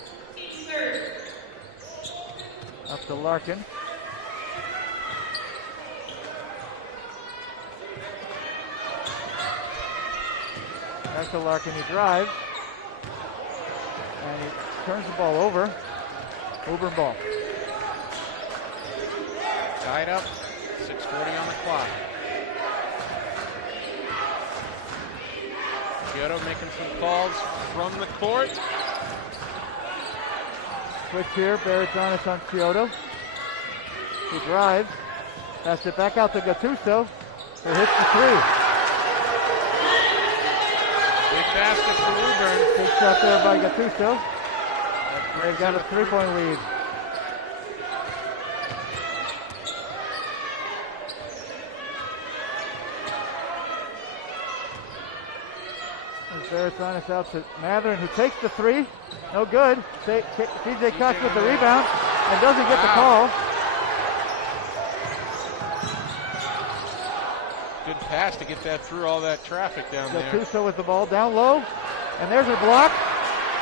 Up to Larkin. Back to Larkin, he drives. And he turns the ball over. Woburn ball. Tied up, 6:40 on the clock. Chiodo making some calls from the court. Switch here, Barrett-Jonas on Chiodo. He drives. Pass it back out to Gattuso, who hits the three. Big basket for Woburn. Big shot there by Gattuso. They've got a 3-point lead. Barrett-Jonas out to Matherin, who takes the three. No good. CJ Cox with the rebound and doesn't get the call. Good pass to get that through all that traffic down there. Gattuso with the ball down low. And there's a block.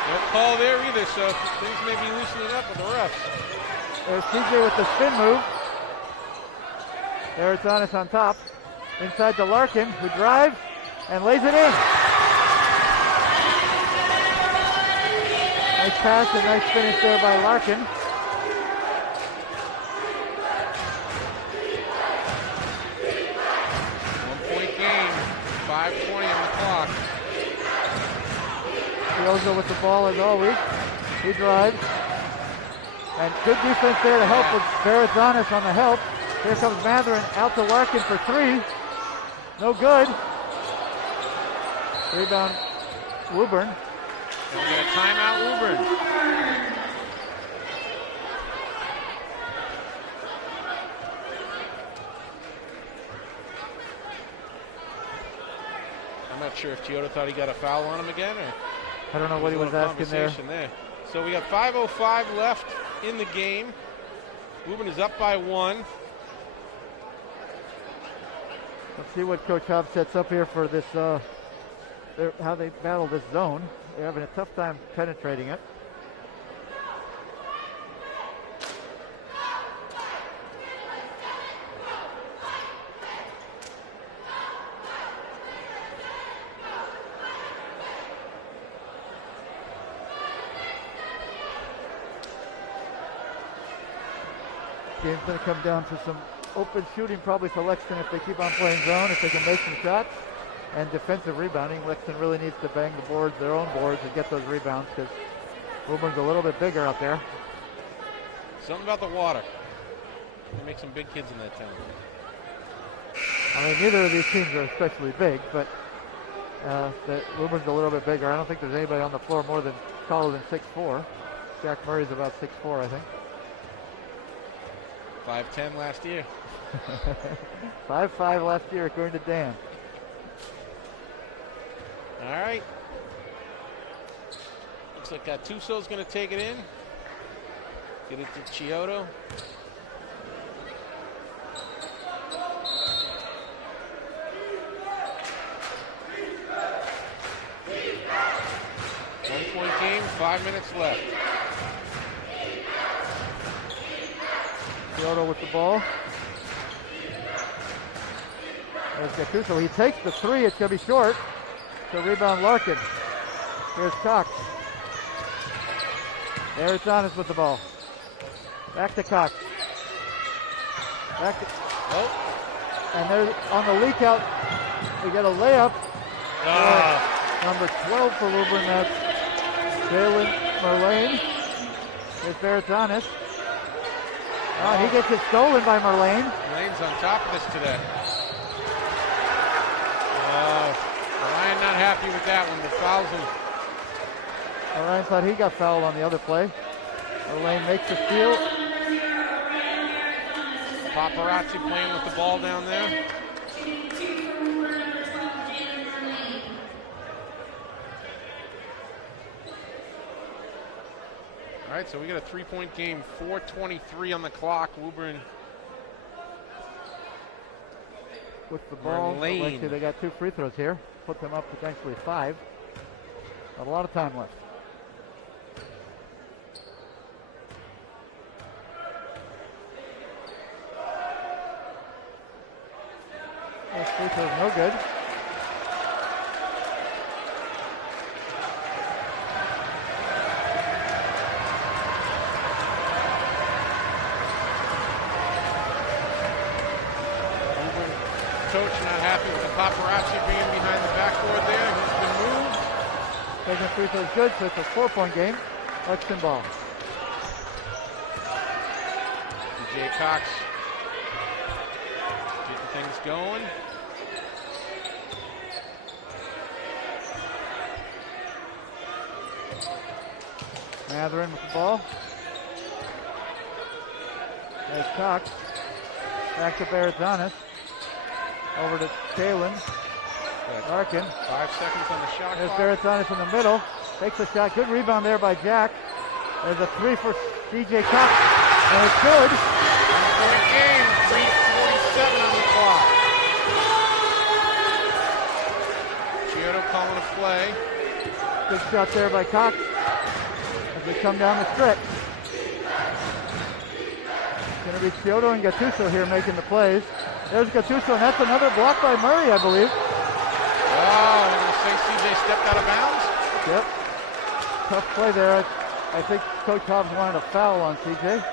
No call there either, so things may be loosening up with the refs. There's CJ with the spin move. Barrett-Jonas on top. Inside to Larkin, who drives and lays it in. Nice pass and nice finish there by Larkin. One-point game, 5:20 on the clock. Chiozo with the ball as always. He drives. And good defense there to help with Barrett-Jonas on the help. Here comes Matherin out to Larkin for three. No good. Rebound Woburn. And we got a timeout, Woburn. I'm not sure if Chiodo thought he got a foul on him again, or I don't know what he was asking there. So we got 5:05 left in the game. Woburn is up by 1. Let's see what Coach Hobbs sets up here for this, how they battle this zone. They're having a tough time penetrating it. Game's going to come down to some open shooting probably for Lexington if they keep on playing zone, if they can make some shots. And defensive rebounding. Lexington really needs to bang the boards, their own boards, and get those rebounds because Woburn's a little bit bigger out there. Something about the water. They make some big kids in that town. I mean, neither of these teams are especially big, but Woburn's a little bit bigger. I don't think there's anybody on the floor taller than 6'4". Jack Murray's about 6'4", I think. 5'10" last year. 5'5" last year according to Dan. All right. Looks like Gattuso's going to take it in. Get it to Chiodo. 5 minutes left. Chiodo with the ball. There's Gattuso. He takes the three. It's going to be short. So rebound Larkin. Here's Cox. There's Donis with the ball. Back to Cox. Back to... And there's on the leak out. We get a layup. Number 12 for Woburn. That's Jalen Merlane. Here's Bertonis. He gets it stolen by Merlane. Merlane's on top of this today. Ryan not happy with that one, but fouls him. Ryan thought he got fouled on the other play. Merlane makes the steal. Paparazzi playing with the ball down there. All right, so we got a 3-point game, 4:23 on the clock. Woburn with the ball. Let's see, they got 2 free throws here. Put them up potentially 5. Not a lot of time left. Those free throws no good. Coach not happy with the paparazzi being behind the backboard there. He's been moved. Second free throw is good, so it's a 4-point game. Lexington ball. DJ Cox getting things going. Matherin with the ball. There's Cox. Back to Bertonis. Over to Kalen. Larkin. 5 seconds on the shot There's clock. Bertonis in the middle. Takes a shot. Good rebound there by Jack. There's a 3 for DJ Cox. And it's good. 1-point game. 3:47 on the clock. Chiodo calling a play. Good shot there by Cox as we come down the stretch. It's going to be Chiodo and Gattuso here making the plays. There's Gattuso, and that's another block by Murray, I believe. Oh, I'm going to say CJ stepped out of bounds. Yep. Tough play there. I think Coach Hobbs wanted a foul on CJ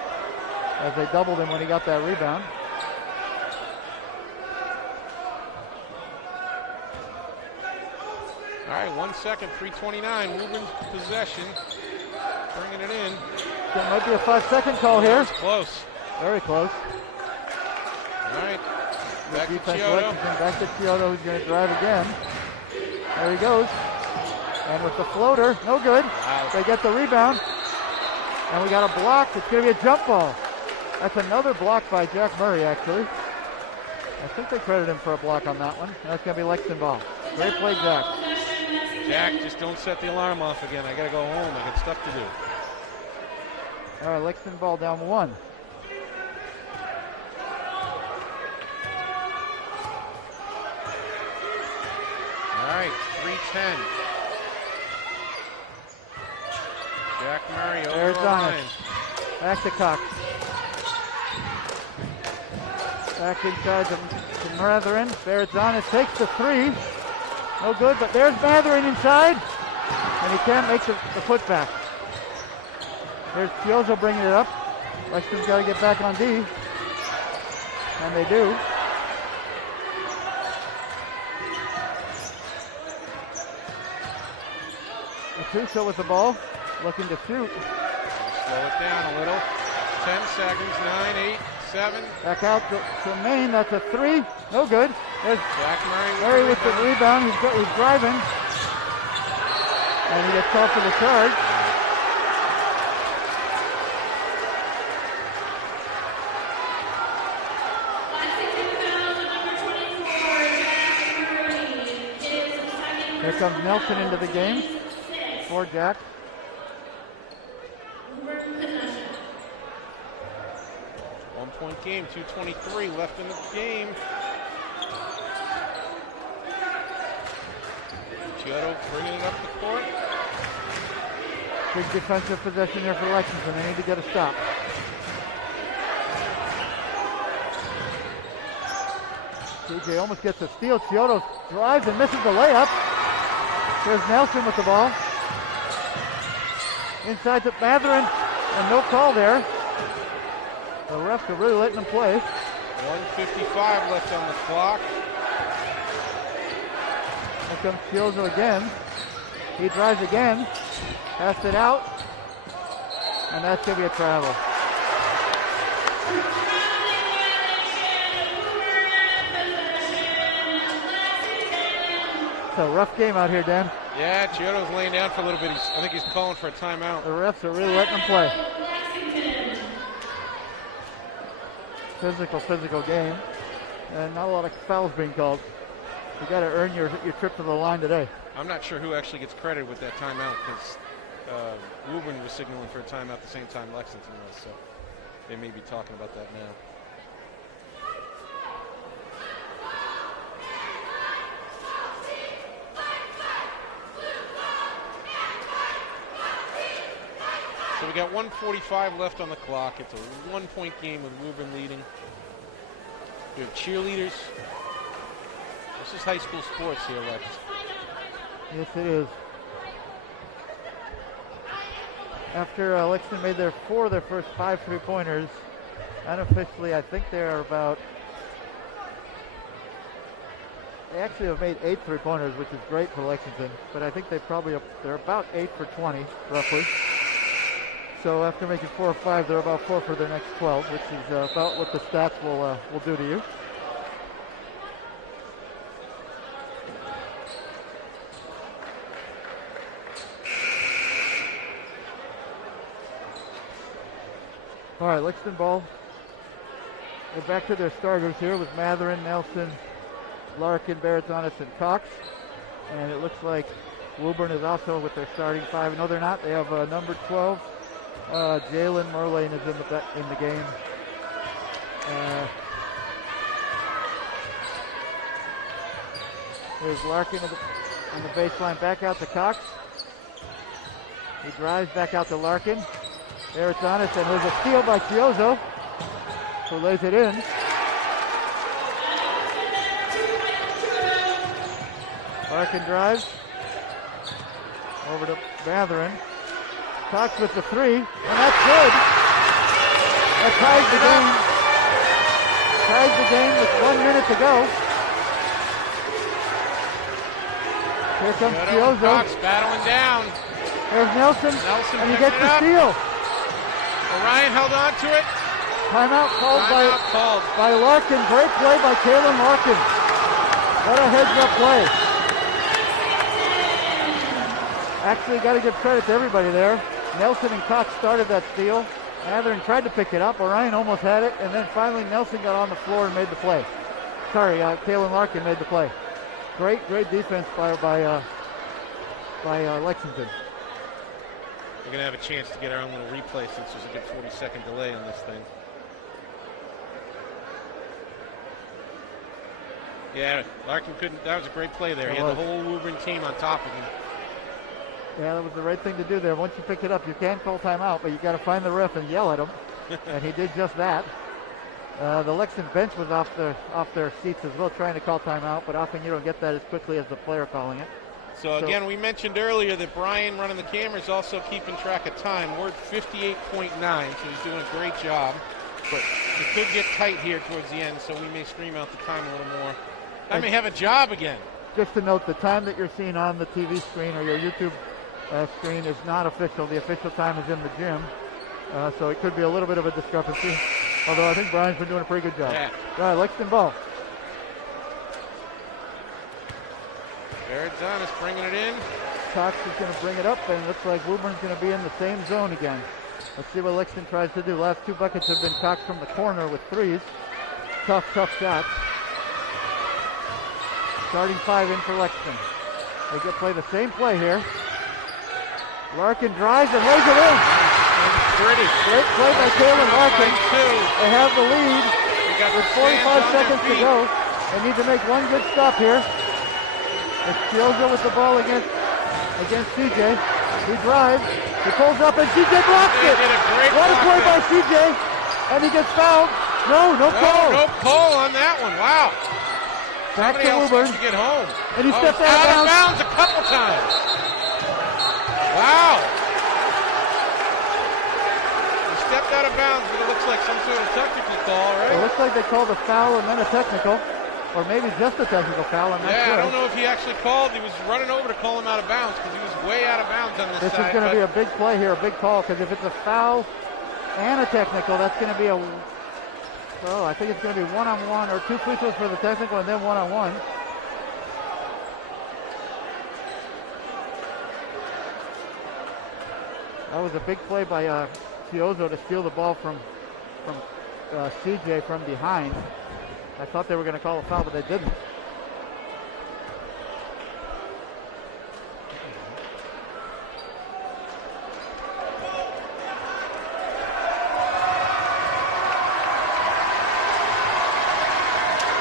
as they doubled him when he got that rebound. All right, 1 second, 3:29. Woburn's possession. Bringing it in. There might be a 5-second call here. It's close. Very close. All right. Back to Defense Chiodo. Lexington, back to Chiodo, who's going to drive again. There he goes. And with the floater, no good. Wow. They get the rebound. And we got a block. It's going to be a jump ball. That's another block by Jack Murray, actually. I think they credit him for a block on that one. And that's going to be Lexington ball. Great play, Jack. Jack, just don't set the alarm off again. I got to go home. I got stuff to do. All right, Lexington ball down 1. All right, 3:10. Jack Murray over There's the Donis. line. Back to Cox. Back inside to Matherin. Bertonis takes the 3. No good, but there's Matherin inside. And he can't make the putback. There's Chiodo bringing it up. Lexington's got to get back on D. And they do. Gattuso with the ball, looking to shoot. Slow it down a little. 10 seconds, 9, 8, 7. Back out to Maine, that's a 3. No good. There's Jack Murray with the rebound. He's driving. And he gets called for the charge. Here comes Nelson into the game for Jack. One-point game, 2:23 left in the game. Chiodo bringing it up the court. Big defensive possession here for Lexington. They need to get a stop. CJ almost gets a steal. Chiodo drives and misses the layup. There's Nelson with the ball. Inside to Matherin, and no call there. The refs are really letting them play. 1:55 left on the clock. Here comes Chiodo again. He drives again. Passed it out. And that's going to be a travel. It's a rough game out here, Dan. Yeah, Chiodo's laying down for a little bit. I think he's calling for a timeout. The refs are really letting them play. Physical game. And not a lot of fouls being called. You got to earn your trip to the line today. I'm not sure who actually gets credit with that timeout because Woburn was signaling for a timeout at the same time Lexington was, so they may be talking about that now. So we got 1:45 left on the clock. It's a 1-point game with Woburn leading. We have cheerleaders. This is high school sports here, Lex. Yes, it is. After Lexington made their first 5 3-pointers, unofficially, I think they actually have made 8 3-pointers, which is great for Lexington, but I think they're about 8 for 20, roughly. So after making 4 or 5, they're about 4 for their next 12, which is about what the stats will do to you. All right, Lexington ball. They're back to their starters here with Matherin, Nelson, Larkin, Baratonis, and Cox. And it looks like Woburn is also with their starting 5. No, they're not. They have number 12. Jalen Merlane is in the game. There's Larkin on the baseline, back out to Cox. He drives back out to Larkin. There it's honest, and there's a steal by Chiodo, who lays it in. Larkin drives over to Matherin. Cox with the 3, and that's good. That ties the game. Ties the game with 1 minute to go. Here comes Chiodo. Cox battling down. There's Nelson and he gets the steal. Orion held on to it. Timeout called by Larkin. Great play by Kalen Larkin. What a heads-up play. Actually, got to give credit to everybody there. Nelson and Cox started that steal. Matherin tried to pick it up. Orion almost had it, and then finally Nelson got on the floor and made the play. Sorry, Kalen Larkin made the play. Great defense by Lexington. We're going to have a chance to get our own little replay since there's a good 40-second delay on this thing. Yeah, Larkin couldn't. That was a great play there. He had the whole Woburn team on top of him. Yeah, that was the right thing to do there. Once you pick it up, you can call timeout, but you got to find the ref and yell at him. And he did just that. The Lexington bench was off their seats as well, trying to call timeout, but often you don't get that as quickly as the player calling it. So again, we mentioned earlier that Brian running the camera is also keeping track of time. We're at 58.9, so he's doing a great job. But it could get tight here towards the end, so we may stream out the time a little more. I may have a job again. Just to note, the time that you're seeing on the TV screen or your YouTube screen is not official. The official time is in the gym, so it could be a little bit of a discrepancy. Although I think Brian's been doing a pretty good job. Yeah. All right, Lexington ball. Verizon bringing it in. Cox is going to bring it up, and it looks like Woburn's going to be in the same zone again. Let's see what Lexington tries to do. Last 2 buckets have been Cox from the corner with 3s. Tough shots. Starting 5 in for Lexington. They get play the same play here. Larkin drives and lays it in. Pretty. Great play by Kalen Larkin. They have the lead. With 45 seconds to go. They need to make one good stop here. It's Chiodo with the ball against CJ. He drives. He pulls up, and CJ blocks They it. did a great What a block play by there. CJ. And he gets fouled. No call. No call on that one. Wow. Back Somebody to else Woburn. needs to get home. And he stepped he's out of of bounds. bounds a couple times. Wow. He stepped out of bounds, but it looks like some sort of technical call, It right? looks like they called a foul and then a technical. Or maybe just a technical foul. I'm not Yeah, sure. I don't know if he actually called. He was running over to call him out of bounds because he was way out of bounds on this This side. is going to but be a big play here, a big call, because if it's a foul and a technical, that's going to be a... Oh, I think it's going to be one-on-one, or 2 free throws for the technical and then one-on-one. That was a big play by Chiozo to steal the ball from CJ from behind. I thought they were going to call a foul, but they didn't.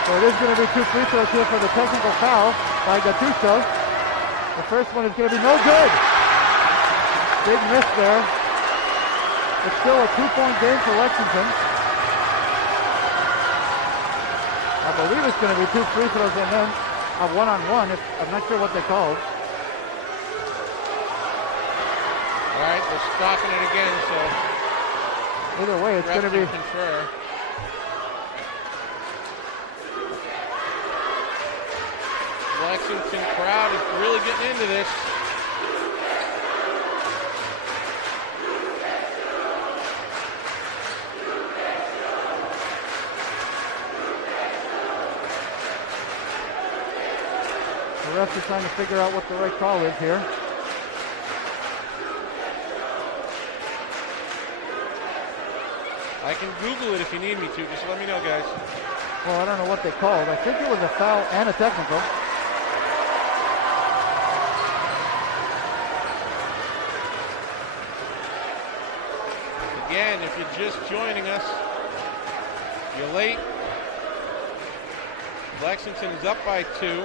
So it is going to be 2 free throws here for the technical foul by Gattuso. The first one is going to be no good. Big miss there. It's still a 2-point game for Lexington. I believe it's going to be 2 free throws and then a one-on-one. I'm not sure what they called. all right, they're stopping it again, so Either way, it's going to be... confer. Lexington crowd is really getting into this. The refs are trying to figure out what the right call is here. I can Google it if you need me to. Just let me know, guys. Well, I don't know what they called. I think it was a foul and a technical. Again, if you're just joining us, you're late. Lexington is up by 2.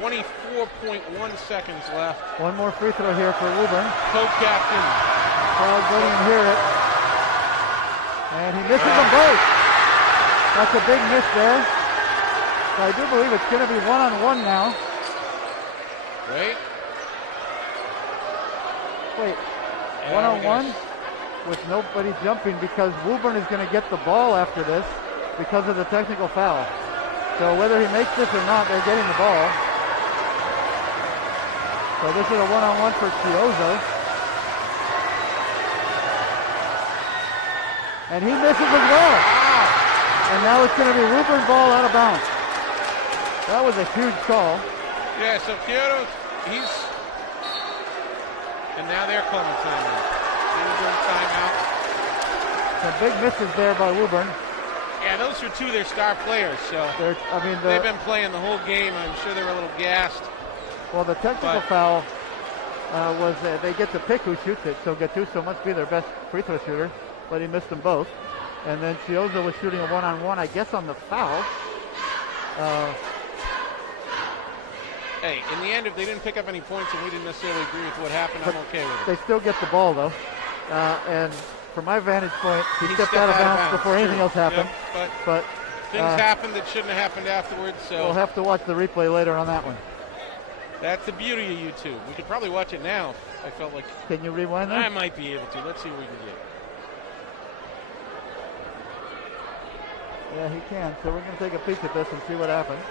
24.1 seconds left. One more free throw here for Woburn. Co-captain. Crowd didn't even hear it. And he misses them both. That's a big miss there. So I do believe it's going to be one-on-one now. Wait. Wait, one-on-one with nobody jumping because Woburn is going to get the ball after this because of the technical foul. So whether he makes this or not, they're getting the ball. So this is a one-on-one for Chiozo. And he misses as well. And now it's going to be Woburn ball out of bounds. That was a huge call. Yeah, so Kyoto, and now they're calling timeout. Woburn timeout. Some big misses there by Woburn. Yeah, those are 2 of their star players, so they've been playing the whole game. I'm sure they're a little gassed. Well, the technical foul was they get to pick who shoots it, so Gattuso must be their best free throw shooter, but he missed them both. And then Chiozo was shooting a one-on-one, I guess, on the foul. Hey, in the end, if they didn't pick up any points and we didn't necessarily agree with what happened, I'm okay with it. They still get the ball, though. And from my vantage point, he stepped out of bounds before anything else happened. Yep, but things happened that shouldn't have happened afterwards, so we'll have to watch the replay later on that one. that's the beauty of YouTube. We could probably watch it now. I felt like Can you rewind that? I might be able to. Let's see what we can get. Yeah, he can. So we're going to take a peek at this and see what happens.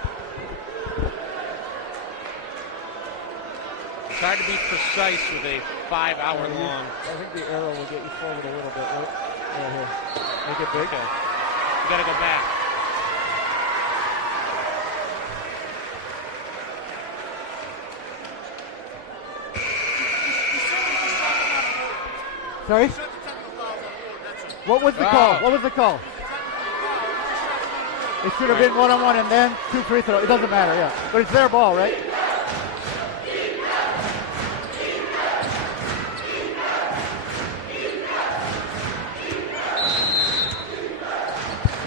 It's hard to be precise with a 5-hour long. I think the arrow will get you forward a little bit, right? Yeah, here. Make it big. Okay. You got to go back. Sorry? What was the call? What was the call? It should have been one-on-one and then 2 free throws. It doesn't matter, yeah. But it's their ball, right?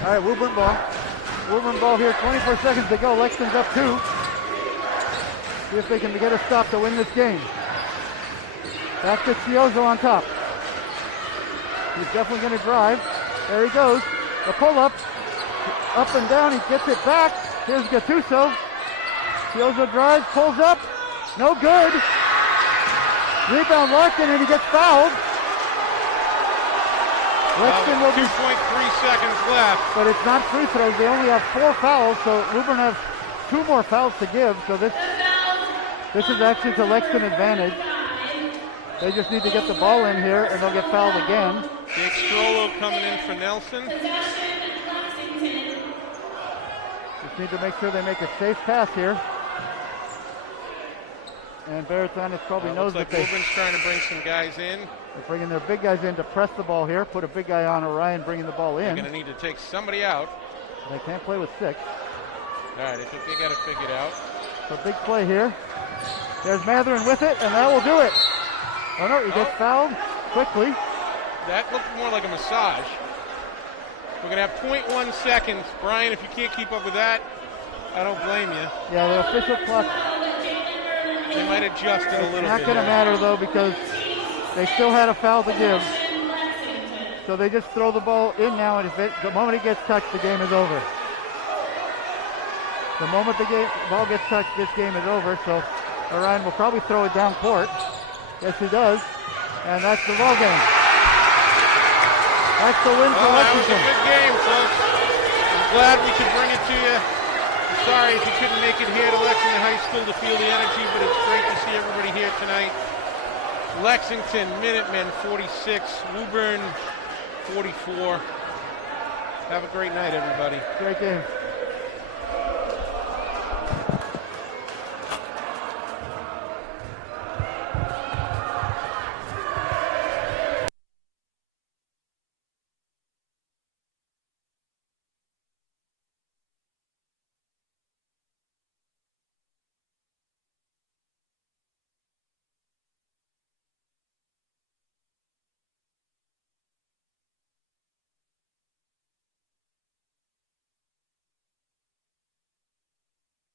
All right, Woburn ball. Woburn ball here, 24 seconds to go. Lexington's up 2. See if they can get a stop to win this game. Back to Chiozo on top. He's definitely going to drive. There he goes. The pull-up. Up and down. He gets it back. Here's Gattuso. Chiozo drives, pulls up. No good. Rebound Larkin, and he gets fouled. Lexington will 2.3 seconds left. But it's not free throws. They only have 4 fouls, so Woburn has 2 more fouls to give. So this is actually to Lexington advantage. They just need to get the ball in here, and they'll get fouled again. Jake Strollo coming in for Nelson. Just need to make sure they make a safe pass here. And Baratanis probably knows looks like that Woburn's trying to bring some guys in. they're bringing their big guys in to press the ball here. Put a big guy on Orion, bringing the ball They're in. going to need to take somebody out. They can't play with 6. All right, I think they got it figured out. So big play here. There's Matherin with it, and that will do it. Oh no, he gets fouled quickly. That looked more like a massage. We're going to have 0.1 seconds. Brian, if you can't keep up with that, I don't blame you. Yeah, the official clock. They might adjust it a little It's not bit. going to matter though, because they still had a foul to give. So they just throw the ball in now, and the moment it gets touched, the game is over. The moment the ball gets touched, this game is over. So Orion will probably throw it down court. Yes, he does. And that's the ball game. That's the win for That was a Lexington. good game, folks. I'm glad we could bring it to you. Sorry if you couldn't make it here to Lexington High School to feel the energy, but it's great to see everybody here tonight. Lexington Minutemen 46, Woburn 44. Have a great night, everybody. Great game.